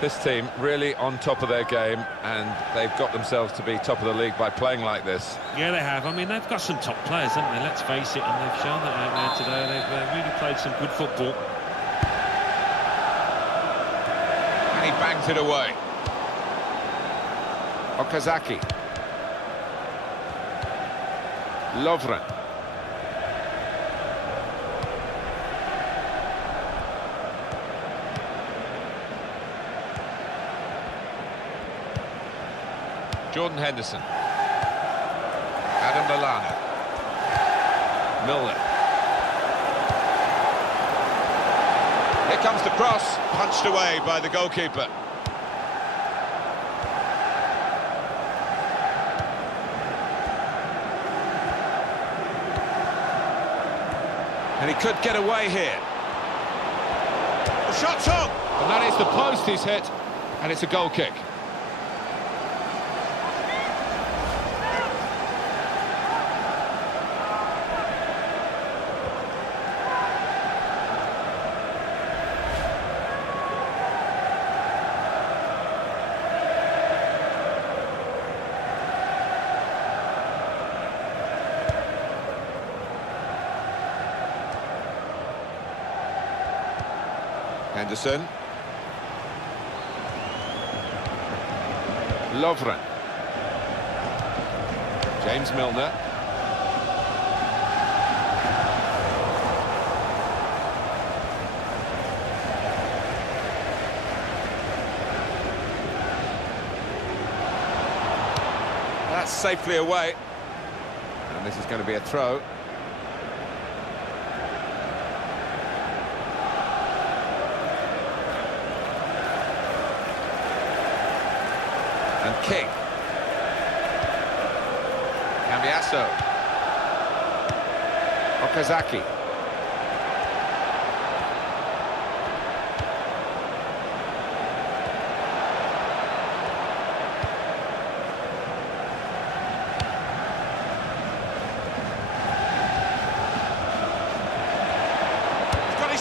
This team really on top of their game, and they've got themselves to be top of the league by playing like this. Yeah, they have. I mean, they've got some top players, haven't they? Let's face it, and they've shown that out there today. They've really played some good football. And he bangs it away. Okazaki. Lovren. Jordan Henderson. Adam Lallana. Milner. Here comes the cross, punched away by the goalkeeper. And he could get away here. The shot's on! And that is the post he's hit, and it's a goal kick. Henderson. Lovren. James Milner. That's safely away. And this is going to be a throw. And King. Cambiasso. Okazaki.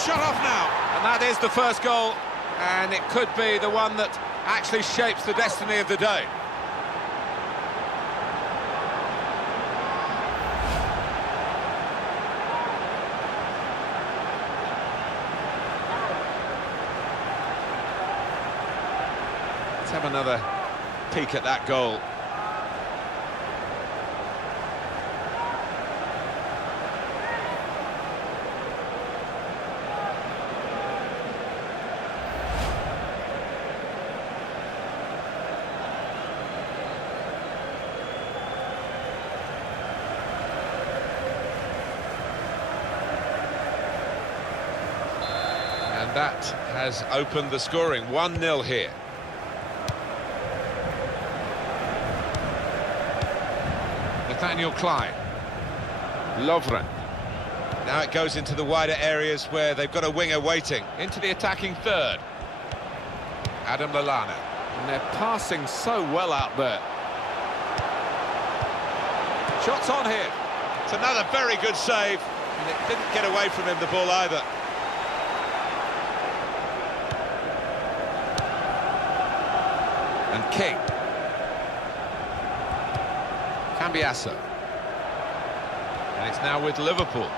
shut off now. And that is the first goal, and it could be the one that actually shapes the destiny of the day. Let's have another peek at that goal. And that has opened the scoring. 1-0 here. Nathaniel Klein. Lovren. Now it goes into the wider areas where they've got a winger waiting. Into the attacking third. Adam Lallana. And they're passing so well out there. Shots on here. It's another very good save. And it didn't get away from him, the ball, either. And King. Cambiasso. And it's now with Liverpool.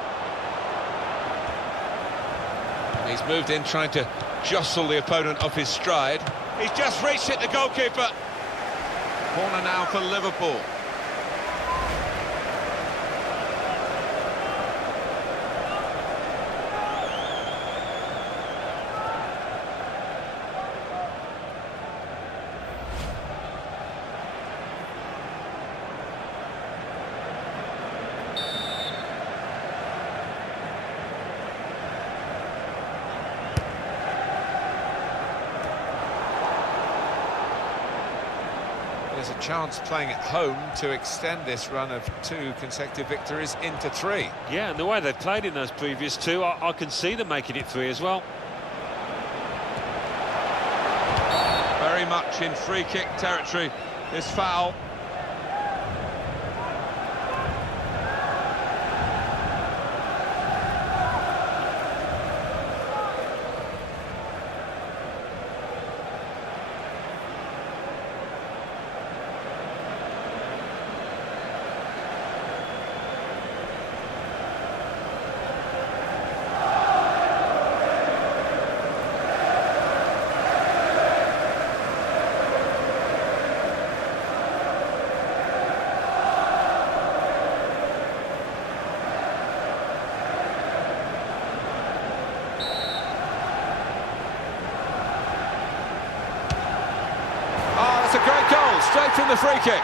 And he's moved in trying to jostle the opponent off his stride. He's just reached it, the goalkeeper. Corner now for Liverpool. There's a chance playing at home to extend this run of 2 consecutive victories into 3. Yeah, and the way they've played in those previous 2, I can see them making it 3 as well. Very much in free kick territory, this foul. It's a great goal, straight from the free kick.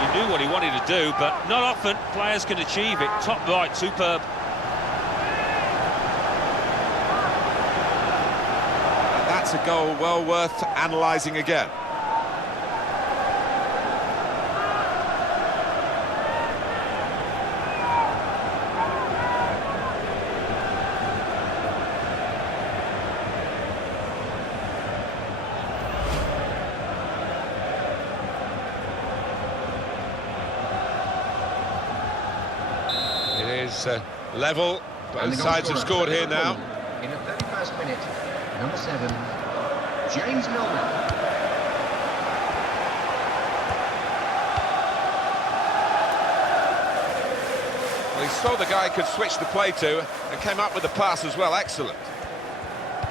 You knew what he wanted to do, but not often players can achieve it. Top right, superb. And that's a goal well worth analysing again. Level, both sides have scored here now. In the 31st minute, number 7, James Milner. Well, he saw the guy could switch the play to and came up with the pass as well. Excellent.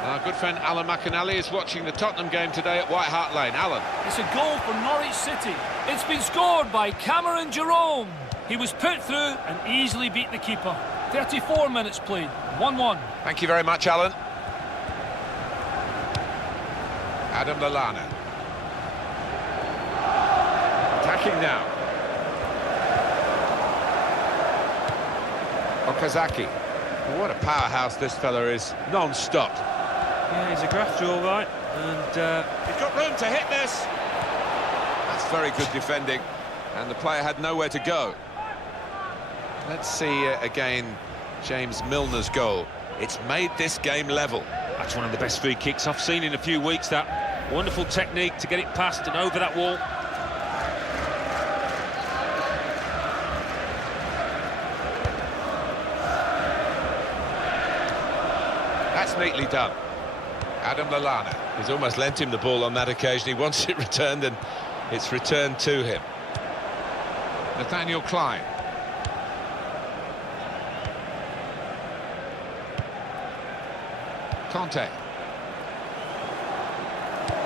Our good friend Alan McInally is watching the Tottenham game today at White Hart Lane. Alan. It's a goal for Norwich City. It's been scored by Cameron Jerome. He was put through and easily beat the keeper. 34 minutes played, 1-1. Thank you very much, Alan. Adam Lallana. Attacking now. Okazaki. Well, what a powerhouse this fella is, non-stop. Yeah, he's a grafter, all right. And he's got room to hit this. That's very good defending. And the player had nowhere to go. Let's see again James Milner's goal. It's made this game level. That's one of the best free kicks I've seen in a few weeks, that. Wonderful technique to get it past and over that wall. That's neatly done. Adam Lallana. He's almost lent him the ball on that occasion. He wants it returned, and it's returned to him. Nathaniel Klein. Conte.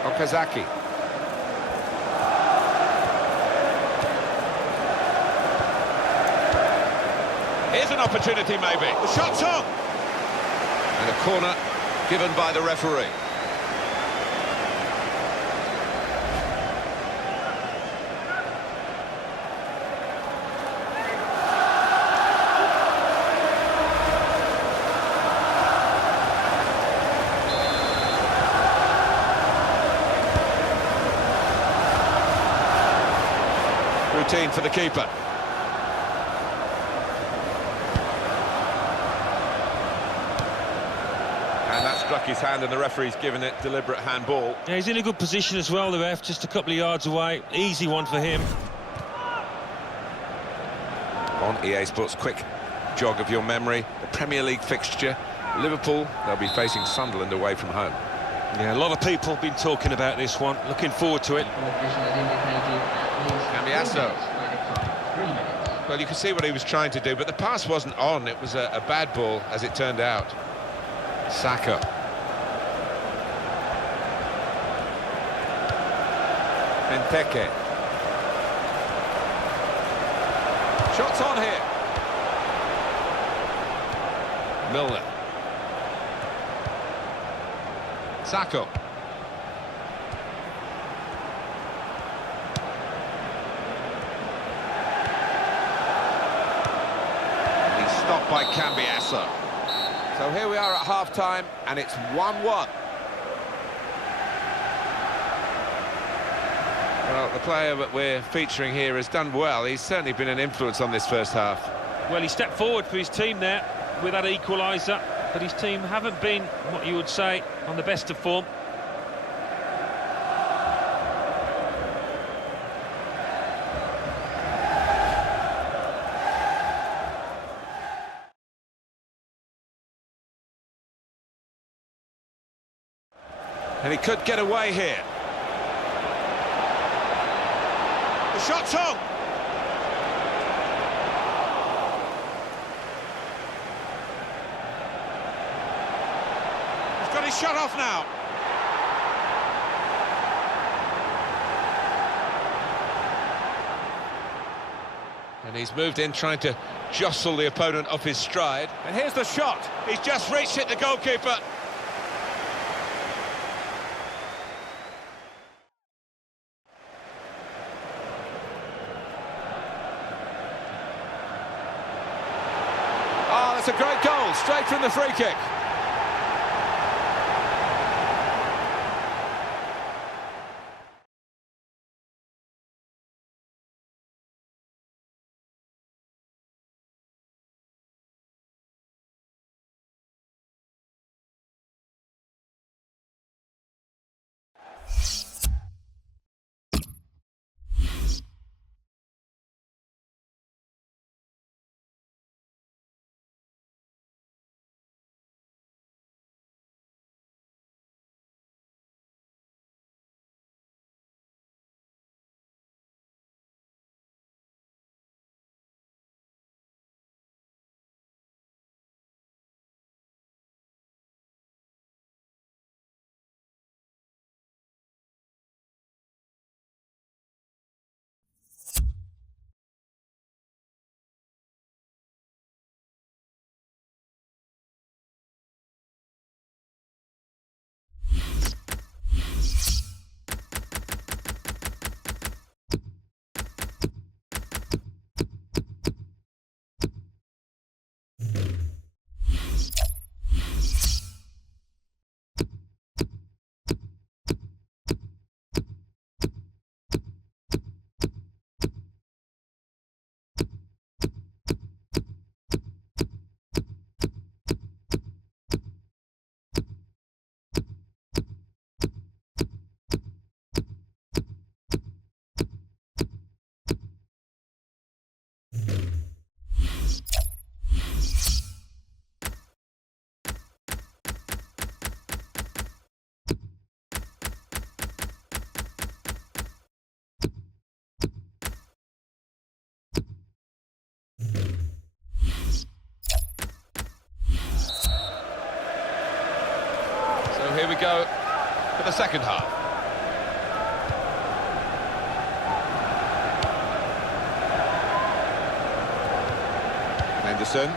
Okazaki. Here's an opportunity, maybe. The shot's on! And a corner given by the referee. Routine for the keeper. And that struck his hand, and the referee's given it deliberate handball. Yeah, he's in a good position as well, the ref, just a couple of yards away. Easy one for him. On EA Sports, quick jog of your memory. The Premier League fixture. Liverpool, they'll be facing Sunderland away from home. Yeah, a lot of people have been talking about this one. Looking forward to it. Cambiasso. 3 minutes. Well, you can see what he was trying to do, but the pass wasn't on. It was a bad ball, as it turned out. Saka. Benteke. Shots on here. Milner. Saka. He's stopped by Cambiasso. So here we are at half-time, and it's 1-1. Well, the player that we're featuring here has done well. He's certainly been an influence on this first half. Well, he stepped forward for his team there with that equaliser, but his team haven't been, what you would say, on the best of form. And he could get away here. The shot's on! He's got his shot off now. And he's moved in, trying to jostle the opponent off his stride. And here's the shot. He's just reached it, the goalkeeper. Oh, that's a great goal, straight from the free kick. go for the second half. Henderson.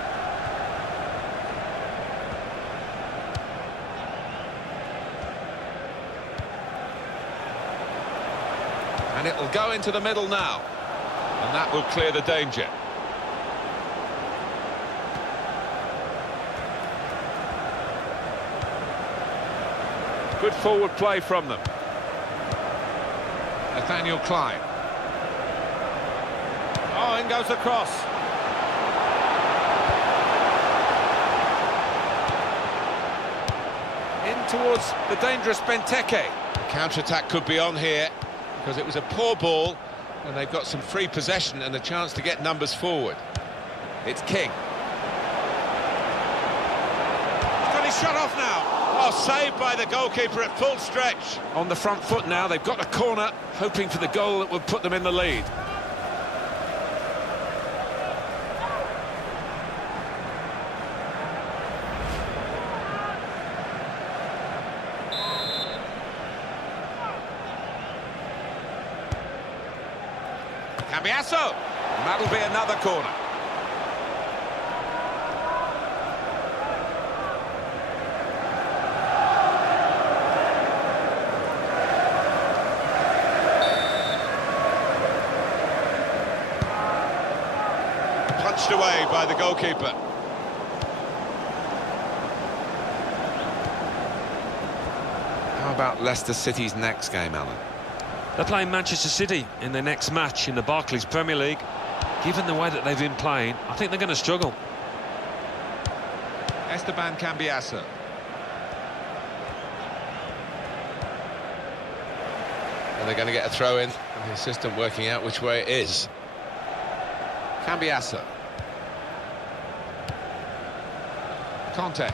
And it'll go into the middle now. And that will clear the danger. Good forward play from them. Nathaniel Klein. Oh, in goes the cross. In towards the dangerous Benteke. The counter-attack could be on here, because it was a poor ball, and they've got some free possession and a chance to get numbers forward. It's King. He's got his shot off now. Oh, saved by the goalkeeper at full stretch. On the front foot now, they've got a corner, hoping for the goal that would put them in the lead. Cambiasso, and that'll be another corner. Punched away by the goalkeeper. How about Leicester City's next game, Alan? They're playing Manchester City in their next match in the Barclays Premier League. Given the way that they've been playing, I think they're going to struggle. Esteban Cambiasso. And they're going to get a throw in, and the assistant working out which way it is. Cambiasso. Conte.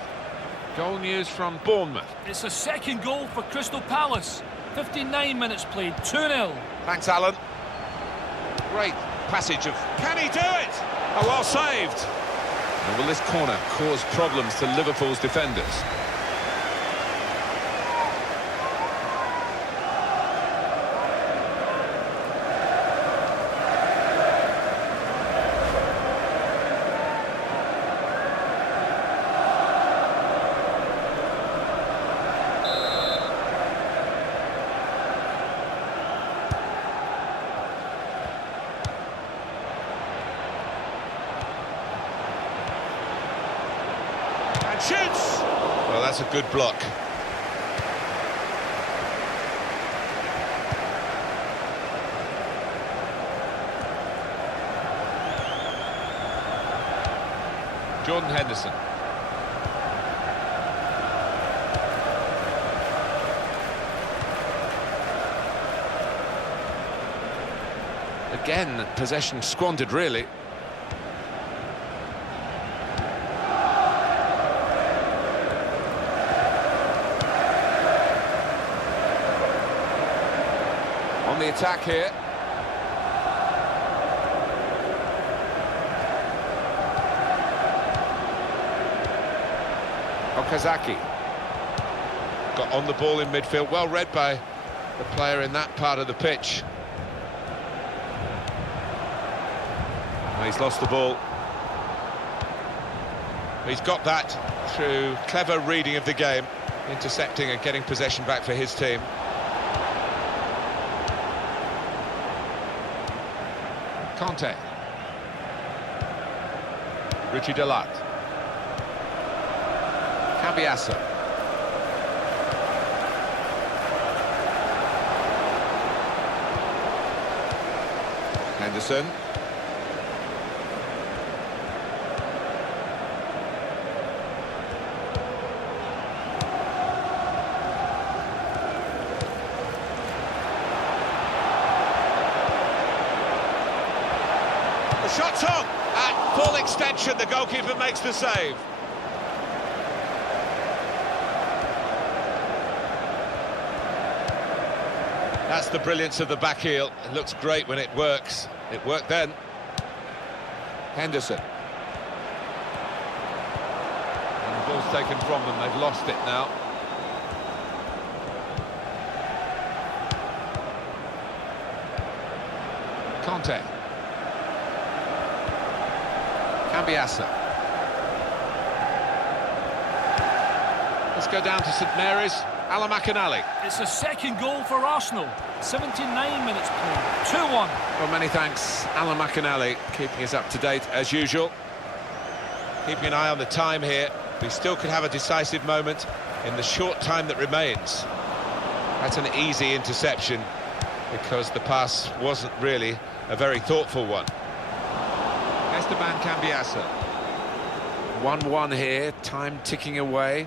Goal news from Bournemouth. It's a second goal for Crystal Palace. 59 minutes played, 2-0. Thanks, Alan. Great passage of... Can he do it? Oh, well saved. And will this corner cause problems to Liverpool's defenders? Shoots! Well, that's a good block. Jordan Henderson. Again, possession squandered, really. On the attack here. Okazaki. Got on the ball in midfield, well read by the player in that part of the pitch. Well, he's lost the ball. He's got that through clever reading of the game, intercepting and getting possession back for his team. Conte. Richie Deluxe. Cambiasso. Henderson. Shot's on! At full extension, the goalkeeper makes the save. That's the brilliance of the back heel. It looks great when it works. It worked then. Henderson. And the ball's taken from them. They've lost it now. Conte. Cambiasa. Let's go down to St Mary's. Alan McInally. It's a second goal for Arsenal. 79 minutes played. 2-1. Well, many thanks, Alan McInally, keeping us up to date as usual. Keeping an eye on the time here. We still could have a decisive moment in the short time that remains. That's an easy interception because the pass wasn't really a very thoughtful one. Esteban Cambiasa. 1-1 here, time ticking away.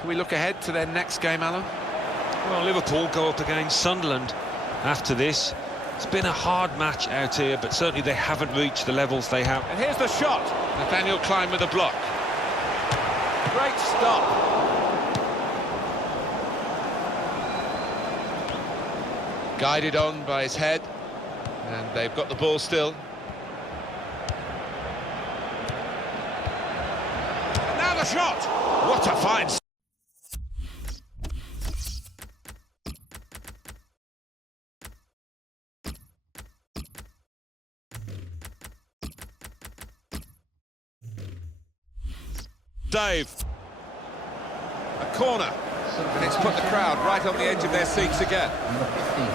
Can we look ahead to their next game, Alan? Well, Liverpool go up against Sunderland after this. It's been a hard match out here, but certainly they haven't reached the levels they have. And here's the shot. Nathaniel Klein with a block. Great stop. Guided on by his head, and they've got the ball still. And now the shot. What a fine. Dave. A corner. And it's put the crowd right on the edge of their seats again. Number 15.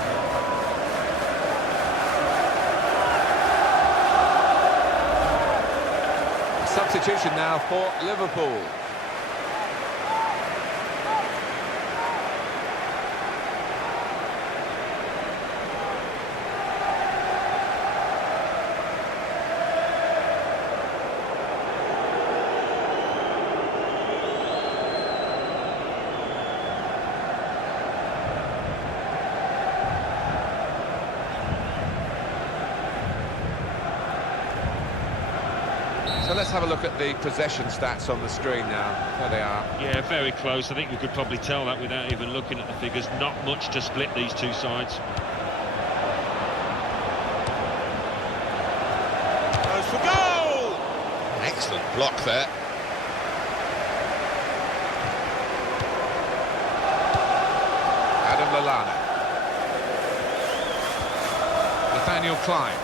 Substitution now for Liverpool. So let's have a look at the possession stats on the screen now. There they are. Yeah, very close. I think we could probably tell that without even looking at the figures. Not much to split these two sides. Goes for goal! Excellent block there. Adam Lallana. Nathaniel Klein.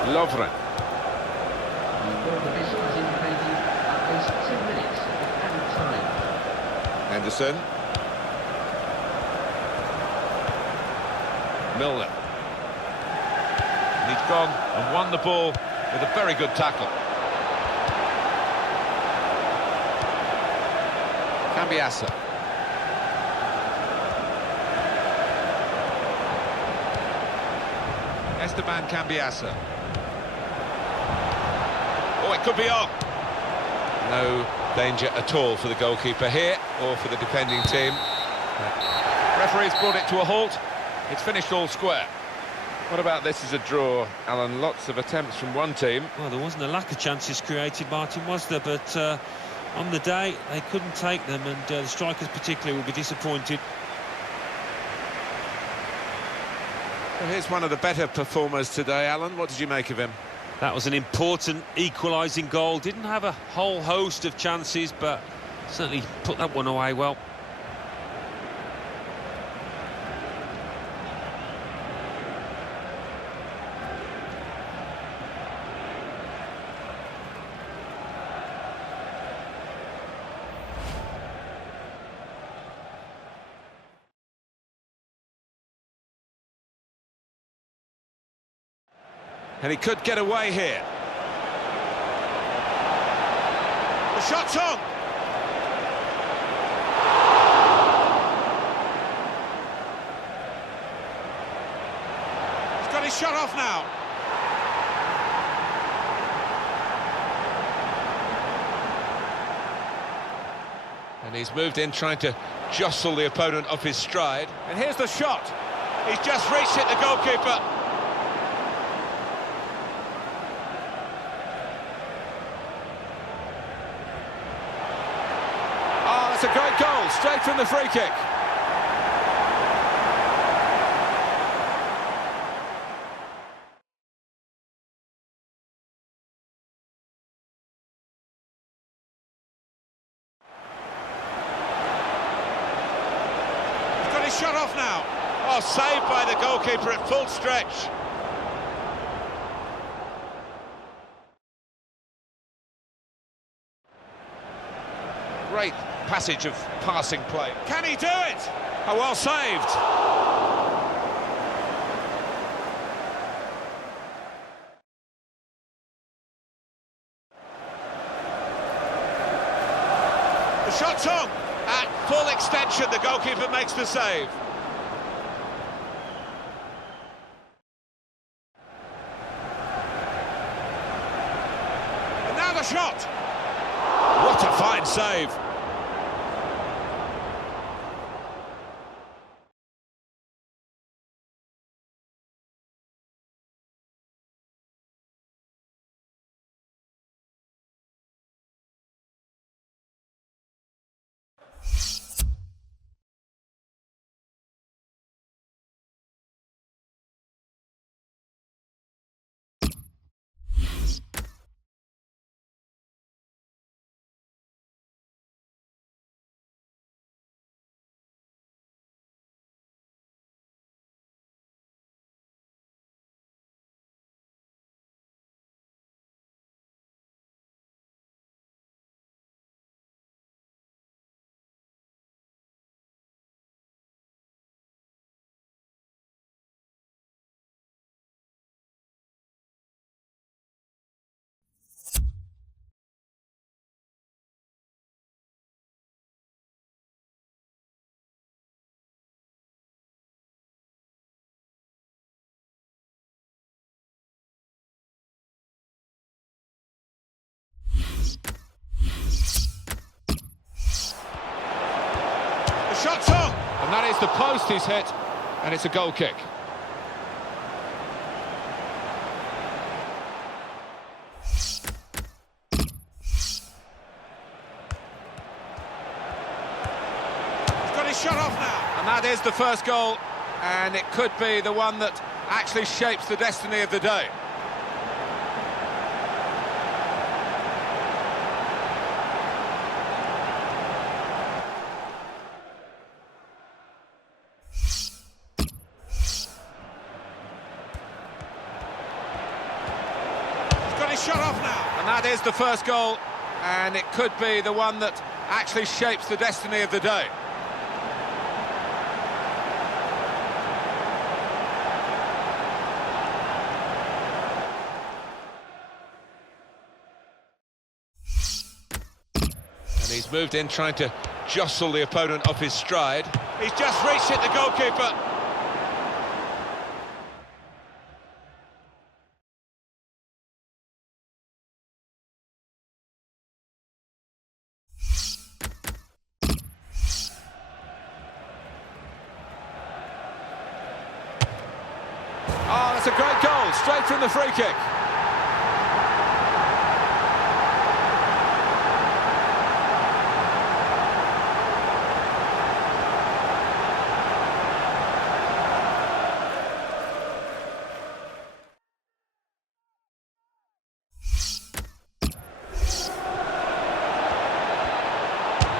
Lovren. The official has indicated at least 2 minutes of added time. Henderson. Milner. And he's gone and won the ball with a very good tackle. Cambiasa. Esteban Cambiasa. Oh, it could be on. No danger at all for the goalkeeper here, or for the defending team. Referee's brought it to a halt. It's finished all square. What about this as a draw, Alan? Lots of attempts from one team. Well, there wasn't a lack of chances created, Martin, was there? But on the day, they couldn't take them, and the strikers particularly will be disappointed. Well, here's one of the better performers today, Alan. What did you make of him? That was an important equalising goal. Didn't have a whole host of chances, but certainly put that one away well. And he could get away here. The shot's on! He's got his shot off now. And he's moved in, trying to jostle the opponent off his stride. And here's the shot. He's just reached it, the goalkeeper. It's a great goal, straight from the free kick. He's got his shot off now. Oh, saved by the goalkeeper at full stretch. Great passage of passing play. Can he do it? Oh, well saved. The shot's on. At full extension, the goalkeeper makes the save. And now the shot. What a fine save. Shot's on! And that is the post he's hit, and it's a goal kick. He's got his shot off now. And that is the first goal, and it could be the one that actually shapes the destiny of the day. Shot off now. And that is the first goal, and it could be the one that actually shapes the destiny of the day. And he's moved in trying to jostle the opponent off his stride. He's just reached it, the goalkeeper. Oh, that's a great goal, straight from the free kick.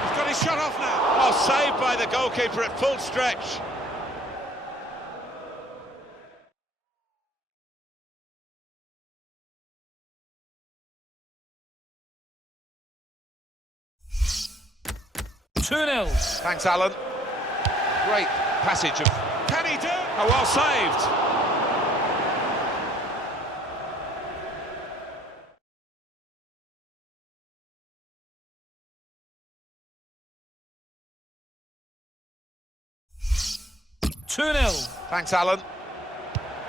He's got his shot off now. Oh, saved by the goalkeeper at full stretch. Thanks, Alan. Great passage of... Can he do it? Oh, well saved. Thanks, Alan.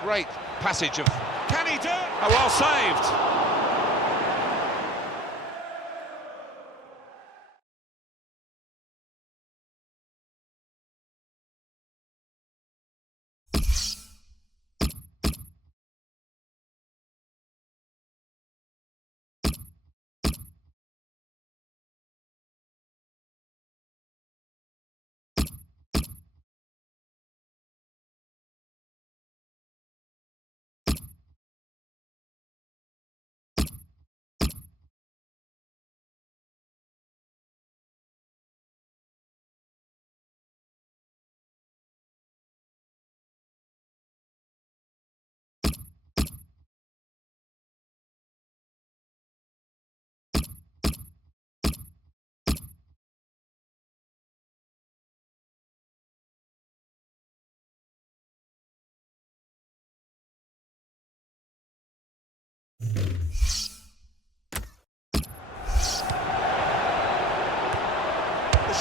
Great passage of... Can he do it? Oh, well saved.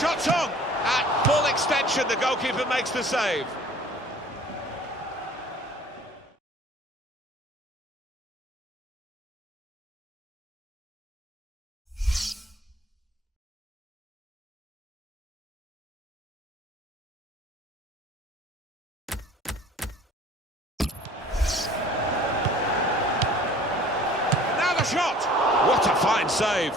Shot's on! At full extension, the goalkeeper makes the save. Now the shot! What a fine save!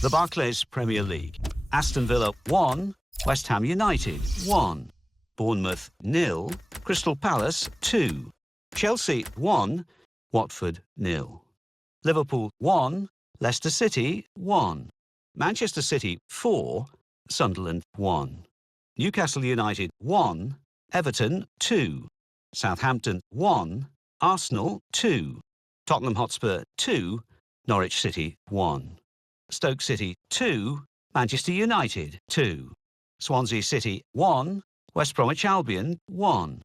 The Barclays Premier League. Aston Villa 1, West Ham United 1, Bournemouth 0, Crystal Palace 2, Chelsea 1, Watford 0. Liverpool 1, Leicester City 1, Manchester City 4, Sunderland 1, Newcastle United 1, Everton 2, Southampton 1, Arsenal 2, Tottenham Hotspur 2, Norwich City 1, Stoke City 2, Manchester United 2, Swansea City 1, West Bromwich Albion 1.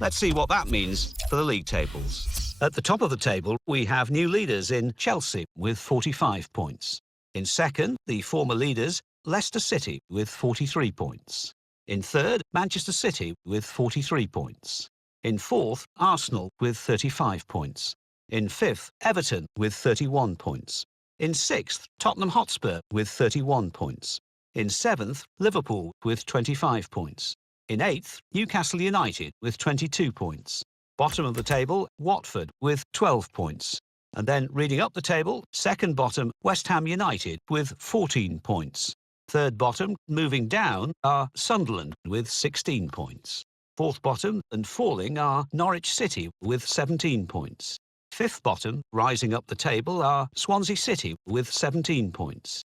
Let's see what that means for the league tables. At the top of the table, we have new leaders in Chelsea with 45 points. In second, the former leaders, Leicester City with 43 points. In third, Manchester City with 43 points. In fourth, Arsenal with 35 points. In fifth, Everton with 31 points. In sixth, Tottenham Hotspur with 31 points. In seventh, Liverpool with 25 points. In eighth, Newcastle United with 22 points. Bottom of the table, Watford with 12 points. And then reading up the table, second bottom, West Ham United with 14 points. Third bottom, moving down, are Sunderland with 16 points. Fourth bottom and falling are Norwich City with 17 points. Fifth bottom, rising up the table, are Swansea City with 17 points.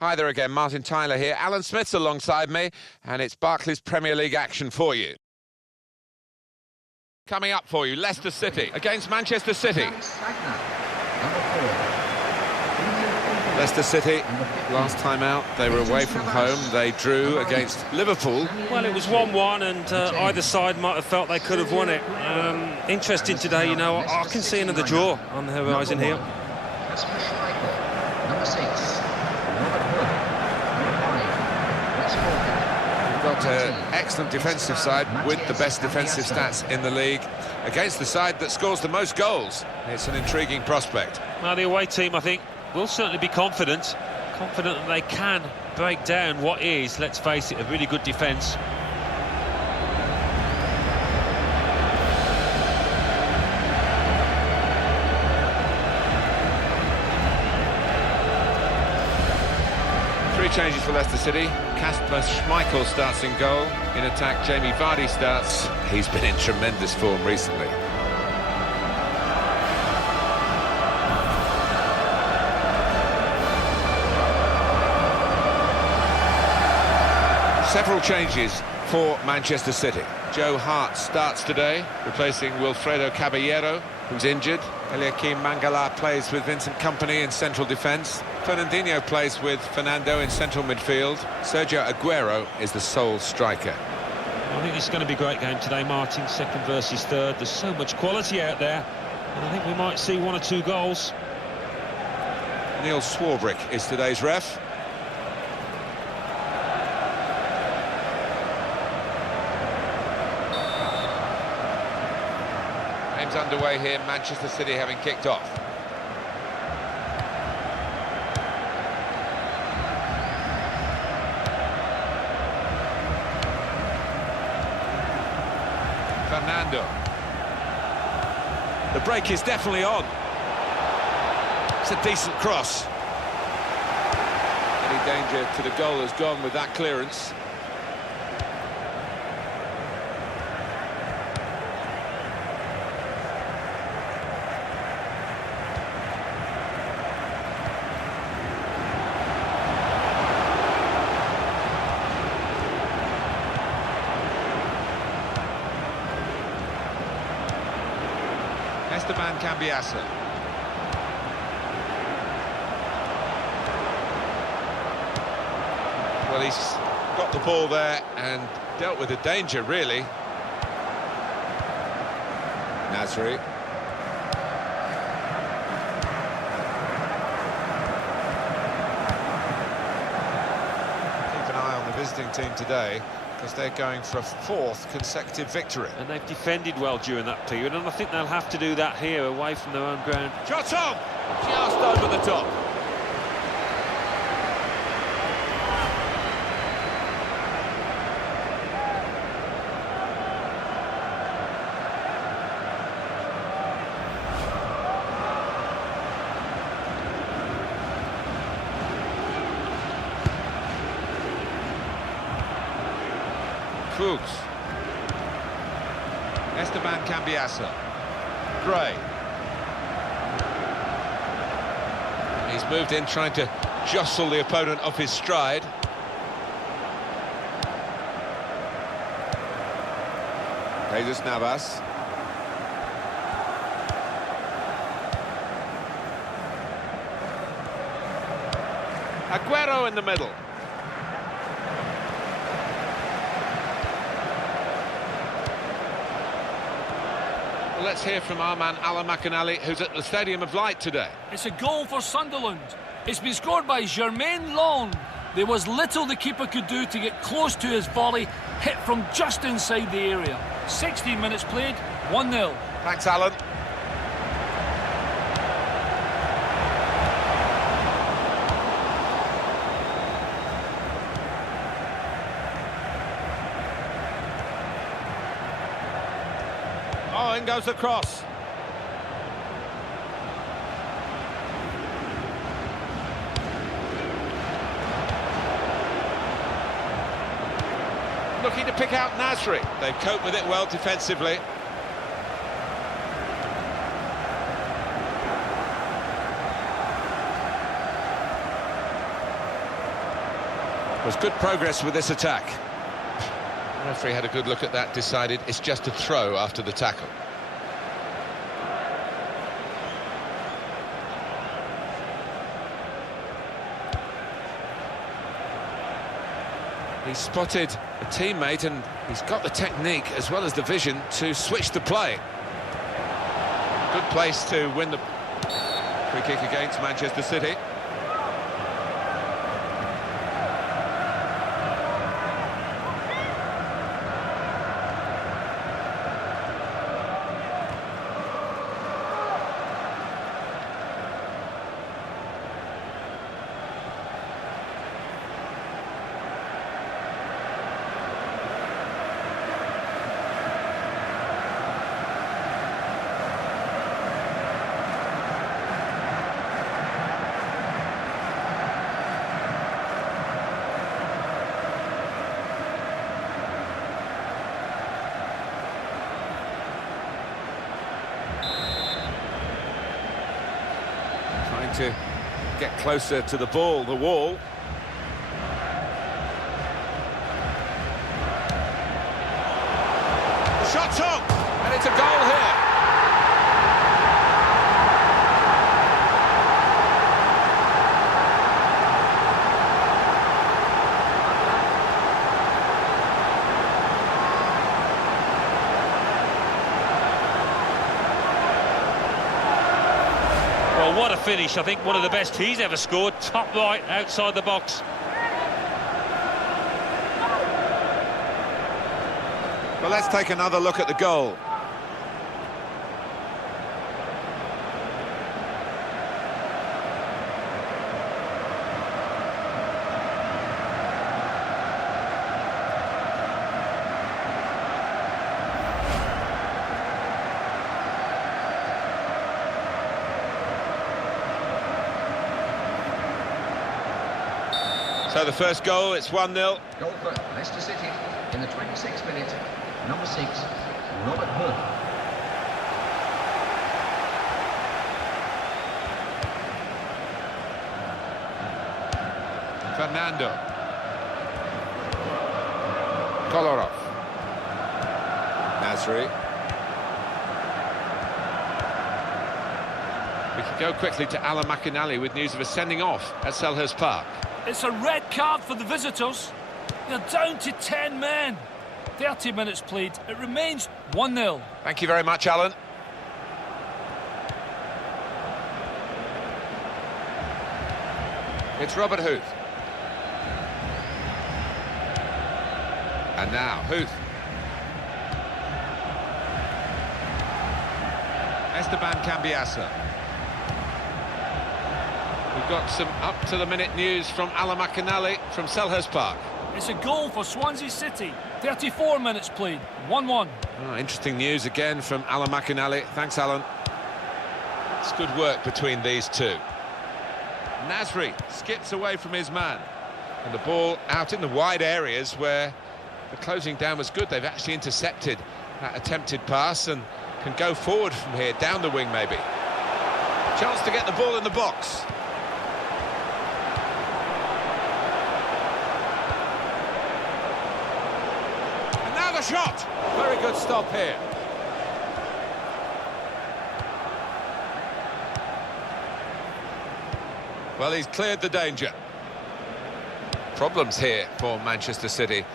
Hi there again, Martin Tyler here. Alan Smith's alongside me, and it's Barclays Premier League action for you. Coming up for you, Leicester City against Manchester City. Leicester City, last time out, they were away from home. They drew against Liverpool. Well, it was 1-1, and either side might have felt they could have won it. Interesting today, you know, I can see another draw on the horizon here. Number 6. Got an excellent defensive side with the best defensive stats in the league against the side that scores the most goals. It's an intriguing prospect. Well, the away team, I think, will certainly be confident that they can break down what is, let's face it, a really good defence. Three changes for Leicester City. Kasper Schmeichel starts in goal. In attack, Jamie Vardy starts. He's been in tremendous form recently. Several changes for Manchester City. Joe Hart starts today, replacing Wilfredo Caballero, who's injured. Eliakim Mangala plays with Vincent Kompany in central defence. Fernandinho plays with Fernando in central midfield. Sergio Aguero is the sole striker. I think it's going to be a great game today, Martin. Second versus third. There's so much quality out there, and I think we might see 1 or 2 goals. Neil Swarbrick is today's ref. Game's underway here, Manchester City having kicked off. Fernando. The break is definitely on. It's a decent cross. Any danger to the goal has gone with that clearance. Esteban Cambiasso. Well, he's got the ball there and dealt with the danger, really. Nasri. Keep an eye on the visiting team today, because they're going for a 4th consecutive victory. And they've defended well during that period, and I think they'll have to do that here, away from their own ground. Shot on! Just over the top. Fuchs. Esteban Cambiasso. Gray. He's moved in trying to jostle the opponent off his stride. Jesus Navas. Aguero in the middle. Well, let's hear from our man Alan McInally, who's at the Stadium of Light today. It's a goal for Sunderland. It's been scored by Jermaine Long. There was little the keeper could do to get close to his volley, hit from just inside the area. 16 minutes played, 1-0. Thanks, Alan. Oh, in goes the cross. Looking to pick out Nasri. They've coped with it well defensively. Was good progress with this attack. The referee had a good look at that, decided it's just a throw after the tackle. He's spotted a teammate and he's got the technique as well as the vision to switch the play. Good place to win the free kick against Manchester City. To get closer to the ball, the wall. Shot's on, and it's a goal here. Well, what a finish. I think one of the best he's ever scored. Top right, outside the box. Well, let's take another look at the goal. So the first goal, it's 1-0. Goal for Leicester City in the 26th minute. Number 6, Robert Hood. Fernando. Kolarov. Nasri. We can go quickly to Alan McInally with news of a sending off at Selhurst Park. It's a red card for the visitors. They're down to 10 men. 30 minutes played. It remains 1-0. Thank you very much, Alan. It's Robert Huth. And now, Huth. Esteban Cambiasso. We've got some up-to-the-minute news from Alan McInally from Selhurst Park. It's a goal for Swansea City. 34 minutes played. 1-1. Oh, interesting news again from Alan McInally. Thanks, Alan. It's good work between these two. Nasri skips away from his man. And the ball out in the wide areas where The closing down was good. They've actually intercepted that attempted pass and can go forward from here, down the wing maybe. Chance to get the ball in the box. And now the shot. Very good stop here. Well, he's cleared the danger. Problems here for Manchester City.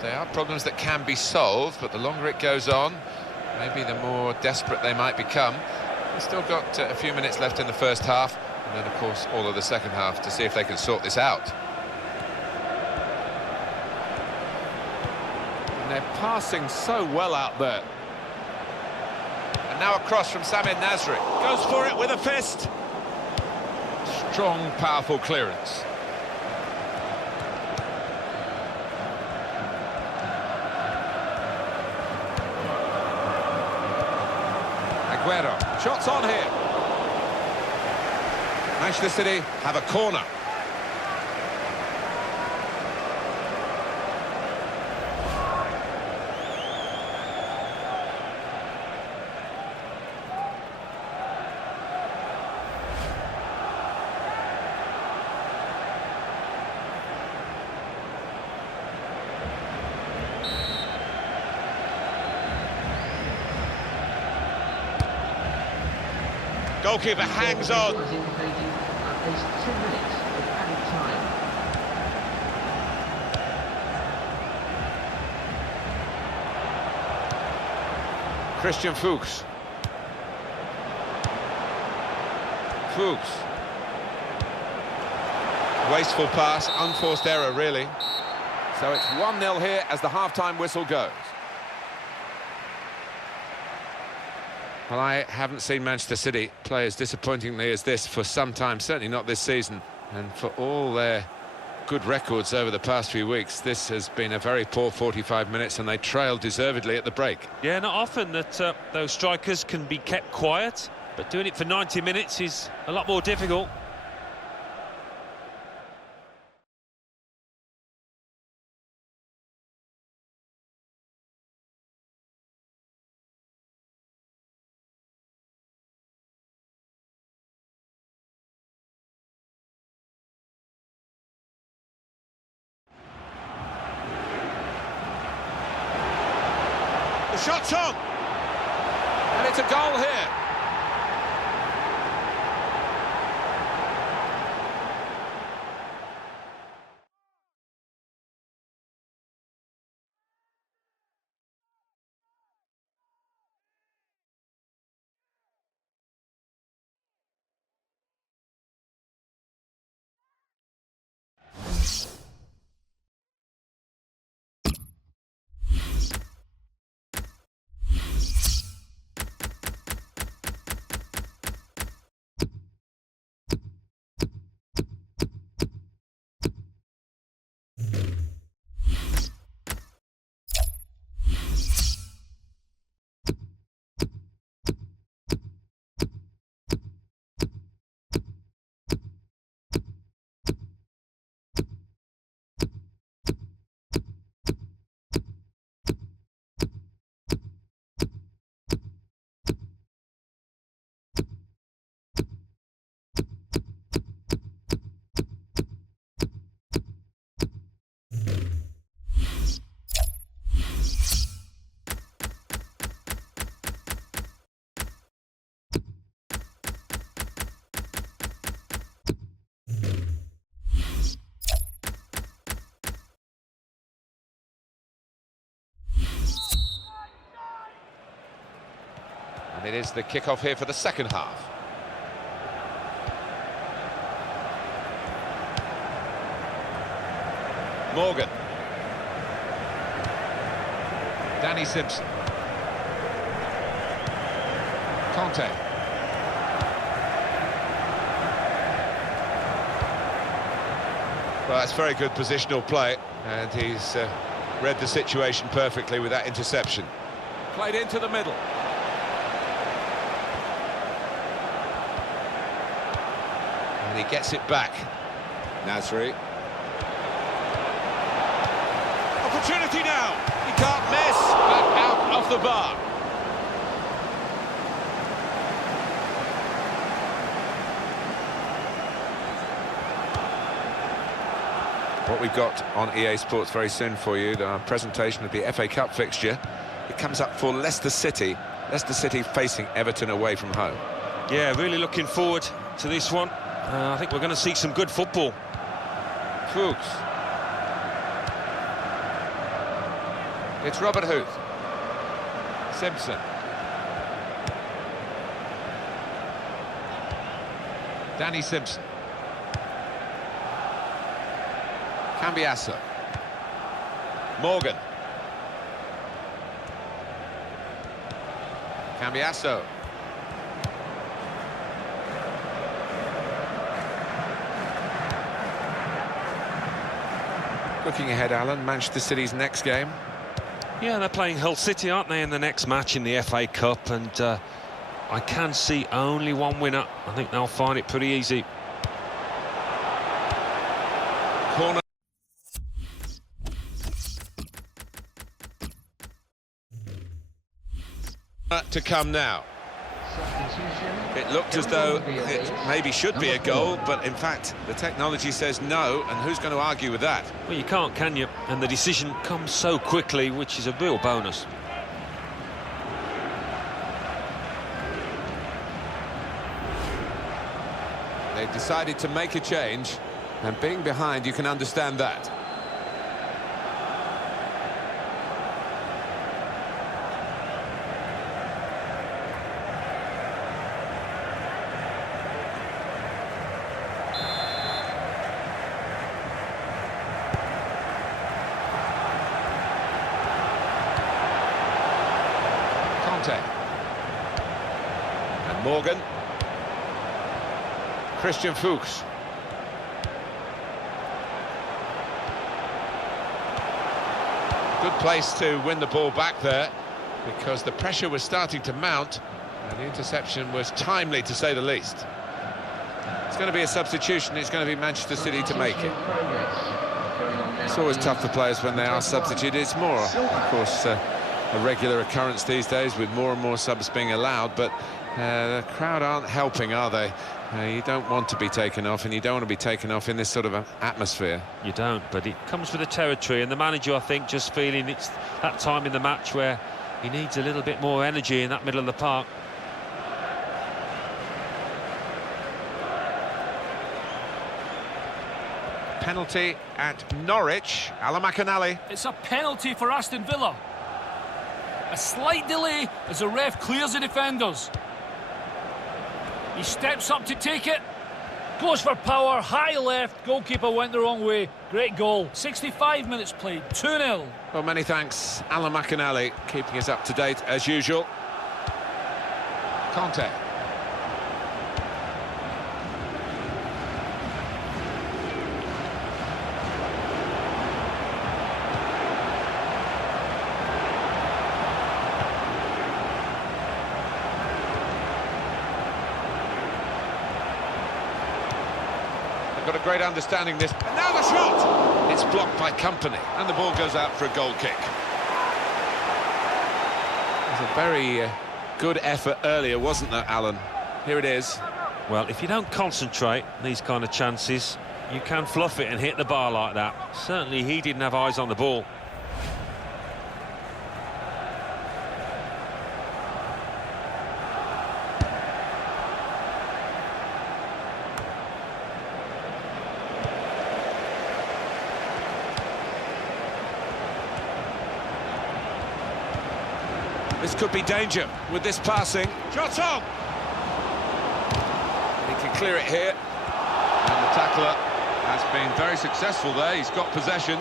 They are problems that can be solved, but the longer it goes on, maybe the more desperate they might become. They've still got a few minutes left in the first half, and then, of course, all of the second half to see if they can sort this out. And they're passing so well out there. And now a cross from Samir Nasri. Goes for it with a fist. Strong, powerful clearance. Aguero, shots on here. Manchester City have a corner. Goalkeeper hangs on. As indicated, at least 2 minutes of added time. Christian Fuchs. Fuchs. Wasteful pass, unforced error really. So it's 1-0 here as the half-time whistle goes. Well, I haven't seen Manchester City play as disappointingly as this for some time, certainly not this season. And for all their good records over the past few weeks, this has been a very poor 45 minutes, and they trailed deservedly at the break. Yeah, not often that those strikers can be kept quiet, but doing it for 90 minutes is a lot more difficult. The shot's on! And it's a goal here. And it is the kick-off here for the second half. Morgan. Danny Simpson. Conte. Well, that's very good positional play, and he's read the situation perfectly with that interception. Played into the middle. And he gets it back. Nasri. Opportunity now. the bar. What we've got on EA Sports very soon for you, the presentation of the FA Cup fixture. It comes up for Leicester City. Leicester City facing Everton away from home. Yeah, really looking forward to this one. I think we're going to see some good football. Fuchs. It's Robert Huth. Simpson. Danny Simpson. Cambiasso. Morgan. Cambiasso. Looking ahead, Alan, Manchester City's next game. Yeah, they're playing Hull City, aren't they, in the next match in the FA Cup, and I can see only one winner. I think they'll find it pretty easy. Corner. To come now. It looked as though it maybe should be a goal, but in fact the technology says no, and who's going to argue with that? Well, you can't, can you? And the decision comes so quickly, which is a real bonus. They've decided to make a change, and being behind, you can understand that. And Morgan. Christian Fuchs. Good place to win the ball back there, because the pressure was starting to mount and the interception was timely, to say the least. It's going to be a substitution. It's going to be Manchester City to make it. It's always tough for players when they are substituted. It's more, of course, a regular occurrence these days with more and more subs being allowed, but the crowd aren't helping, are they? You don't want to be taken off, and you don't want to be taken off in this sort of atmosphere. You don't, but it comes with the territory, and the manager, I think, just feeling it's that time in the match where he needs a little bit more energy in that middle of the park. Penalty at Norwich. Alan McInally. It's a penalty for Aston Villa. A slight delay as the ref clears the defenders. He steps up to take it. Goes for power, high left. Goalkeeper went the wrong way. Great goal. 65 minutes played, 2-0. Well, many thanks, Alan McInally, keeping us up to date as usual. Conte. Got a great understanding this, and now the shot! It's blocked by Company, and the ball goes out for a goal kick. It was a very good effort earlier, wasn't there, Alan? Here it is. Well, if you don't concentrate on these kind of chances, you can fluff it and hit the bar like that. Certainly he didn't have eyes on the ball. This could be danger with this passing. Shot on! He can clear it here. And the tackler has been very successful there. He's got possession.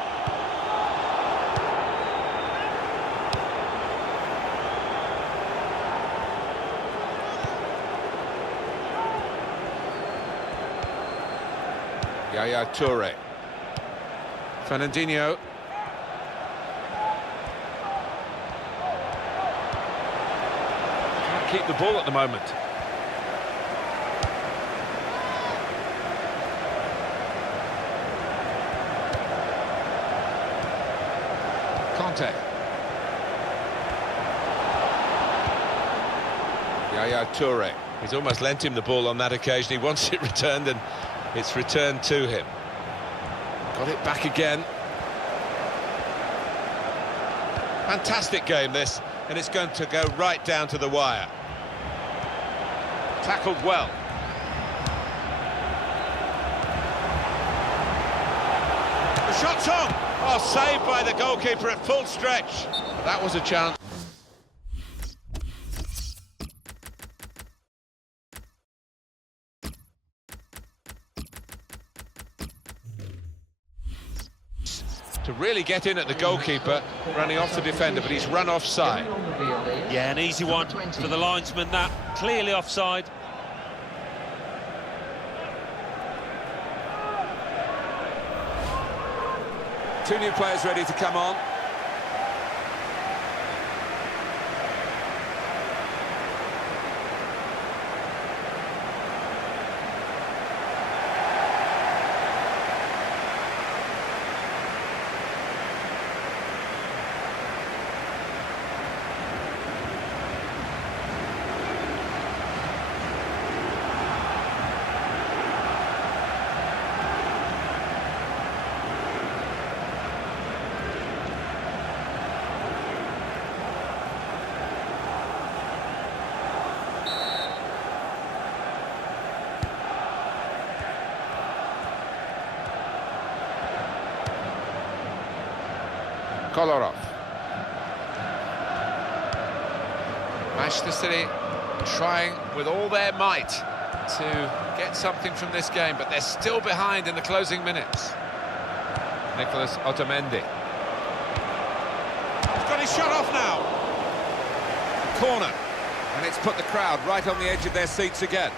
Yaya Toure. Fernandinho. Keep the ball at the moment. Conte. Yaya Toure. He's almost lent him the ball on that occasion. He wants it returned, and it's returned to him. Got it back again. Fantastic game, this, and it's going to go right down to the wire. Tackled well. The shot's on! Oh, saved by the goalkeeper at full stretch. That was a chance. To really get in at the goalkeeper, running off the defender, but he's run offside. Yeah, an easy one for the linesman, that. Clearly offside. Two new players ready to come on. Kolarov. Manchester City trying with all their might to get something from this game, but they're still behind in the closing minutes. Nicolas Otamendi. He's got his shot off now. Corner. And it's put the crowd right on the edge of their seats again.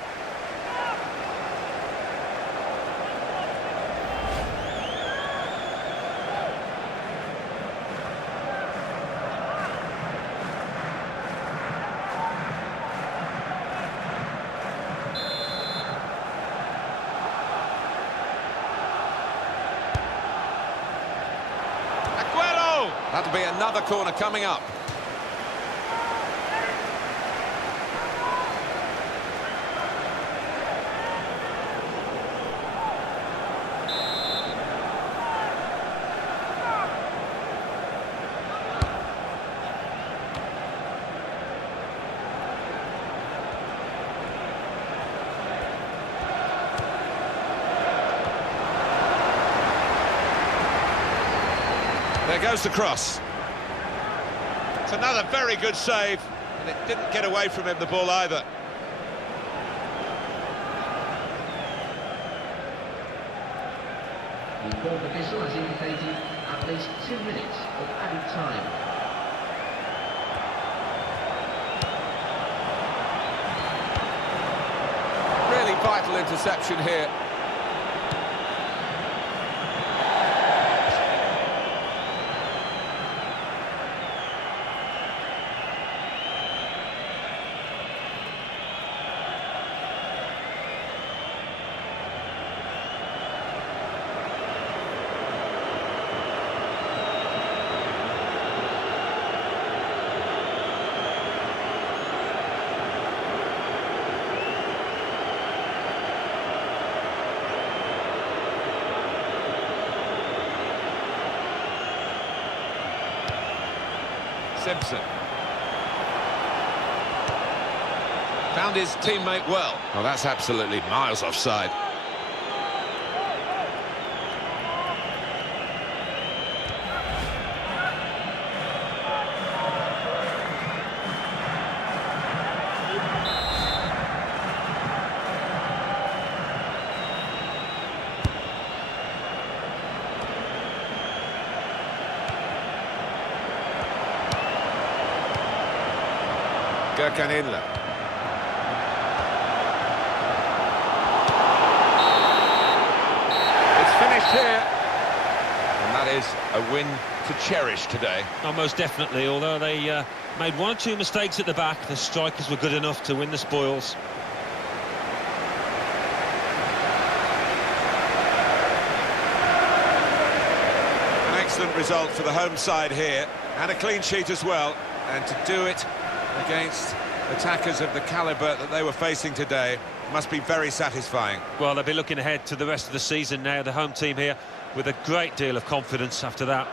That'll be another corner coming up. There goes the cross. It's another very good save, and it didn't get away from him, the ball, either. The fourth official has indicated at least 2 minutes of added time. Really vital interception here. Simpson. Found his teammate well. Well, that's absolutely miles offside. Canilla. It's finished here, and that is a win to cherish today. Most definitely, although they made 1 or 2 mistakes at the back, the strikers were good enough to win the spoils. An excellent result for the home side here, and a clean sheet as well, and to do it against Attackers of the calibre that they were facing today must be very satisfying. Well, they'll be looking ahead to the rest of the season now, the home team here, with a great deal of confidence after that.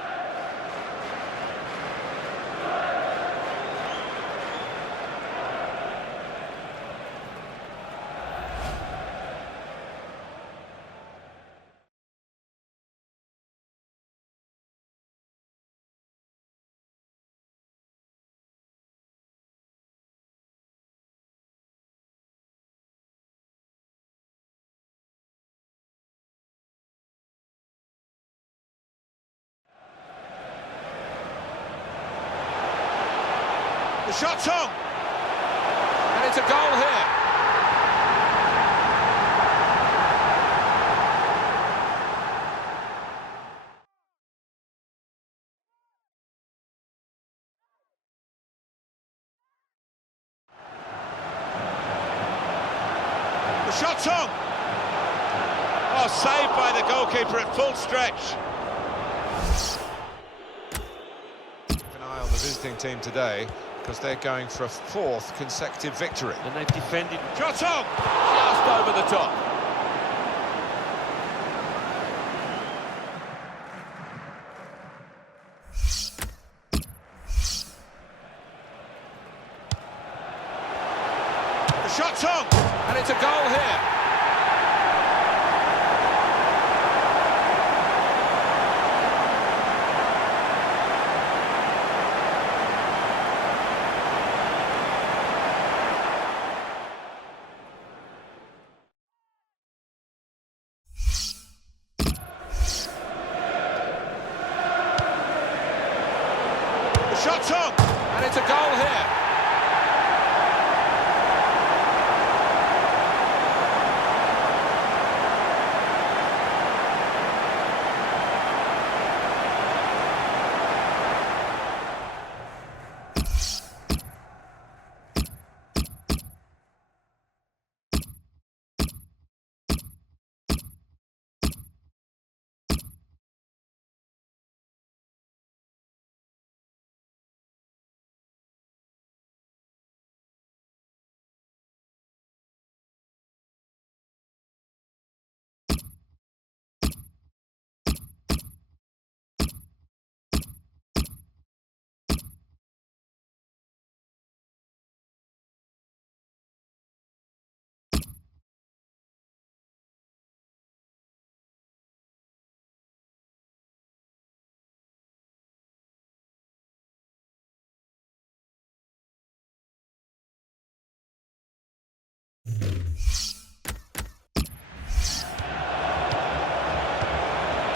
The shot's on! And it's a goal here. The shot's on! Oh, saved by the goalkeeper at full stretch. Keep an eye on the visiting team today, because they're going for a 4th consecutive victory. And they've defended. Shot on! Just over the top. The shot's on! And it's a goal here. Shot's on, and it's a goal here.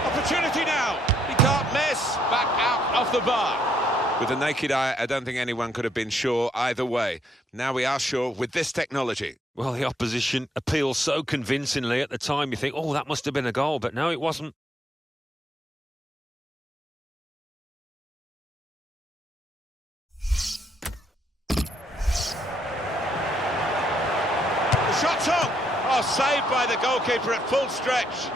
Opportunity now. He can't miss. Back out off the bar. With the naked eye, I don't think anyone could have been sure either way. Now we are sure with this technology. Well, the opposition appeals so convincingly at the time, you think, oh, that must have been a goal, but no, it wasn't. The shot's on. Oh, saved by the goalkeeper at full stretch.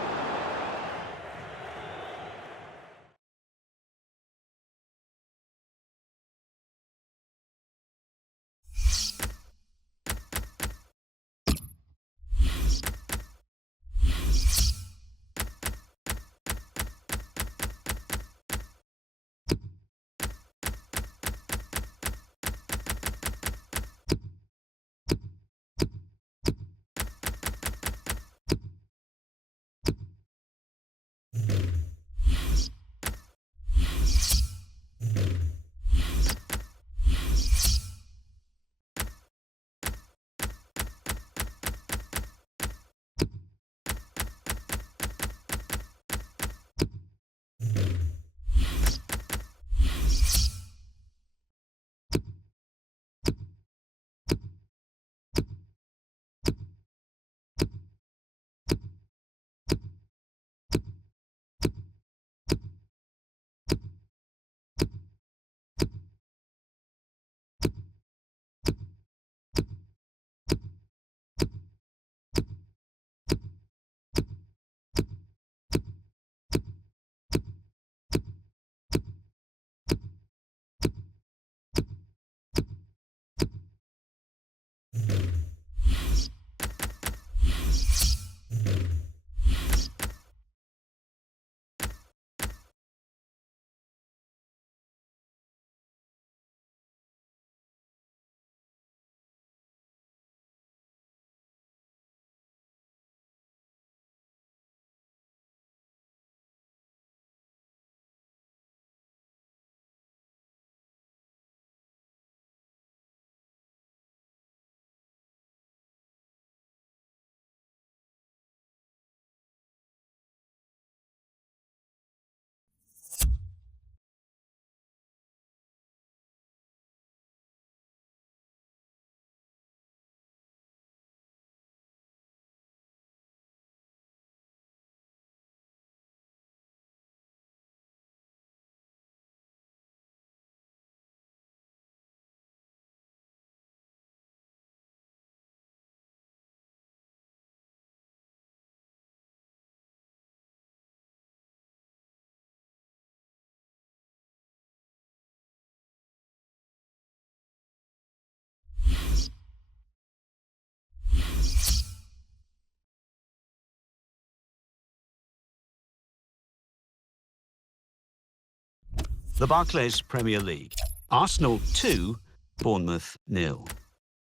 The Barclays Premier League. Arsenal 2, Bournemouth 0.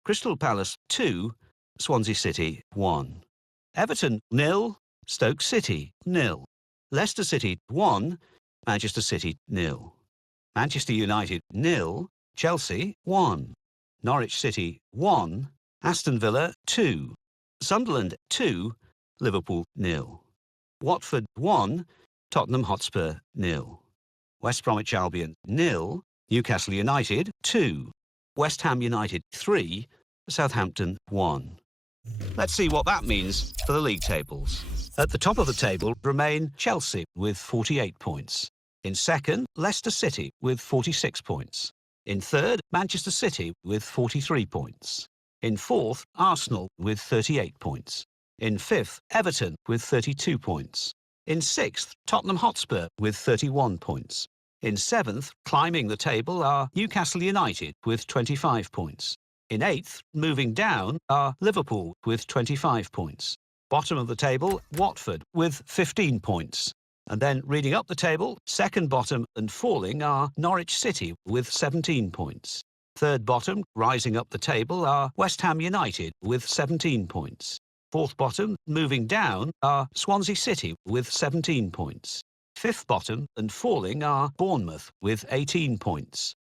Crystal Palace 2, Swansea City 1. Everton 0, Stoke City 0. Leicester City 1, Manchester City 0. Manchester United 0, Chelsea 1. Norwich City 1, Aston Villa 2. Sunderland 2, Liverpool 0. Watford 1, Tottenham Hotspur 0. West Bromwich Albion 0, Newcastle United 2. West Ham United 3, Southampton 1. Let's see what that means for the league tables. At the top of the table remain Chelsea with 48 points. In second, Leicester City with 46 points. In third, Manchester City with 43 points. In fourth, Arsenal with 38 points. In fifth, Everton with 32 points. In sixth, Tottenham Hotspur with 31 points. In seventh, climbing the table, are Newcastle United with 25 points. In eighth, moving down, are Liverpool with 25 points. Bottom of the table, Watford with 15 points. And then reading up the table, second bottom and falling are Norwich City with 17 points. Third bottom, rising up the table, are West Ham United with 17 points. Fourth bottom, moving down, are Swansea City with 17 points. Fifth bottom and falling are Bournemouth with 18 points.